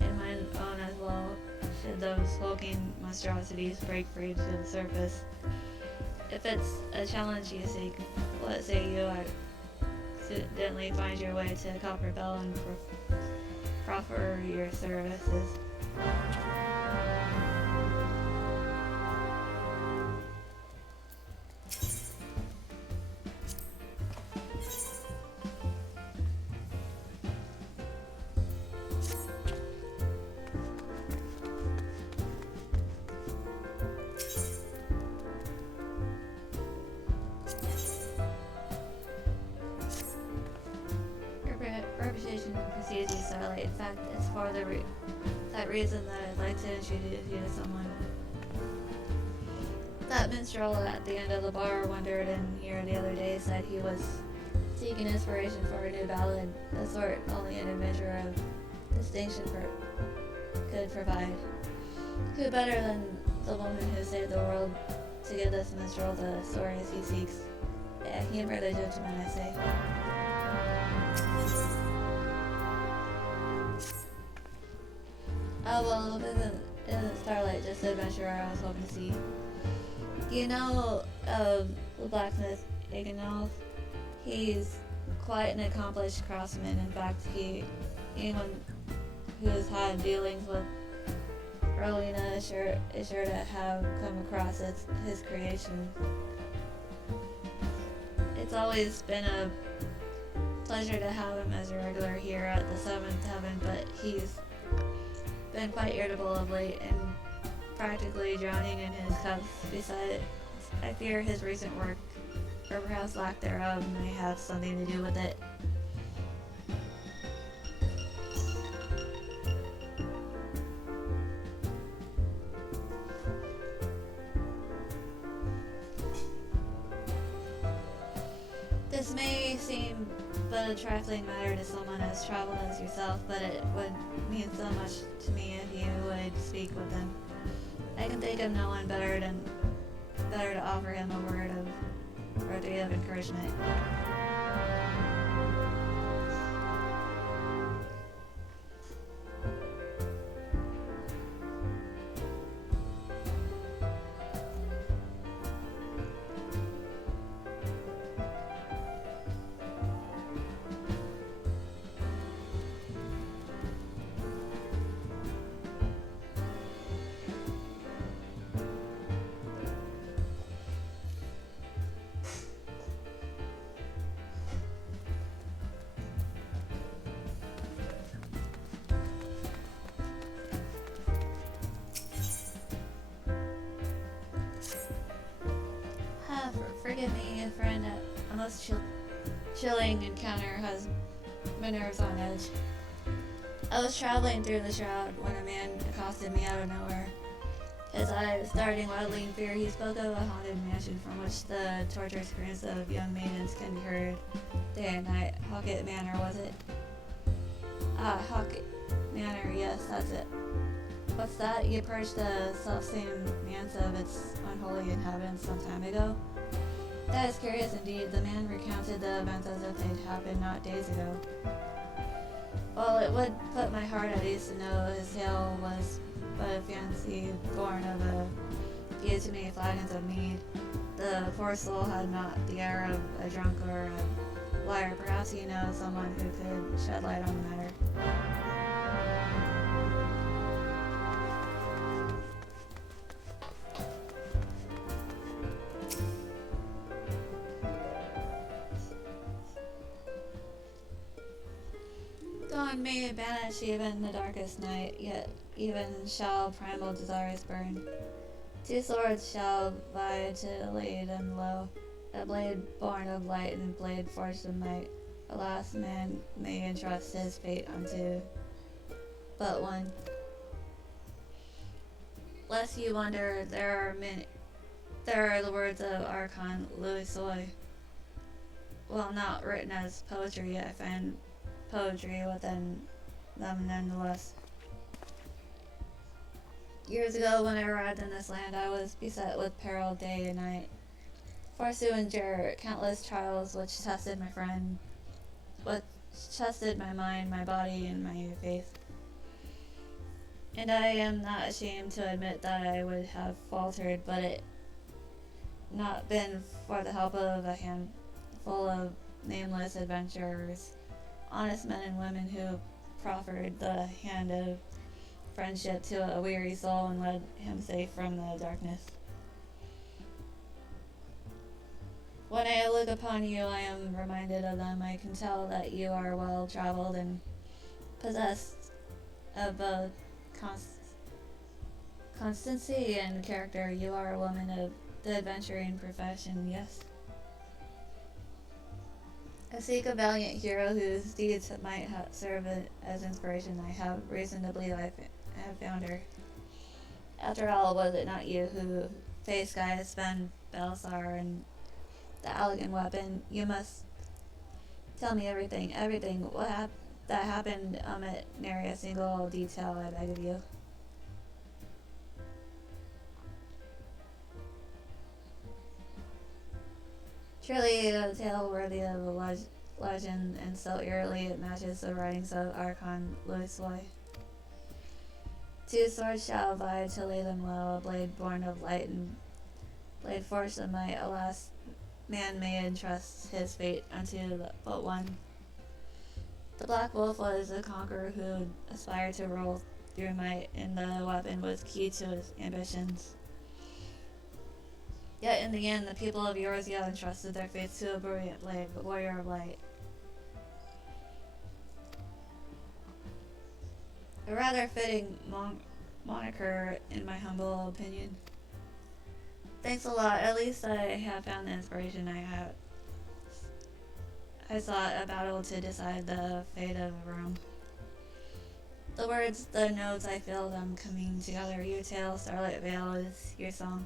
and mine own as well, should those hulking monstrosities break free to the surface. If it's a challenge you seek, what say you accidentally find your way to Copperbell and proffer your services? Reputation precedes you, Starlight. In fact, it's for that reason that I'd like to introduce you to someone. That minstrel at the end of the bar wandered in here the other day, said he was seeking inspiration for a new ballad, the sort only an adventurer of distinction could provide. Who better than the woman who saved the world to give this minstrel the stories he seeks? Yeah, humor the gentleman, I say. Oh, well, isn't Starlight just the adventurer I was hoping to see? You know the blacksmith, Ignolf? He's quite an accomplished craftsman. In fact, anyone who has had dealings with Rowena is sure to have come across his creation. It's always been a pleasure to have him as a regular here at the Seventh Heaven, but he's been quite irritable of late and practically drowning in his cups. Besides, I fear his recent work, or perhaps lack thereof, may have something to do with it. This may seem but a trifling matter to someone as traveled as yourself, but it would mean so much to me if you would speak with him. I can think of no one better to offer him a word or three of encouragement. Forgive me, friend, a most chilling encounter has my nerves on edge. I was traveling through the shroud when a man accosted me out of nowhere. His eyes starting wildly in fear, he spoke of a haunted mansion from which the torture screams of young maidens can be heard day and night. Hawkett Manor, was it? Ah, Hawkett Manor, yes, that's it. What's that? You purged the self-same manse of its unholy inhabitants some time ago? That is curious indeed. The man recounted the events as if they'd happened not days ago. Well, it would put my heart at ease to know his tale was but a fancy born of a few too many flagons of mead. The poor soul had not the air of a drunk or a liar. Perhaps you know someone who could shed light on the matter. Dawn may banish even the darkest night, yet even shall primal desires burn. Two swords shall vie to lead and low. a blade born of light and blade forged of might. Alas, man may entrust his fate unto but one. Lest you wonder, there are the words of Archon Louis Soy. While not written as poetry, I find poetry within them nonetheless. Years ago, when I arrived in this land, I was beset with peril day and night, forced to endure countless trials which tested my mind, my body, and my faith. And I am not ashamed to admit that I would have faltered, but it not been for the help of a handful of nameless adventurers, honest men and women who proffered the hand of friendship to a weary soul and led him safe from the darkness. When I look upon you, I am reminded of them. I can tell that you are well traveled and possessed of both constancy and character. You are a woman of the adventuring profession, yes. I seek a valiant hero whose deeds might serve as inspiration. I have reason to believe I have found her. After all, was it not you who faced Gaius Sven Belisar and the elegant weapon? You must tell me everything, that happened, nary a single detail, I beg of you. Truly a tale worthy of a legend, and so eerily it matches the writings of Archon Louis Soy. Two swords shall vie to lay them low, a blade born of light and blade forged of might. Alas, man may entrust his fate unto but one. The Black Wolf was a conqueror who aspired to rule through might, and the weapon was key to his ambitions. Yet in the end, the people of Eorzea entrusted their faith to a brilliant blade, a warrior of light. A rather fitting moniker, in my humble opinion. Thanks a lot. At least I have found the inspiration I sought, a battle to decide the fate of Rome. The words, the notes, I feel them coming together. Your tale, Starlight Vale, is your song.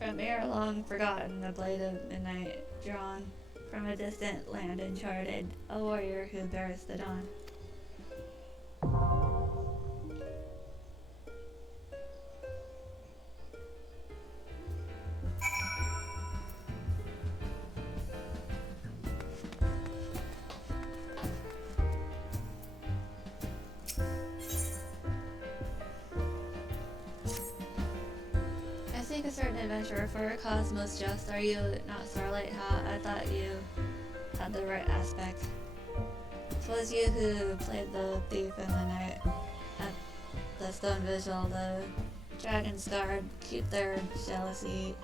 From ere long forgotten, the blade of midnight drawn from a distant land uncharted, a warrior who bears the dawn. A certain adventurer for a cause most just. Are you not Starlight? I thought you had the right aspect. 'Twas you who played the thief in the night at the stone vigil. The dragon's guard keep their jealousy.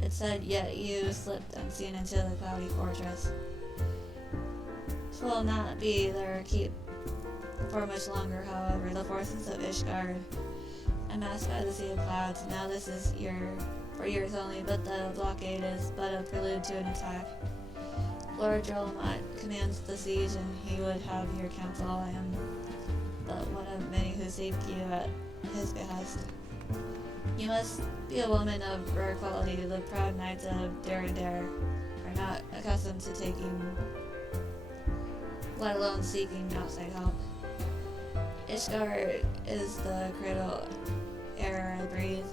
It said, yet you slipped unseen into the cloudy fortress. 'Twill not be their keep for much longer, however. The forces of Ishgard amassed by the sea of clouds. Now this is for yours only, but the blockade is but a prelude to an attack. Lord Drolamont commands the siege, and he would have your counsel. I am but one of many who seek you at his behest. You must be a woman of rare quality. The proud knights of Dare are not accustomed to taking, let alone seeking, outside help. Ishgard is the cradle air I breathe,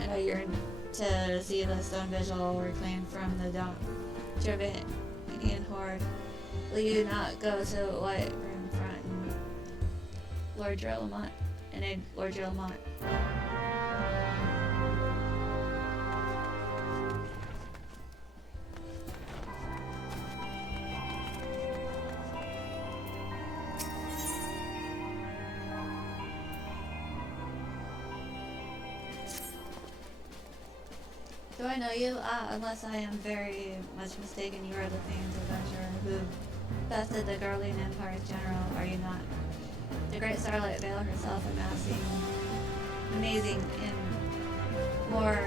and I yearn to see the stone vigil reclaimed from the Gervanian horde. Will you not go to White Room Front and Lord Drolamont and aid Lord Drolamont? Do I know you? Unless I am very much mistaken, you are the famed adventurer who bested the Garlean Empire's general, are you not? The great Starlight Vale herself amassing amazing and more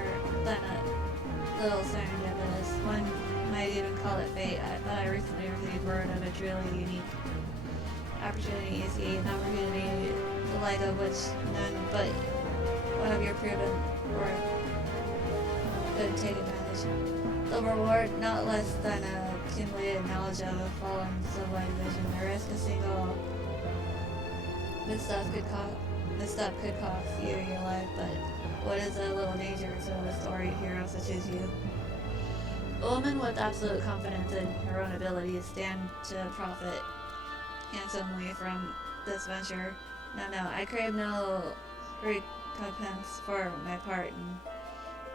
than a little serendipitous. One might even call it fate, but I recently received word of a truly unique opportunity. You see, an opportunity the like of which none but one of your proven worth could take advantage. The reward, not less than a accumulated knowledge of a fallen civilization. The risk a single misstep could cost you your life, but what is a little danger to a storied hero such as you? A woman with absolute confidence in her own abilities stand to profit handsomely from this venture. No, I crave no recompense for my part in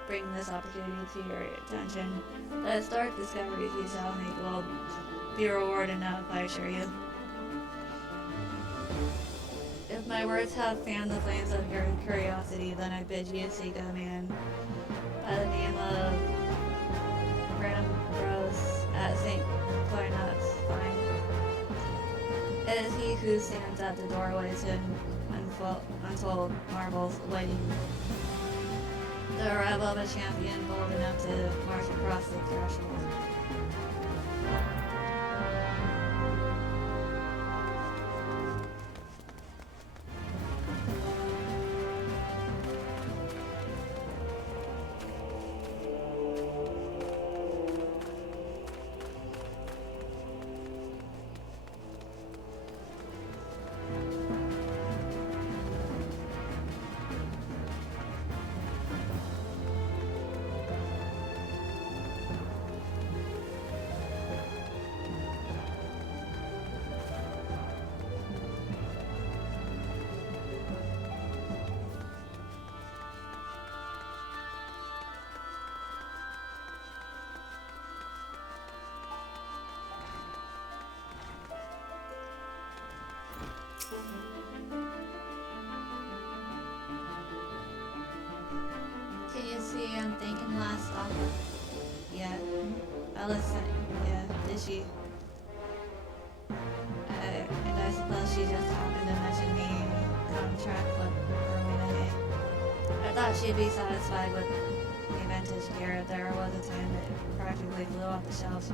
bringing this opportunity to your attention. The historic discoveries you shall make will be reward enough, I assure you. If my words have fanned the flames of your curiosity, then I bid you seek a man by the name of Rambrose at St. Cloynot's Fine. It is he who stands at the doorway to untold marvels, waiting the arrival of a champion bold enough to march across the threshold. Can you see I'm thinking last off? Yeah. Alyssa, yeah, did she? And I suppose she just happened to mention me contract with Rowena. I thought she'd be satisfied with the vintage gear. There was a time that practically flew off the shelves,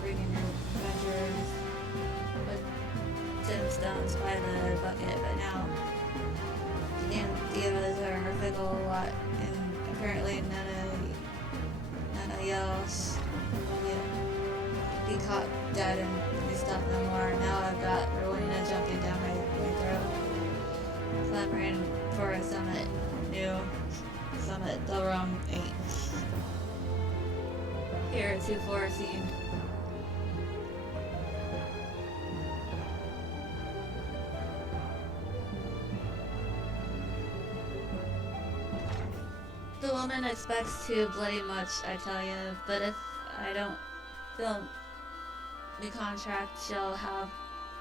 bringing in adventures with gemstones by the bucket, but now damn divas are fickle a lot, and apparently none of y'all be caught dead and be stuff no more. Now I've got Rowena jumping down my throat, clamoring for a summit the rum ain't here to foreseen. The woman expects to bloody much, I tell you, but if I don't fill the contract, she'll have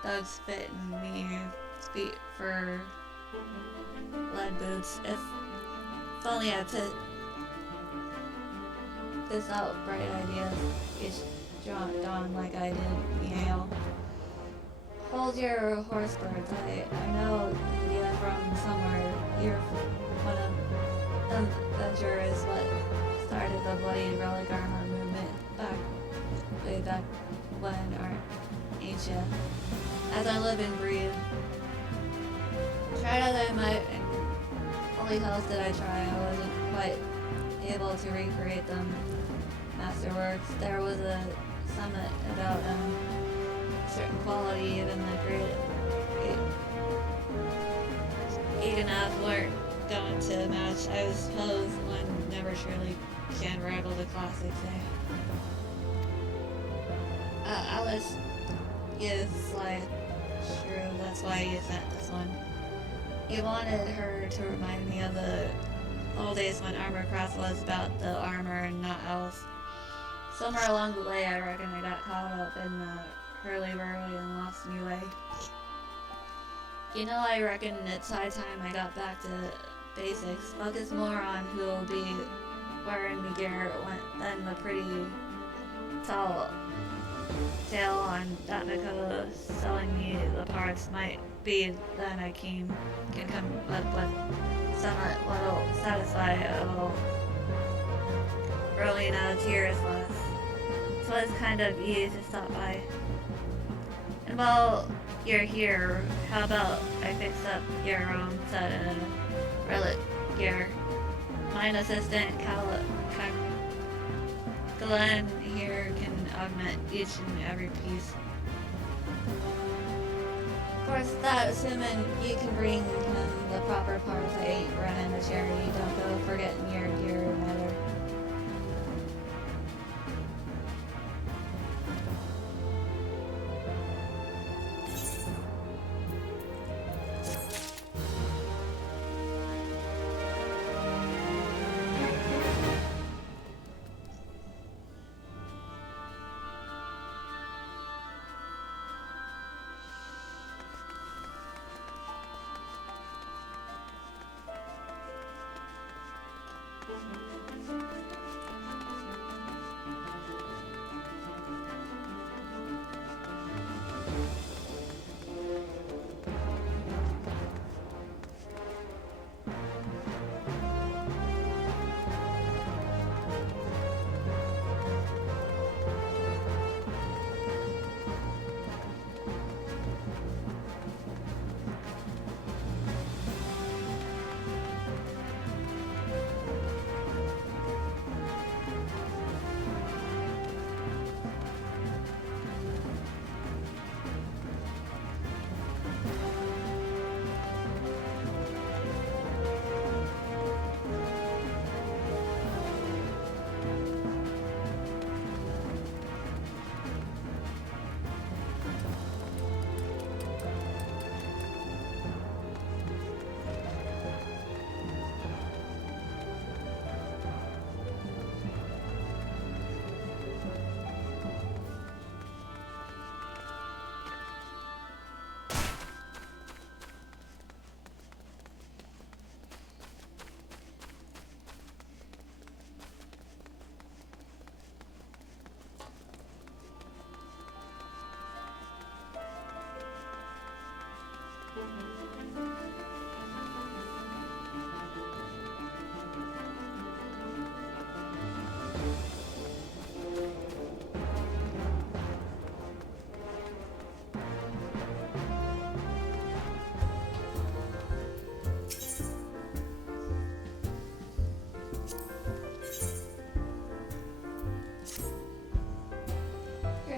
thugs fit in me feet for lead boots. If only I put this out bright idea is drawn like I did Yale. Hold your horse birds. I know you from somewhere. You're one of them. Venture is what started the bloody relic armor movement way back when, ain't ya? As I live and breathe. Tried as I might, and only else did I try. I wasn't quite able to recreate them masterworks. There was a summit about certain quality, even the great enough weren't going to match. I suppose one never surely can rival the classics, Alice, yes, like, true, that's why you sent this one. You wanted her to remind me of the old days when Armorcraft was about the armor and not else. Somewhere along the way, I reckon I got caught up in the hurly-burly and lost me way. You know, I reckon it's high time I got back to basics. Focus more on who'll be wearing the gear than the pretty tall tale on Datnico selling me the parts might speed than I can come up with somewhat will satisfy a little rolling out tears less. So it's kind of easy to stop by. And while you're here, how about I fix up your own set of relic gear? Mine assistant Glenn here can augment each and every piece. Of course, that assuming you can bring him the proper parts. I ain't running a charity. Don't go forgetting your dear mother.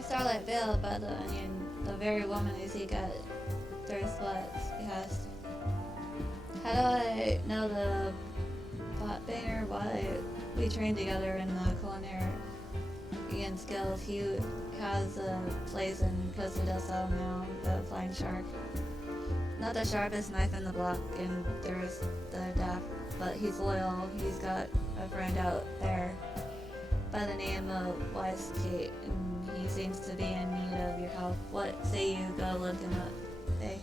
Starlight Veil by the Onion, the very woman who seek out Thirstblood's behest. How do I know the bot banger? Why we trained together in the culinary skills. He has a place in Costa del Sol now, the Flying Shark. Not the sharpest knife in the block, and there's the daft, but he's loyal. He's got a friend out there by the name of Wise Kate, and he seems to be in need of your help. What say you go look him up, eh?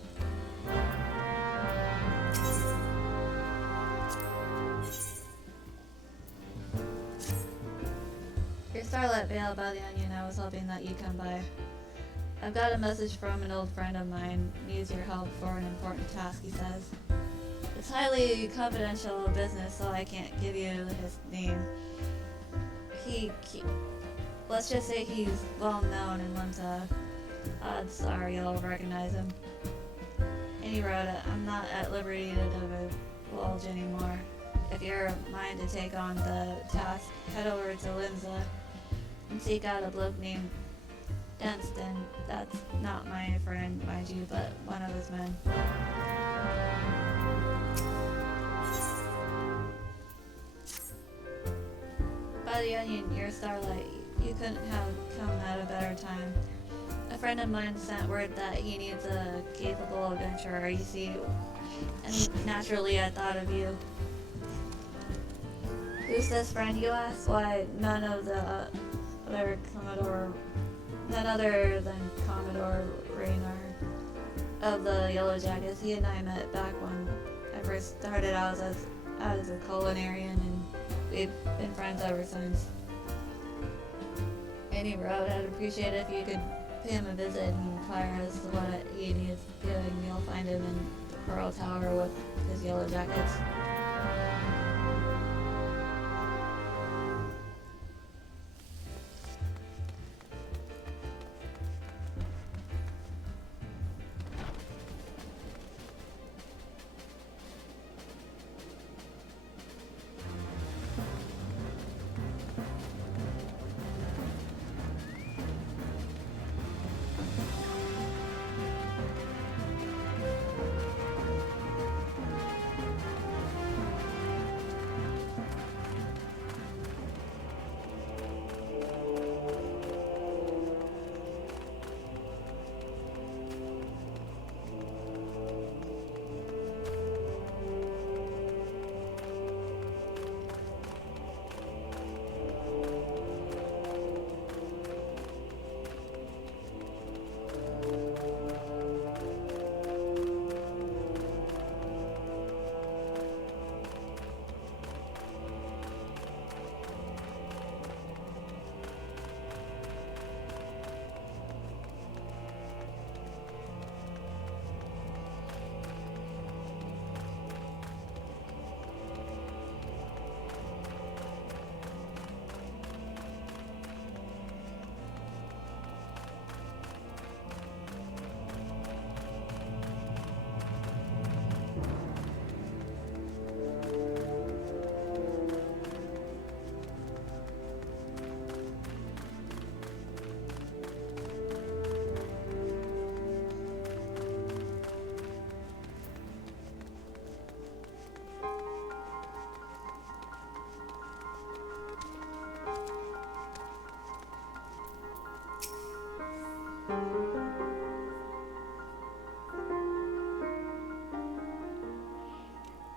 Your Starlight Veil by the Onion, I was hoping that you'd come by. I've got a message from an old friend of mine. Needs your help for an important task, he says. It's highly confidential business, so I can't give you his name. Let's just say he's well known in Limta. Odds are you'll recognize him. And he wrote it, I'm not at liberty to divulge anymore. If you're mind to take on the task, head over to Limsa and seek out a bloke named Dunstan. That's not my friend, mind you, but one of his men. By the Onion, your Starlight, you couldn't have come at a better time. A friend of mine sent word that he needs a capable adventurer, you see, and naturally I thought of you. Who's this friend, you ask? Why, none other than Commodore Raynor of the Yellow Jackets. He and I met back when I first started out as a culinarian, and we've been friends ever since. And he wrote, I'd appreciate it if you could pay him a visit and inquire as to what he needs doing. You'll find him in the Coral Tower with his yellow jackets.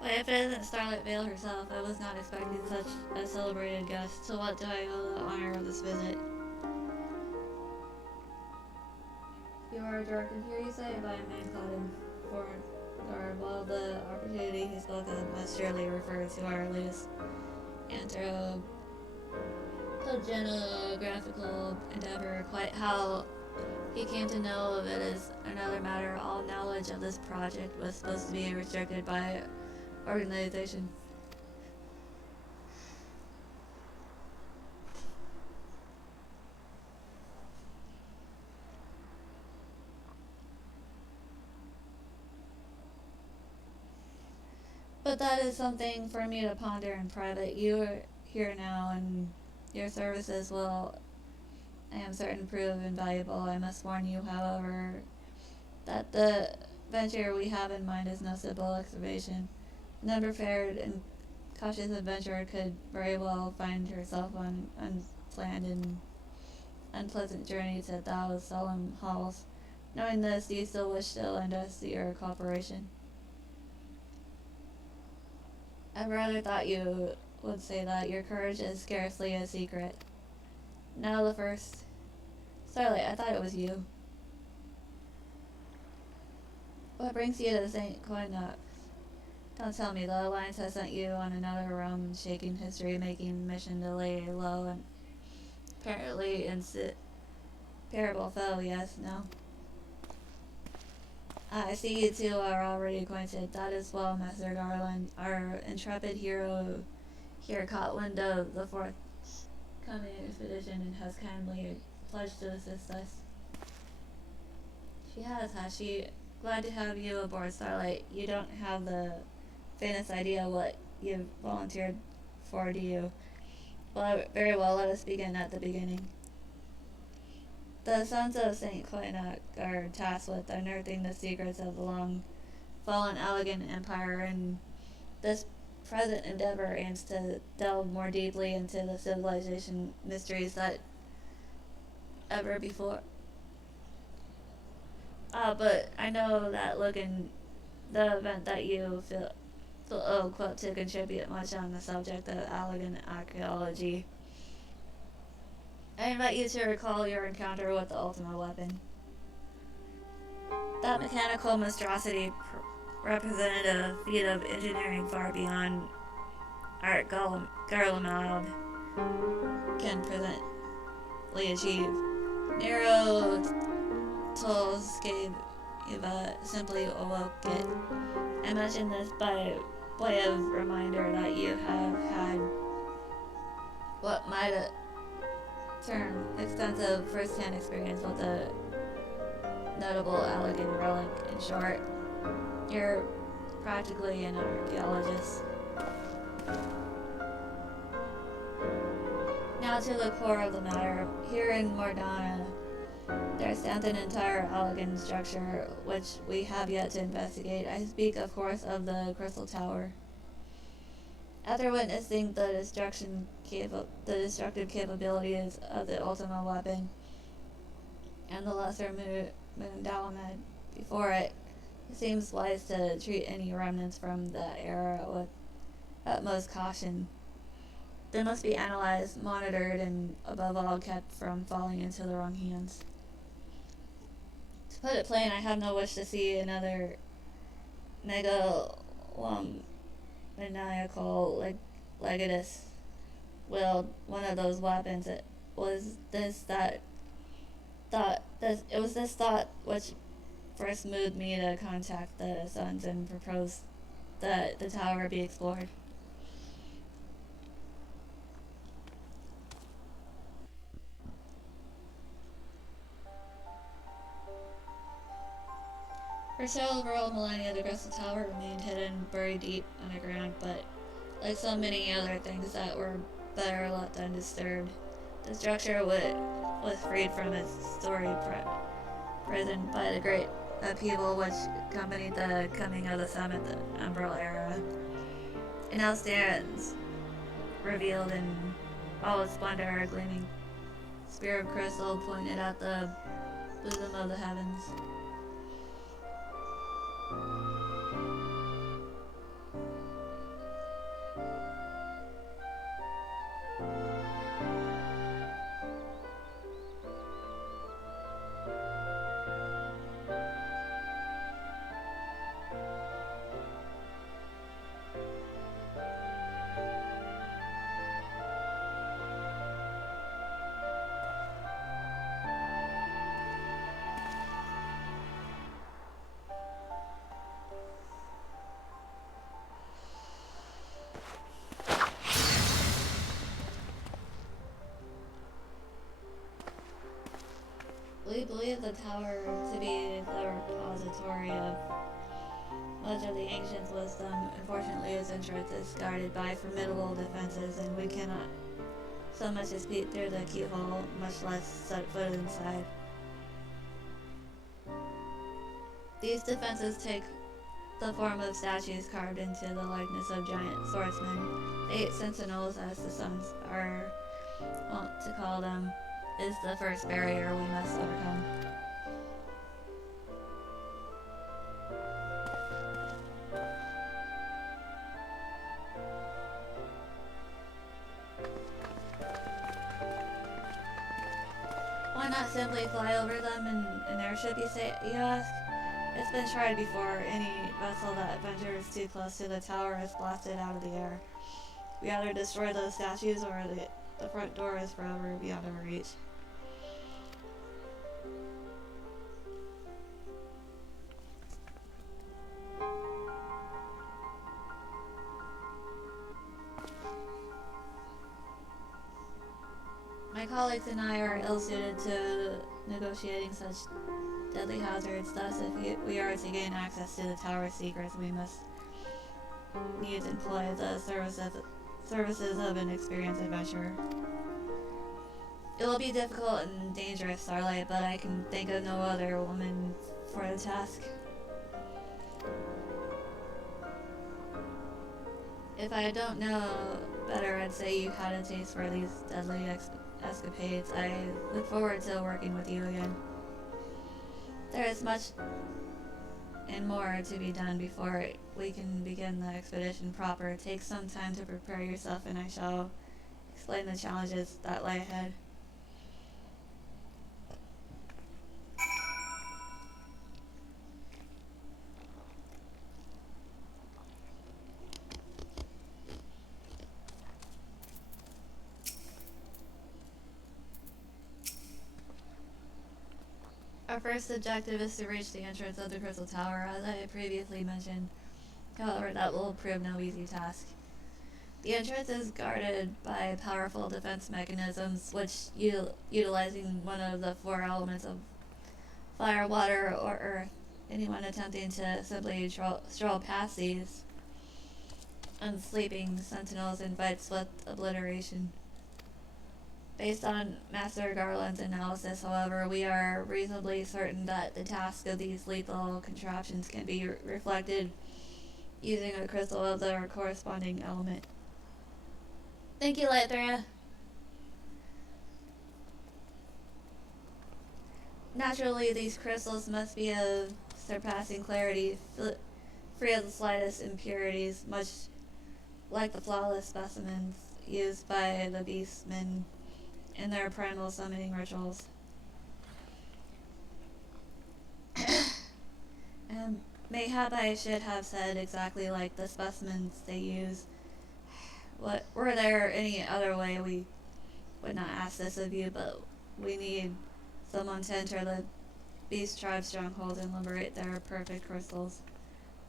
But if it isn't Starlight Vale herself, I was not expecting such a celebrated guest. So what do I owe the honor of this visit? You are directed here, you say, by a man clad in foreign garb. Well, the opportunity he spoke of must surely refer to our latest anthropographical endeavor. Quite how he came to know of it is another matter. All knowledge of this project was supposed to be restricted by organization. But that is something for me to ponder in private. You are here now, and your services will, I am certain, prove invaluable. I must warn you, however, that the venture we have in mind is no simple excavation. An unprepared and cautious adventurer could very well find herself on unplanned and unpleasant journey to Thao's solemn halls. Knowing this, do you still wish to lend us your cooperation? I rather thought you would say that. Your courage is scarcely a secret. Now the first... Starlight, I thought it was you. What brings you to St. Coinox? Don't tell me the Alliance has sent you on another realm-shaking history-making mission to lay low and apparently insipparable foe, yes, no? I see you two are already acquainted. That is well, Master Garland. Our intrepid hero here caught wind of the forthcoming expedition and has kindly pledged to assist us. She has she? Glad to have you aboard, Starlight. You don't have the faintest idea what you've volunteered for, do you? Well, very well, let us begin at the beginning. The sons of St. Coinox are tasked with unearthing the secrets of the long-fallen Allegan Empire, and this present endeavor aims to delve more deeply into the civilization mysteries that ever before. But I know that looking the event that you feel quote to contribute much on the subject of Allegan archaeology. I invite you to recall your encounter with the ultimate weapon. That mechanical monstrosity represented a feat of engineering far beyond Art Garlemald can presently achieve. Narrow impulse gave Eva simply awoke it. I mention this by way of reminder that you have had what might term extensive first-hand experience with a notable elegant relic. In short, you're practically an archaeologist. Now to the core of the matter. Here in Mordana, there stands an entire elegant structure which we have yet to investigate. I speak, of course, of the Crystal Tower. After witnessing the destructive capabilities of the Ultima weapon and the lesser moon Dalamed before it, it seems wise to treat any remnants from that era with utmost caution. They must be analyzed, monitored, and above all kept from falling into the wrong hands. To put it plain, I have no wish to see another megalomaniacal Legatus wield one of those weapons. It was this thought which first moved me to contact the Sons and propose that the tower be explored. For several millennia, the Crystal Tower remained hidden, buried deep underground, but like so many other things that were better left undisturbed, the structure was freed from its storied prison by the great upheaval which accompanied the coming of the Seventh Umbral Era. It now stands revealed in all its splendor, a gleaming spear of crystal pointed at the bosom of the heavens. We believe the tower to be the repository of much of the ancient wisdom. Unfortunately, its entrance is guarded by formidable defenses, and we cannot so much as peek through the keyhole, much less set foot inside. These defenses take the form of statues carved into the likeness of giant swordsmen. The 8 sentinels, as the Sons are wont to call them, is the first barrier we must overcome. Why not simply fly over them in an airship, you ask? It's been tried before. Any vessel that ventures too close to the tower is blasted out of the air. We either destroy those statues or the front door is forever beyond our reach. My colleagues and I are ill-suited to negotiating such deadly hazards. Thus, if we are to gain access to the tower's secrets, we must needs employ the services of an experienced adventurer. It will be difficult and dangerous, Starlight, but I can think of no other woman for the task. If I don't know better, I'd say you had a taste for these deadly escapades. I look forward to working with you again. There is much and more to be done before we can begin the expedition proper. Take some time to prepare yourself, and I shall explain the challenges that lie ahead. Our first objective is to reach the entrance of the Crystal Tower, as I previously mentioned. However, that will prove no easy task. The entrance is guarded by powerful defense mechanisms, which, utilizing one of the four elements of fire, water, or earth, anyone attempting to simply stroll past these unsleeping sentinels invites swift obliteration. Based on Master Garland's analysis, however, we are reasonably certain that the task of these lethal contraptions can be reflected using a crystal of their corresponding element. Thank you, Lythria. Naturally, these crystals must be of surpassing clarity, free of the slightest impurities, much like the flawless specimens used by the beastmen in their primal summoning rituals. Mayhap I should have said exactly like the specimens they use. Were there any other way, we would not ask this of you, but we need someone to enter the Beast Tribe stronghold and liberate their perfect crystals.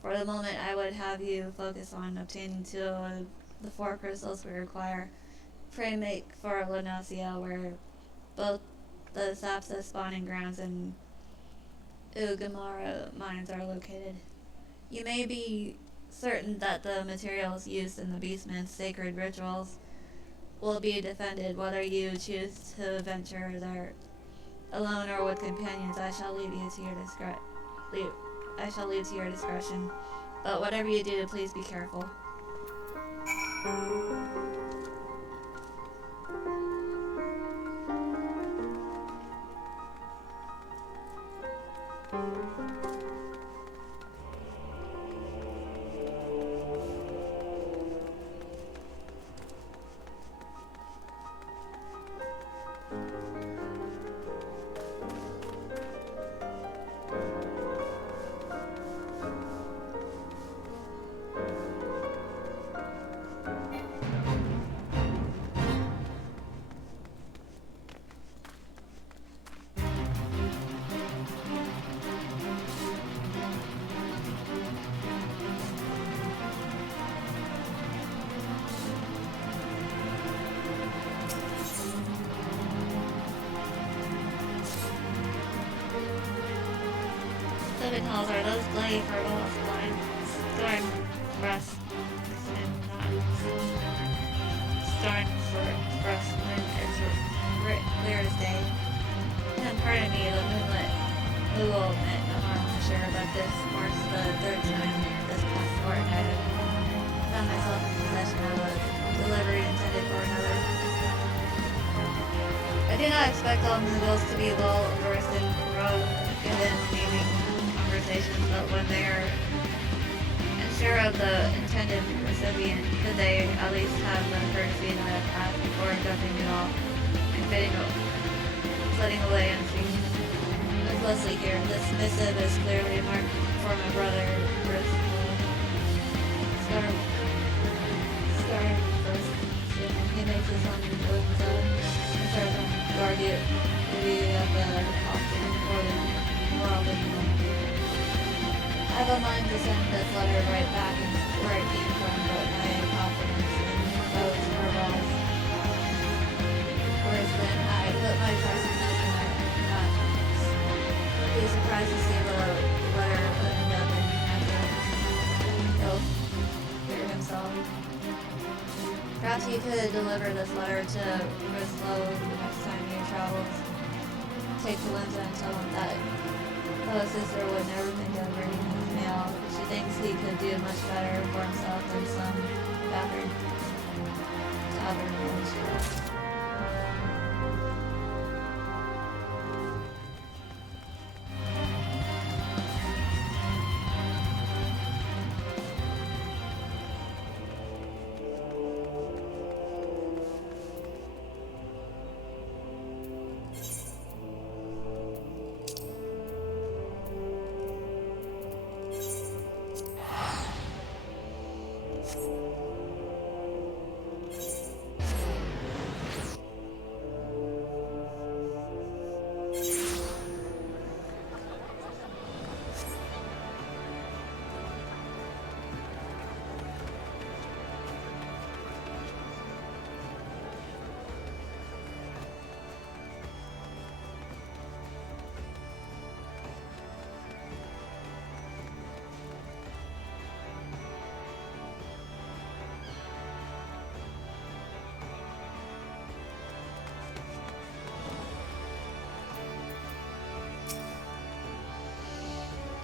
For the moment, I would have you focus on obtaining 2 of the 4 crystals we require. Pray make for Lunacia, where both the Sapsa spawning grounds and Ugamara mines are located. You may be certain that the materials used in the Beastman's sacred rituals will be defended, whether you choose to venture there alone or with companions. I shall leave to your discretion. But whatever you do, please be careful. Calls are those bloody fertile storm breasts and not storm breasts when it's clear as day. And pardon me, the moonlit Google meant no harm, I'm sure, but this marks the 3rd time this past fortnight I found myself in possession of a delivery intended for another. I do not expect all Moogles to be well versed in hidden meaning conversations, but when they are unsure of the intended recipient, could they at least have the courtesy to ask before dumping it off and flitting away unseen? Look closely here. This missive is clearly marked for my brother, Chris. Scar first. He makes his own moves and serves on guard duty at the often more often than not. I have a mind to send this letter right back where it came from, but my confidence in those Murballs. Whereas then I put my trust in them and I not be surprised to see the letter end up in Andrew. He'll hear himself. Perhaps you could deliver this letter to Rislow the next time you travel. Take to Linda and tell him that Poe's sister would never think of reading his mail. She thinks he could do much better for himself than some battered tavern village.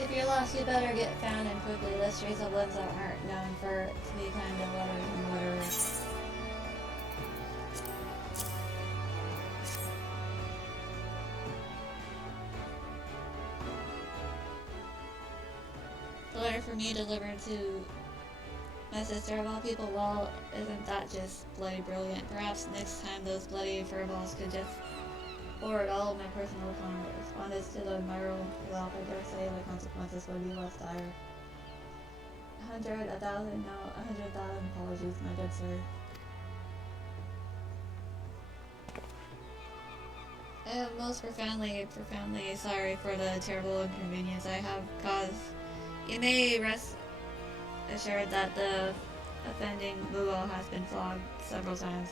If you're lost, you better get found and quickly. The streets of limbs that aren't known for to be kind of letters and murderers. The letter from you delivered to my sister of all people. Well, isn't that just bloody brilliant? Perhaps next time those bloody furballs could just forward all of my personal correspondence to the Myro Ralph. I dare say the consequences would be less dire. 100, 1,000, no, 100,000 apologies, my good sir. I am most profoundly sorry for the terrible inconvenience I have caused. You may rest assured that the offending Mughal has been flogged several times,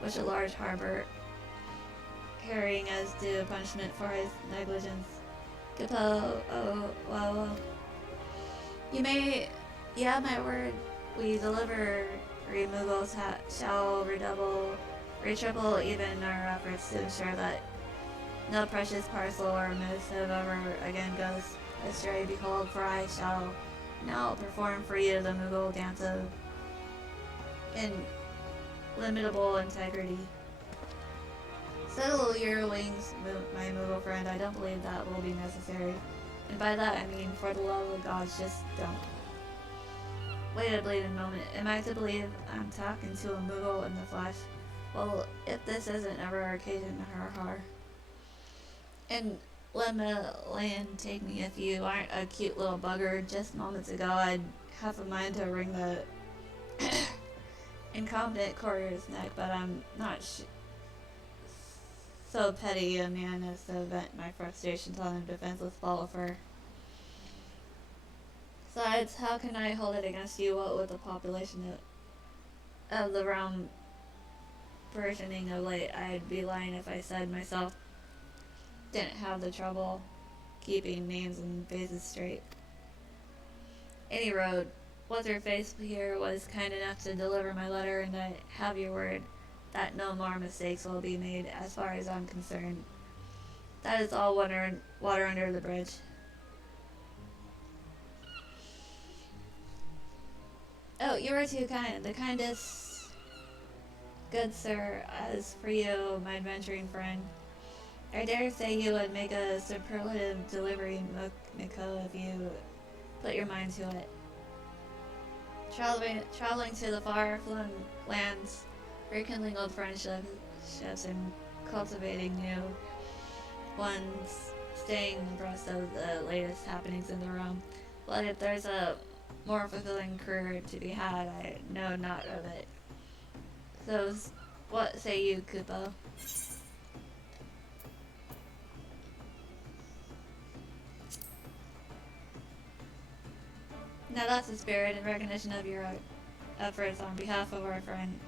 which a large harbor carrying as due punishment for his negligence. Capo, oh, well, you may, yeah, my word, we deliver Mughals shall redouble even our efforts to ensure that no precious parcel or missive ever again goes astray. Behold, for I shall now perform for you the Mughal dance of illimitable integrity. Settle your wings, my Mughal friend. I don't believe that will be necessary. And by that I mean, for the love of gods, just don't. Wait a bleeding moment. Am I to believe I'm talking to a Mughal in the flesh? Well, if this isn't a rare occasion, har. And let me land take me if you aren't a cute little bugger. Just moments ago, I'd have a mind to wring the incompetent courier's neck, but I'm not so petty a man as to vent my frustration telling him defenseless ball of fur. Besides, how can I hold it against you? What with the population of the realm burgeoning of late? I'd be lying if I said myself didn't have the trouble keeping names and faces straight. Any road, what's her face here was kind enough to deliver my letter, and I have your word that no more mistakes will be made as far as I'm concerned. That is all water under the bridge. Oh, you are too kind. The kindest, good sir, as for you, my adventuring friend. I dare say you would make a superlative delivery, Miko, if you put your mind to it. Traveling to the far-flung lands, rekindling old friendships, and cultivating new ones, staying abreast of the latest happenings in the realm. But if there's a more fulfilling career to be had, I know not of it. So, what say you, Kupo? Now that's the spirit and recognition of your efforts on behalf of our friend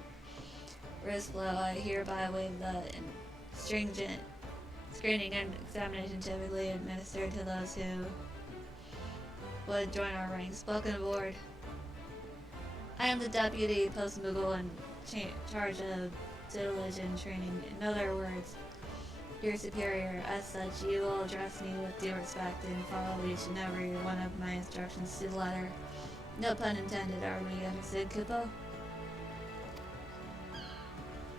Rizplo. I hereby waive the stringent screening and examination typically administered to those who would join our ranks. Welcome aboard. I am the deputy post Mughal in charge of tutelage and training. In other words, your superior. As such, you will address me with due respect and follow each and every one of my instructions to the letter. No pun intended, are we understood, Kupo?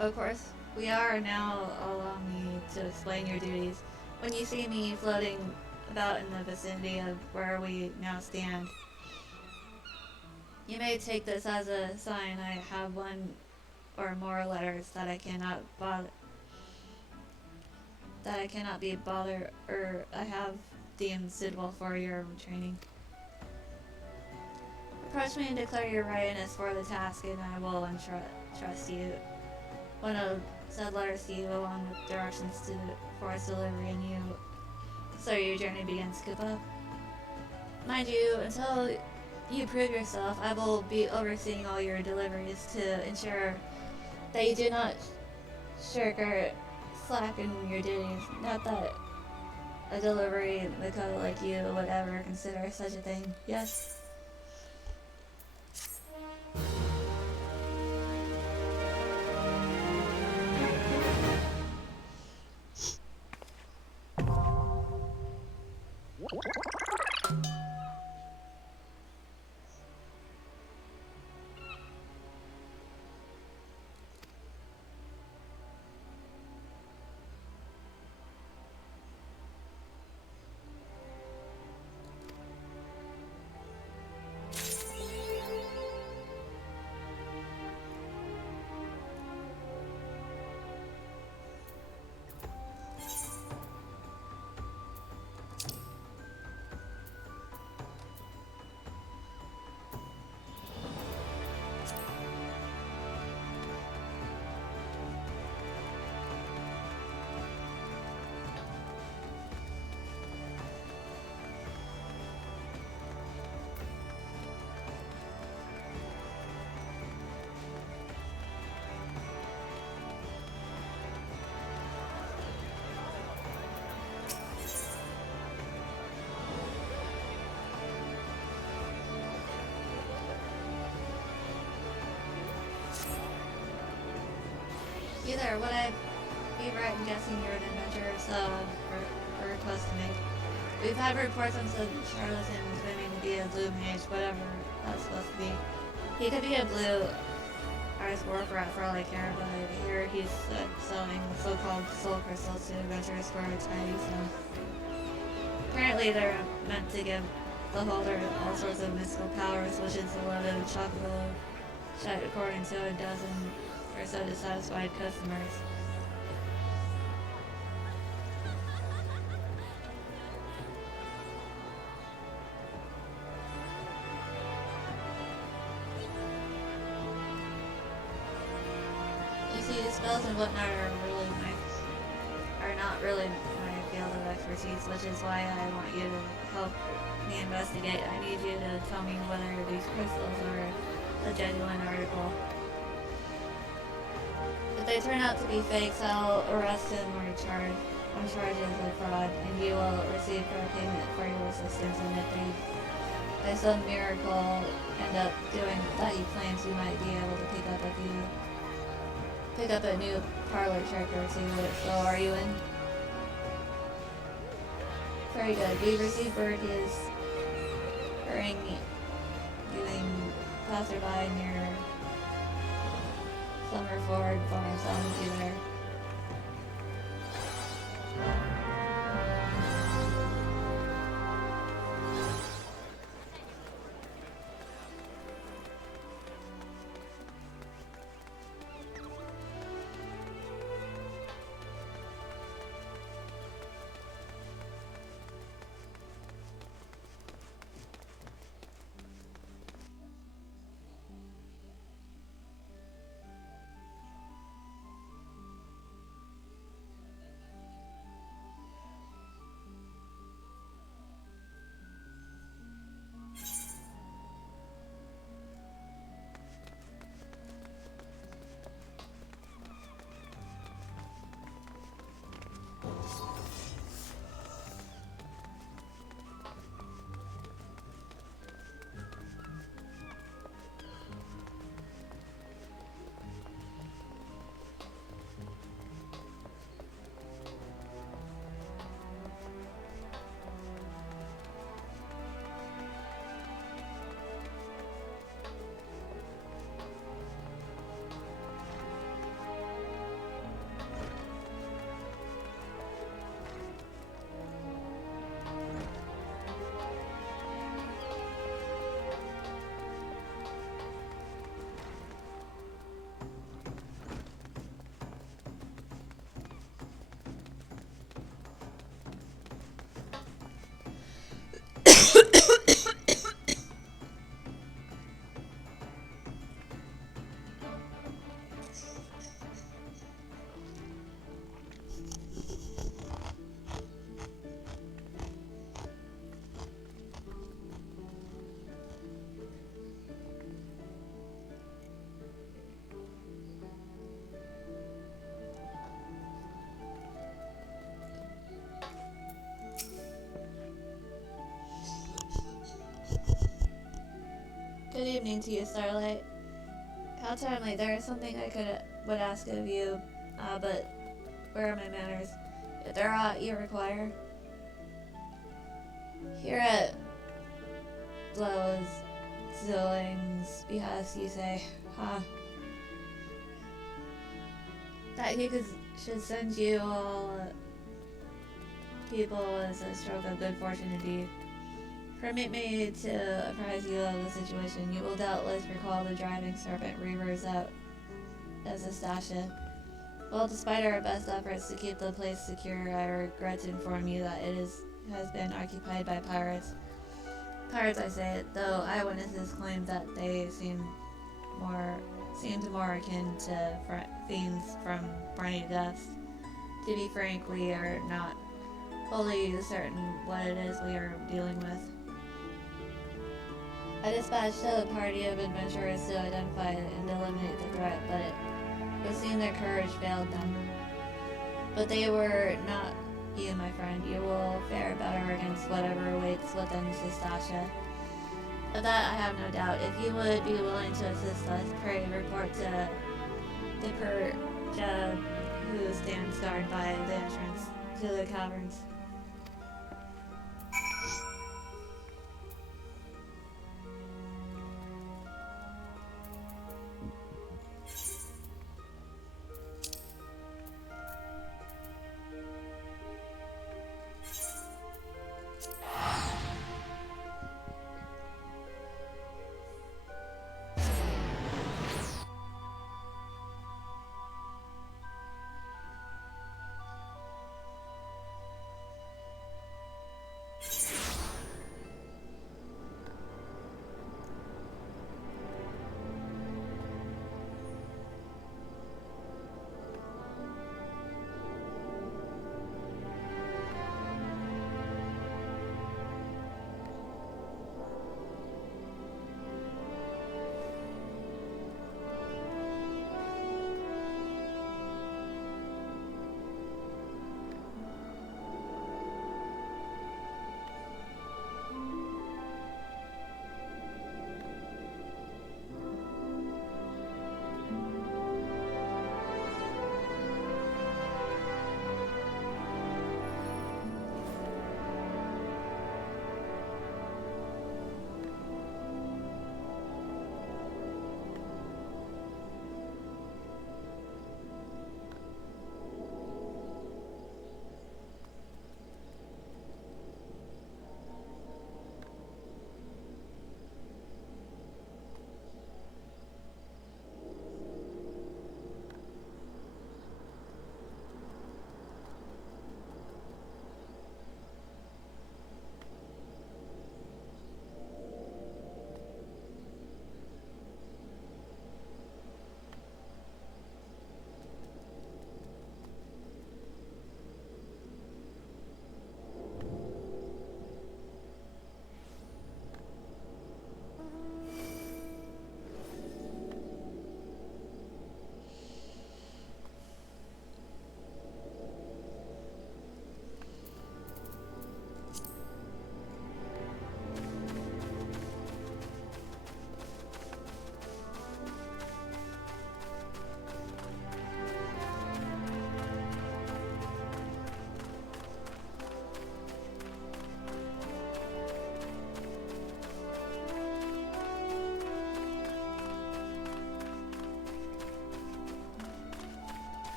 Of course, we are. Now allow me to explain your duties. When you see me floating about in the vicinity of where we now stand, you may take this as a sign I have one or more letters that I cannot be bothered, or I have deemed suitable for your training. Approach me and declare your readiness for the task, and I will entrust you one of said letters to you, along with directions for its delivery, and so your journey begins, Kupo. Mind you, until you prove yourself, I will be overseeing all your deliveries to ensure that you do not shirk or slack in your duties. Not that a delivery Miko like you would ever consider such a thing. Yes? either. Would I be right in guessing you're an adventurer? So, a request to make. We've had reports on some charlatans claiming to be a blue mage, whatever that's supposed to be. He could be a blue artist worker for all I care, but here he's selling so-called soul crystals to adventurers for a tiny sum. Apparently they're meant to give the holder all sorts of mystical powers, which is a lot of chocobo, according to a dozen or so dissatisfied customers. You see, spells and whatnot are not really my field of expertise, which is why I want you to help me investigate. I need you to tell me whether these crystals are a genuine article. If they turn out to be fakes, I'll arrest him on charges of fraud, and you will receive fair payment for your assistance. And if they, by some miracle, end up doing that he claims, you might be able to pick up a new parlor trick or two. So are you in? Very good. We've received word he is viewing passerby near Summerford Farm. So I'll meet you there. Good evening to you, Starlight. How timely. There is something I would ask of you, but where are my manners? If there are aught you require. Here at Blow's Zilling's behest, you say, huh? That he should send you all people as a stroke of good fortune indeed. Permit me to apprise you of the situation. You will doubtless recall the driving serpent reavers out as Astasha. Well, despite our best efforts to keep the place secure, I regret to inform you that it has been occupied by pirates. Pirates, I say it, though eyewitnesses claim that they seemed more akin to fiends from briny depths. To be frank, we are not wholly certain what it is we are dealing with. I dispatched a party of adventurers to identify and eliminate the threat, but it would seem their courage failed them. But they were not you, my friend. You will fare better against whatever awaits within Sistasha. Of that I have no doubt. If you would be willing to assist us, pray report to mage who stands guard by the entrance to the caverns.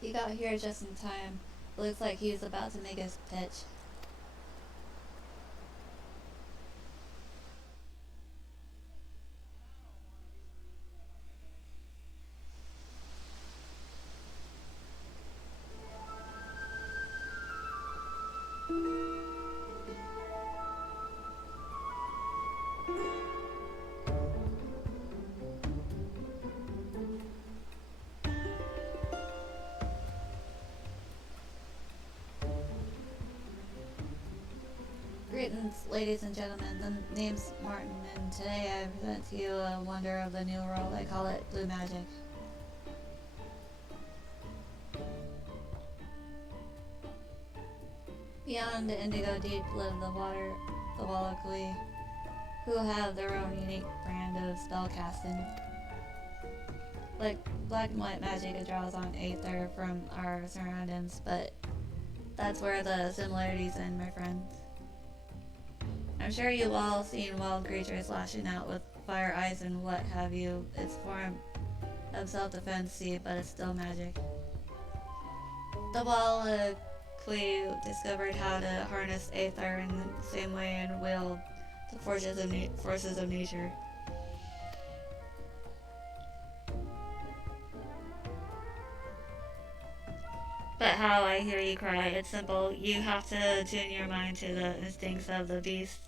He got here just in time. Looks like he was about to make his pitch. Greetings, ladies and gentlemen. The name's Martin, and today I present to you a wonder of the new world. I call it blue magic. Beyond the indigo deep live the Wallachly, who have their own unique brand of spellcasting. Like black and white magic, it draws on aether from our surroundings, but that's where the similarities end, my friends. I'm sure you've all seen wild creatures lashing out with fire, ice, and what have you. It's form of self-defense, see, but it's still magic. The Walla discovered how to harness Aether in the same way and wield the forces of nature. But how, I hear you cry. It's simple. You have to tune your mind to the instincts of the beast.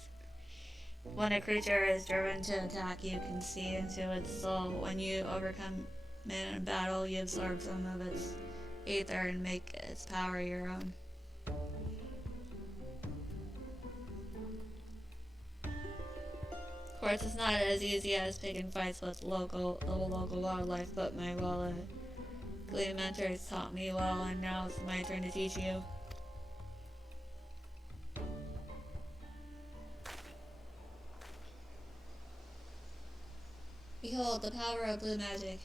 When a creature is driven to attack, you can see into its soul. When you overcome it in battle, you absorb some of its ether and make its power your own. Of course, it's not as easy as picking fights with local wildlife, but my Glee mentors taught me well, and now it's my turn to teach you. Behold the power of blue magic.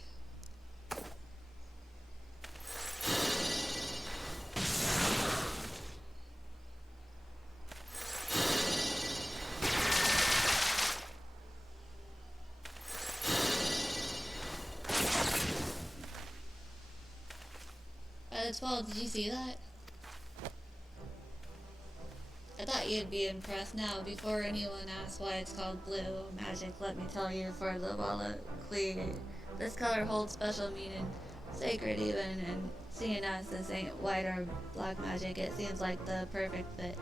By the 12, did you see that? I thought you'd be impressed. Now, before anyone asks why it's called blue magic, let me tell you, for the Walla, this color holds special meaning, sacred even, and seeing as this ain't white or black magic, it seems like the perfect fit.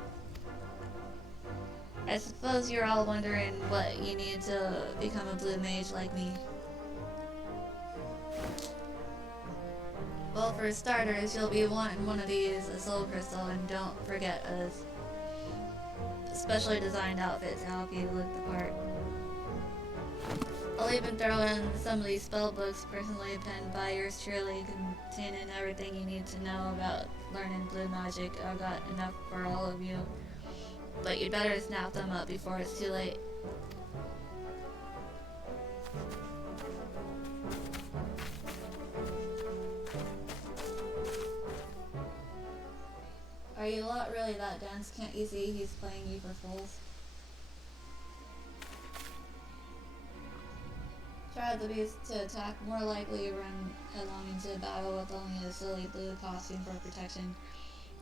I suppose you're all wondering what you need to become a blue mage like me. Well, for starters, you'll be wanting one of these, a soul crystal, and don't forget a specially designed outfit to help you look the part. I'll even throw in some of these spell books personally penned by yours truly, containing everything you need to know about learning blue magic. I've got enough for all of you, but you'd better snap them up before it's too late. Are you lot really that dense? Can't you see he's playing you for fools? Try the beast to attack, more likely run headlong into battle with only a silly blue costume for protection.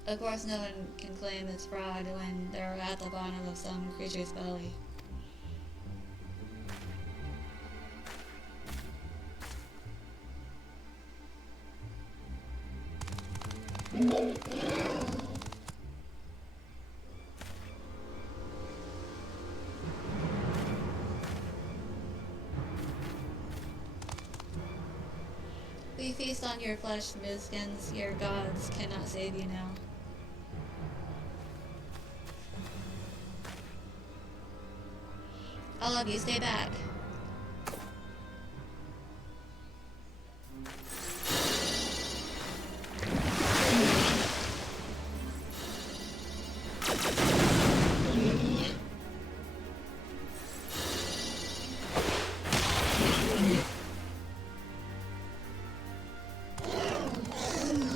Of course, no one can claim it's fraud when they're at the bottom of some creature's belly. We feast on your flesh, smoothskins. Your gods cannot save you now. All of you, stay back.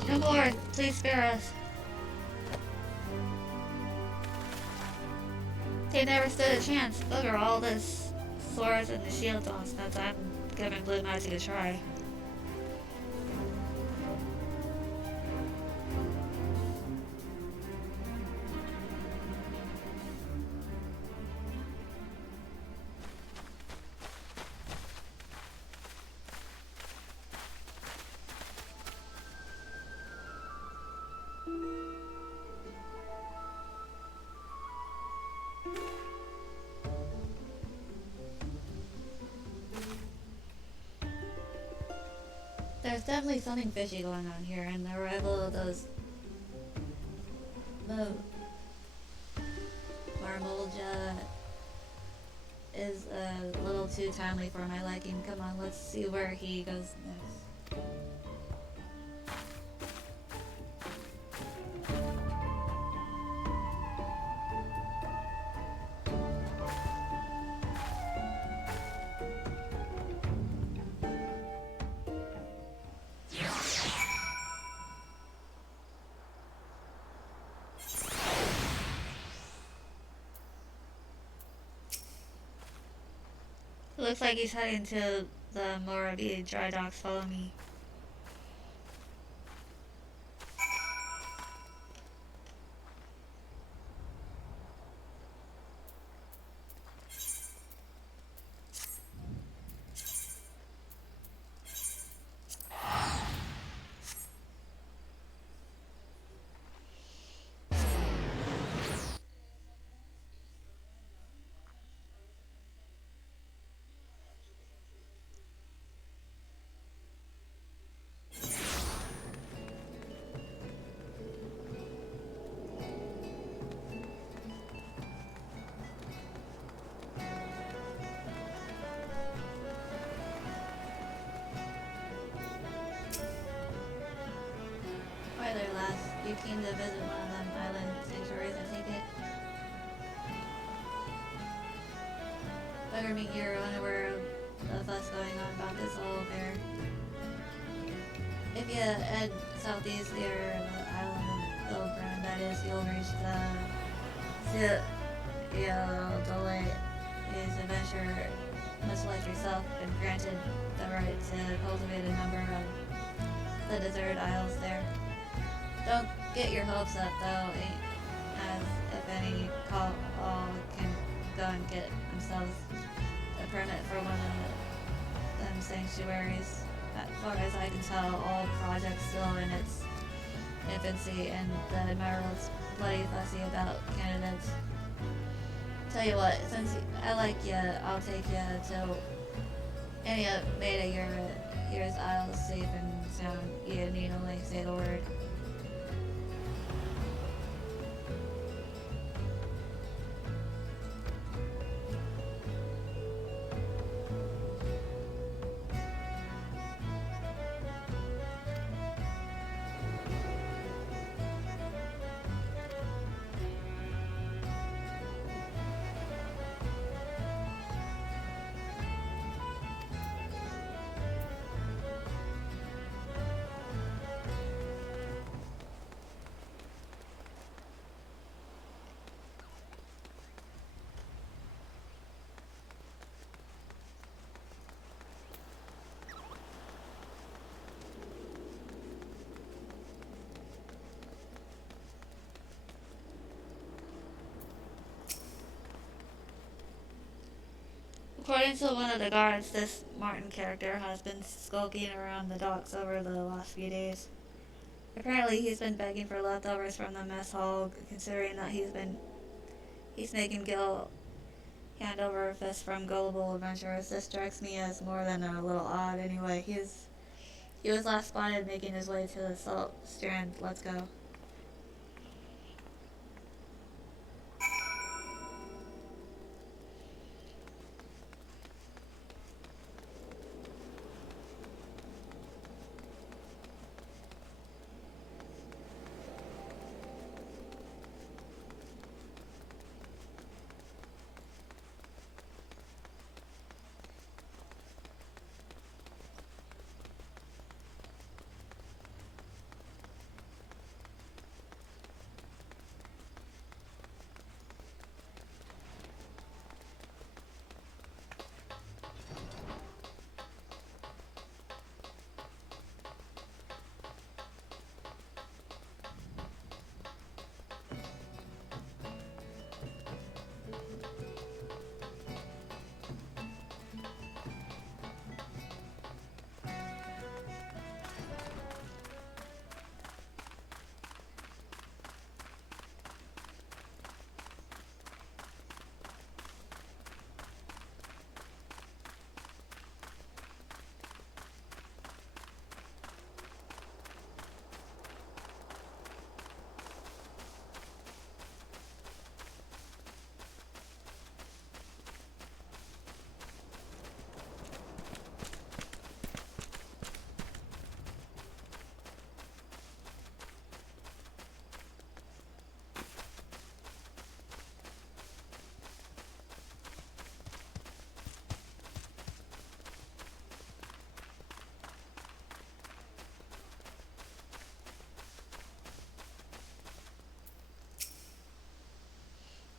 No more, please spare us. They never stood a chance. Look at all this swords and the shields on since I'm giving blue magic a try. There's definitely something fishy going on here, and the arrival of those Marmolja is a little too timely for my liking. Come on, let's see where he goes next. Looks like he's heading to the Moravi dry docks. Follow me. Why there, lass? You came to visit one of them island sanctuaries, I take it? Better meet you're unaware of the fuss going on about this whole affair. If you head southeast near the island of Pilgrim, that is, you'll reach you'll delay his adventure, much like yourself, been granted the right to cultivate a number of the desert isles there. Don't get your hopes up, though, as if any call can go and get themselves a permit for one of them sanctuaries. As far as I can tell, all project's still in its infancy, and the Admiral's bloody fussy about candidates. Tell you what, since I like you, I'll take you to any of Beta yours isles safe and sound. You need only say the word. According to one of the guards, this Martin character has been skulking around the docks over the last few days. Apparently he's been begging for leftovers from the mess hall, considering that he's making Gil hand over fist from gullible adventurers. This strikes me as more than a little odd. Anyway, he was last spotted making his way to the Salt Strand. Let's go.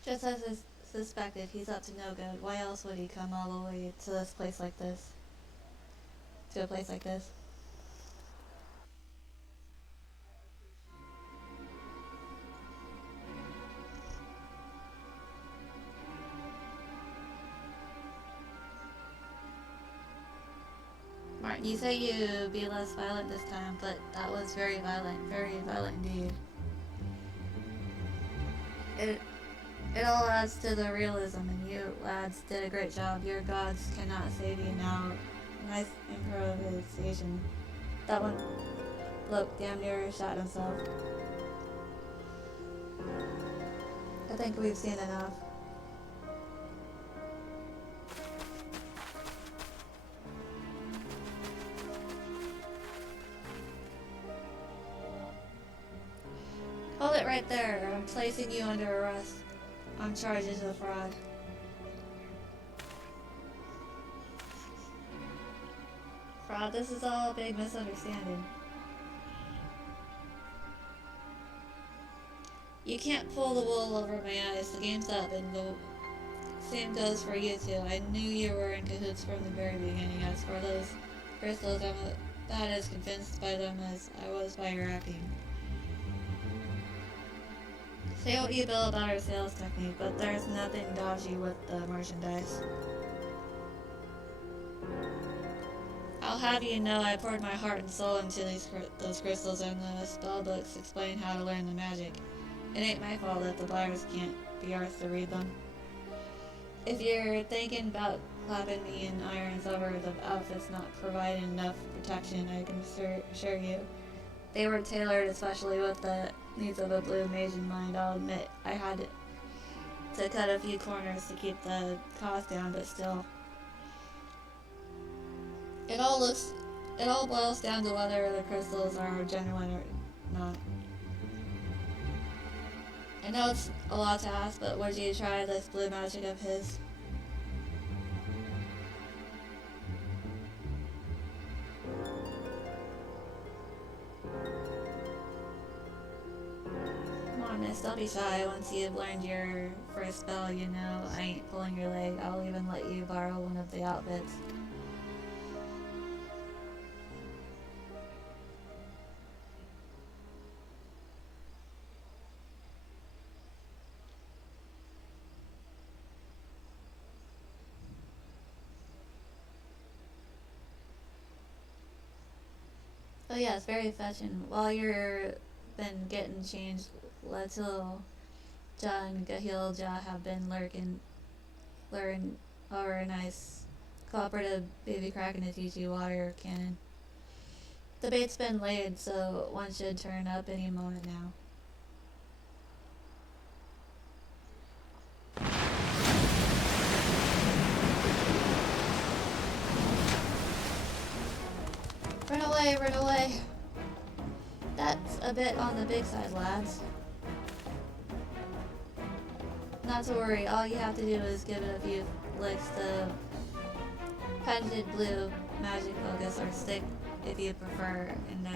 Just as perspective, he's up to no good. Why else would he come all the way to this place like this? To a place like this? Martin, you say you be less violent this time, but that was very violent indeed. It all adds to the realism, and you lads did a great job. Your gods cannot save you now. Nice improvisation. That one, look, damn near shot himself. I think we've seen enough. Hold it right there. I'm placing you under arrest on charges of fraud. Fraud? This is all a big misunderstanding. You can't pull the wool over my eyes. The game's up, and the same goes for you two. I knew you were in cahoots from the very beginning. As for those crystals, I'm about as convinced by them as I was by your acting. Say what you will about our sales technique, but there's nothing dodgy with the merchandise. I'll have you know I poured my heart and soul into those crystals, and the spell books explain how to learn the magic. It ain't my fault that the buyers can't be arsed to read them. If you're thinking about clapping me in irons over the outfits not providing enough protection, I can assure you they were tailored especially with the needs of a blue mage in mind. I'll admit I had to cut a few corners to keep the cost down, but still. It all boils down to whether the crystals are genuine or not. I know it's a lot to ask, but would you try this blue magic of his? Come on, miss, don't be shy. Once you've learned your first spell, you know I ain't pulling your leg. I'll even let you borrow one of the outfits. Oh yeah, it's very fetching. While you're been getting changed, Letil, Ja, and Gahil Ja have been luring over a nice cooperative baby kraken to teach you water cannon. The bait's been laid, so one should turn up any moment now. Run away, run away. That's a bit on the big side, lads. Not to worry, all you have to do is give it a few licks to patented blue magic focus, or stick if you prefer, and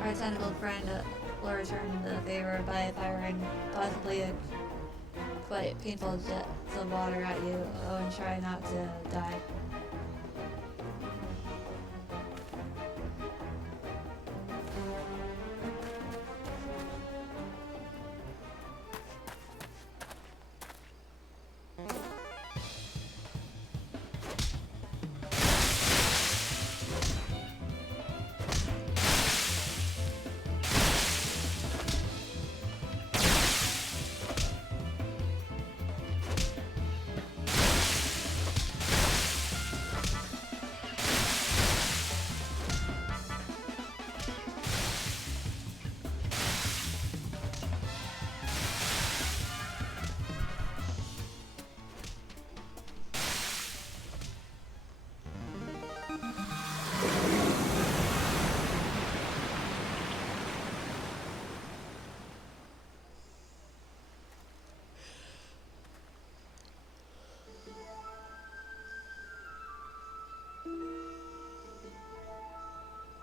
our tentacled friend will return the favor by firing possibly a quite painful jets of water at you. Oh, and try not to die.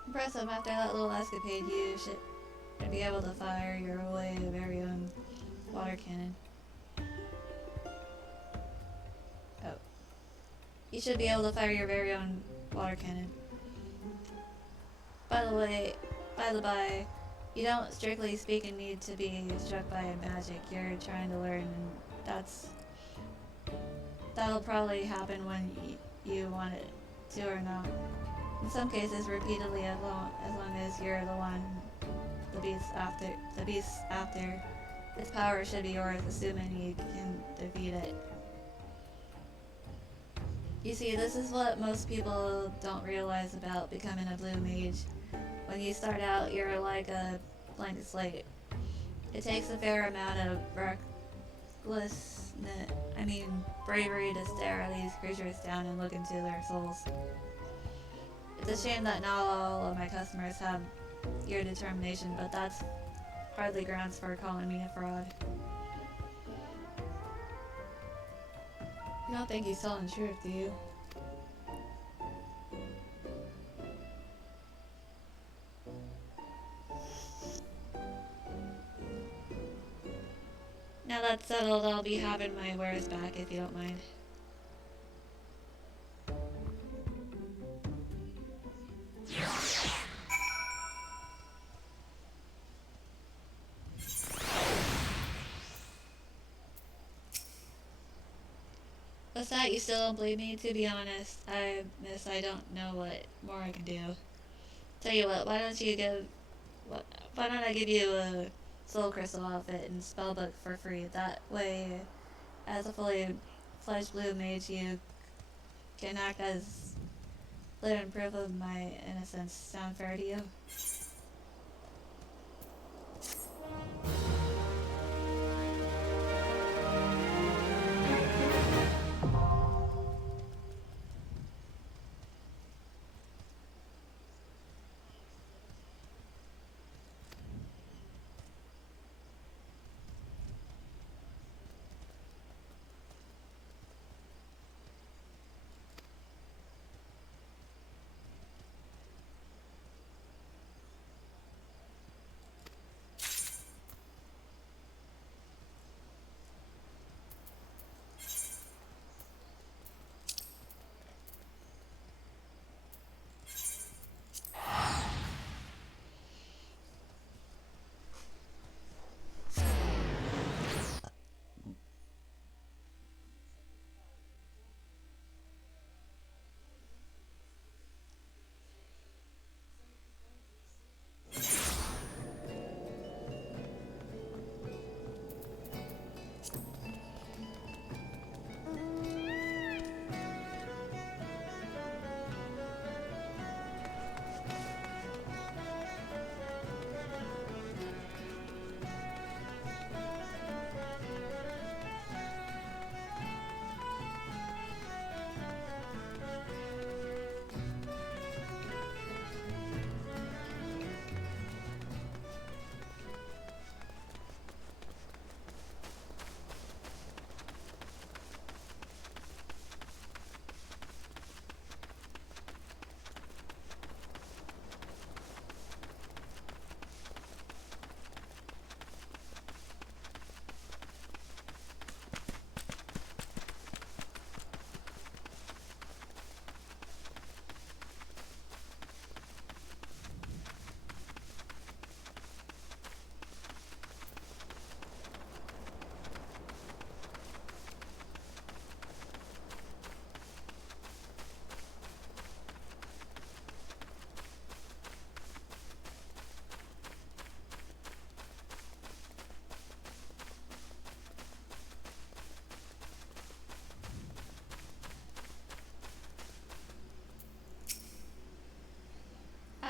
Impressive. After that little escapade, you should be able to fire your way very own water cannon. You should be able to fire your very own water cannon. By the by, you don't strictly speaking need to be struck by magic. You're trying to learn, and that'll probably happen when you want it to or not. In some cases, repeatedly, as long as you're the one the beast after. Its power should be yours, assuming you can defeat it. You see, this is what most people don't realize about becoming a blue mage. When you start out, you're like a blank slate. It takes a fair amount of bravery to stare these creatures down and look into their souls. It's a shame that not all of my customers have your determination, but that's hardly grounds for calling me a fraud. You don't think he's telling the truth, do you? Now that's settled, I'll be having my wares back if you don't mind. What's that? You still don't believe me? To be honest, I don't know what more I can do. Tell you what, why don't I give you a soul crystal outfit and spellbook for free? That way, as a fully fledged blue mage, you can act as living proof of my innocence. Sound fair to you?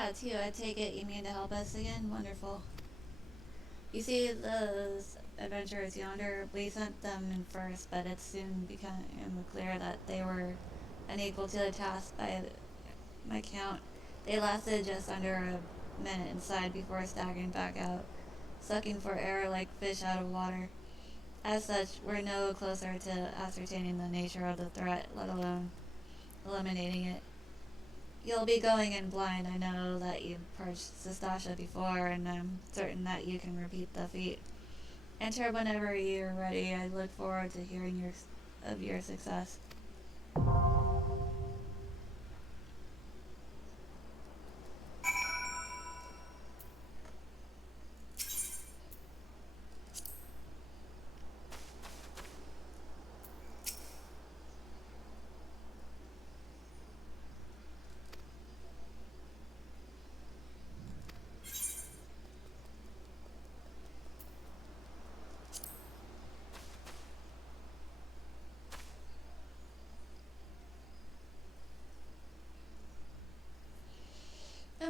That's you. I take it you mean to help us again? Wonderful. You see those adventurers yonder? We sent them in first, but it soon became clear that they were unequal to the task by my count. They lasted just under a minute inside before staggering back out, sucking for air like fish out of water. As such, we're no closer to ascertaining the nature of the threat, let alone eliminating it. You'll be going in blind. I know that you've purged Sestasha before, and I'm certain that you can repeat the feat. Enter whenever you're ready. I look forward to hearing of your success.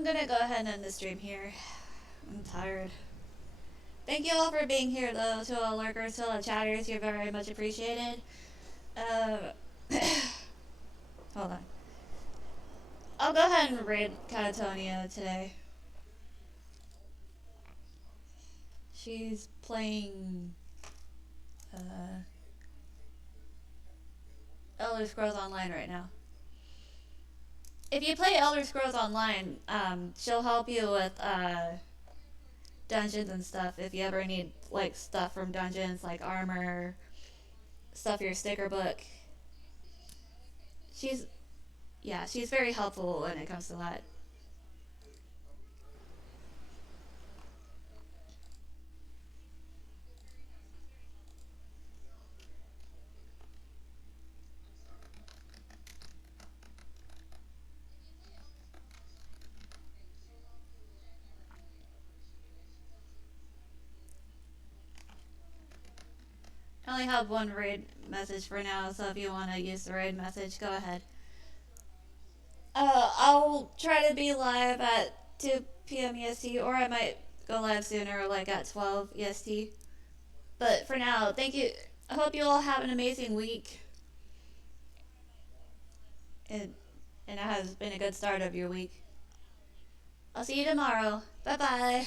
gonna go ahead and end the stream here. I'm tired. Thank you all for being here, though. To all lurkers, to all chatters, you're very much appreciated. Hold on. I'll go ahead and raid Catatonia today. She's playing Elder Scrolls Online right now. If you play Elder Scrolls Online, she'll help you with dungeons and stuff. If you ever need like stuff from dungeons, like armor, stuff for your sticker book. She's very helpful when it comes to that. I only have one raid message for now, so if you want to use the raid message, go ahead. I'll try to be live at 2 p.m. EST, or I might go live sooner, like at 12 EST. But for now, thank you. I hope you all have an amazing week. And it has been a good start of your week. I'll see you tomorrow. Bye-bye.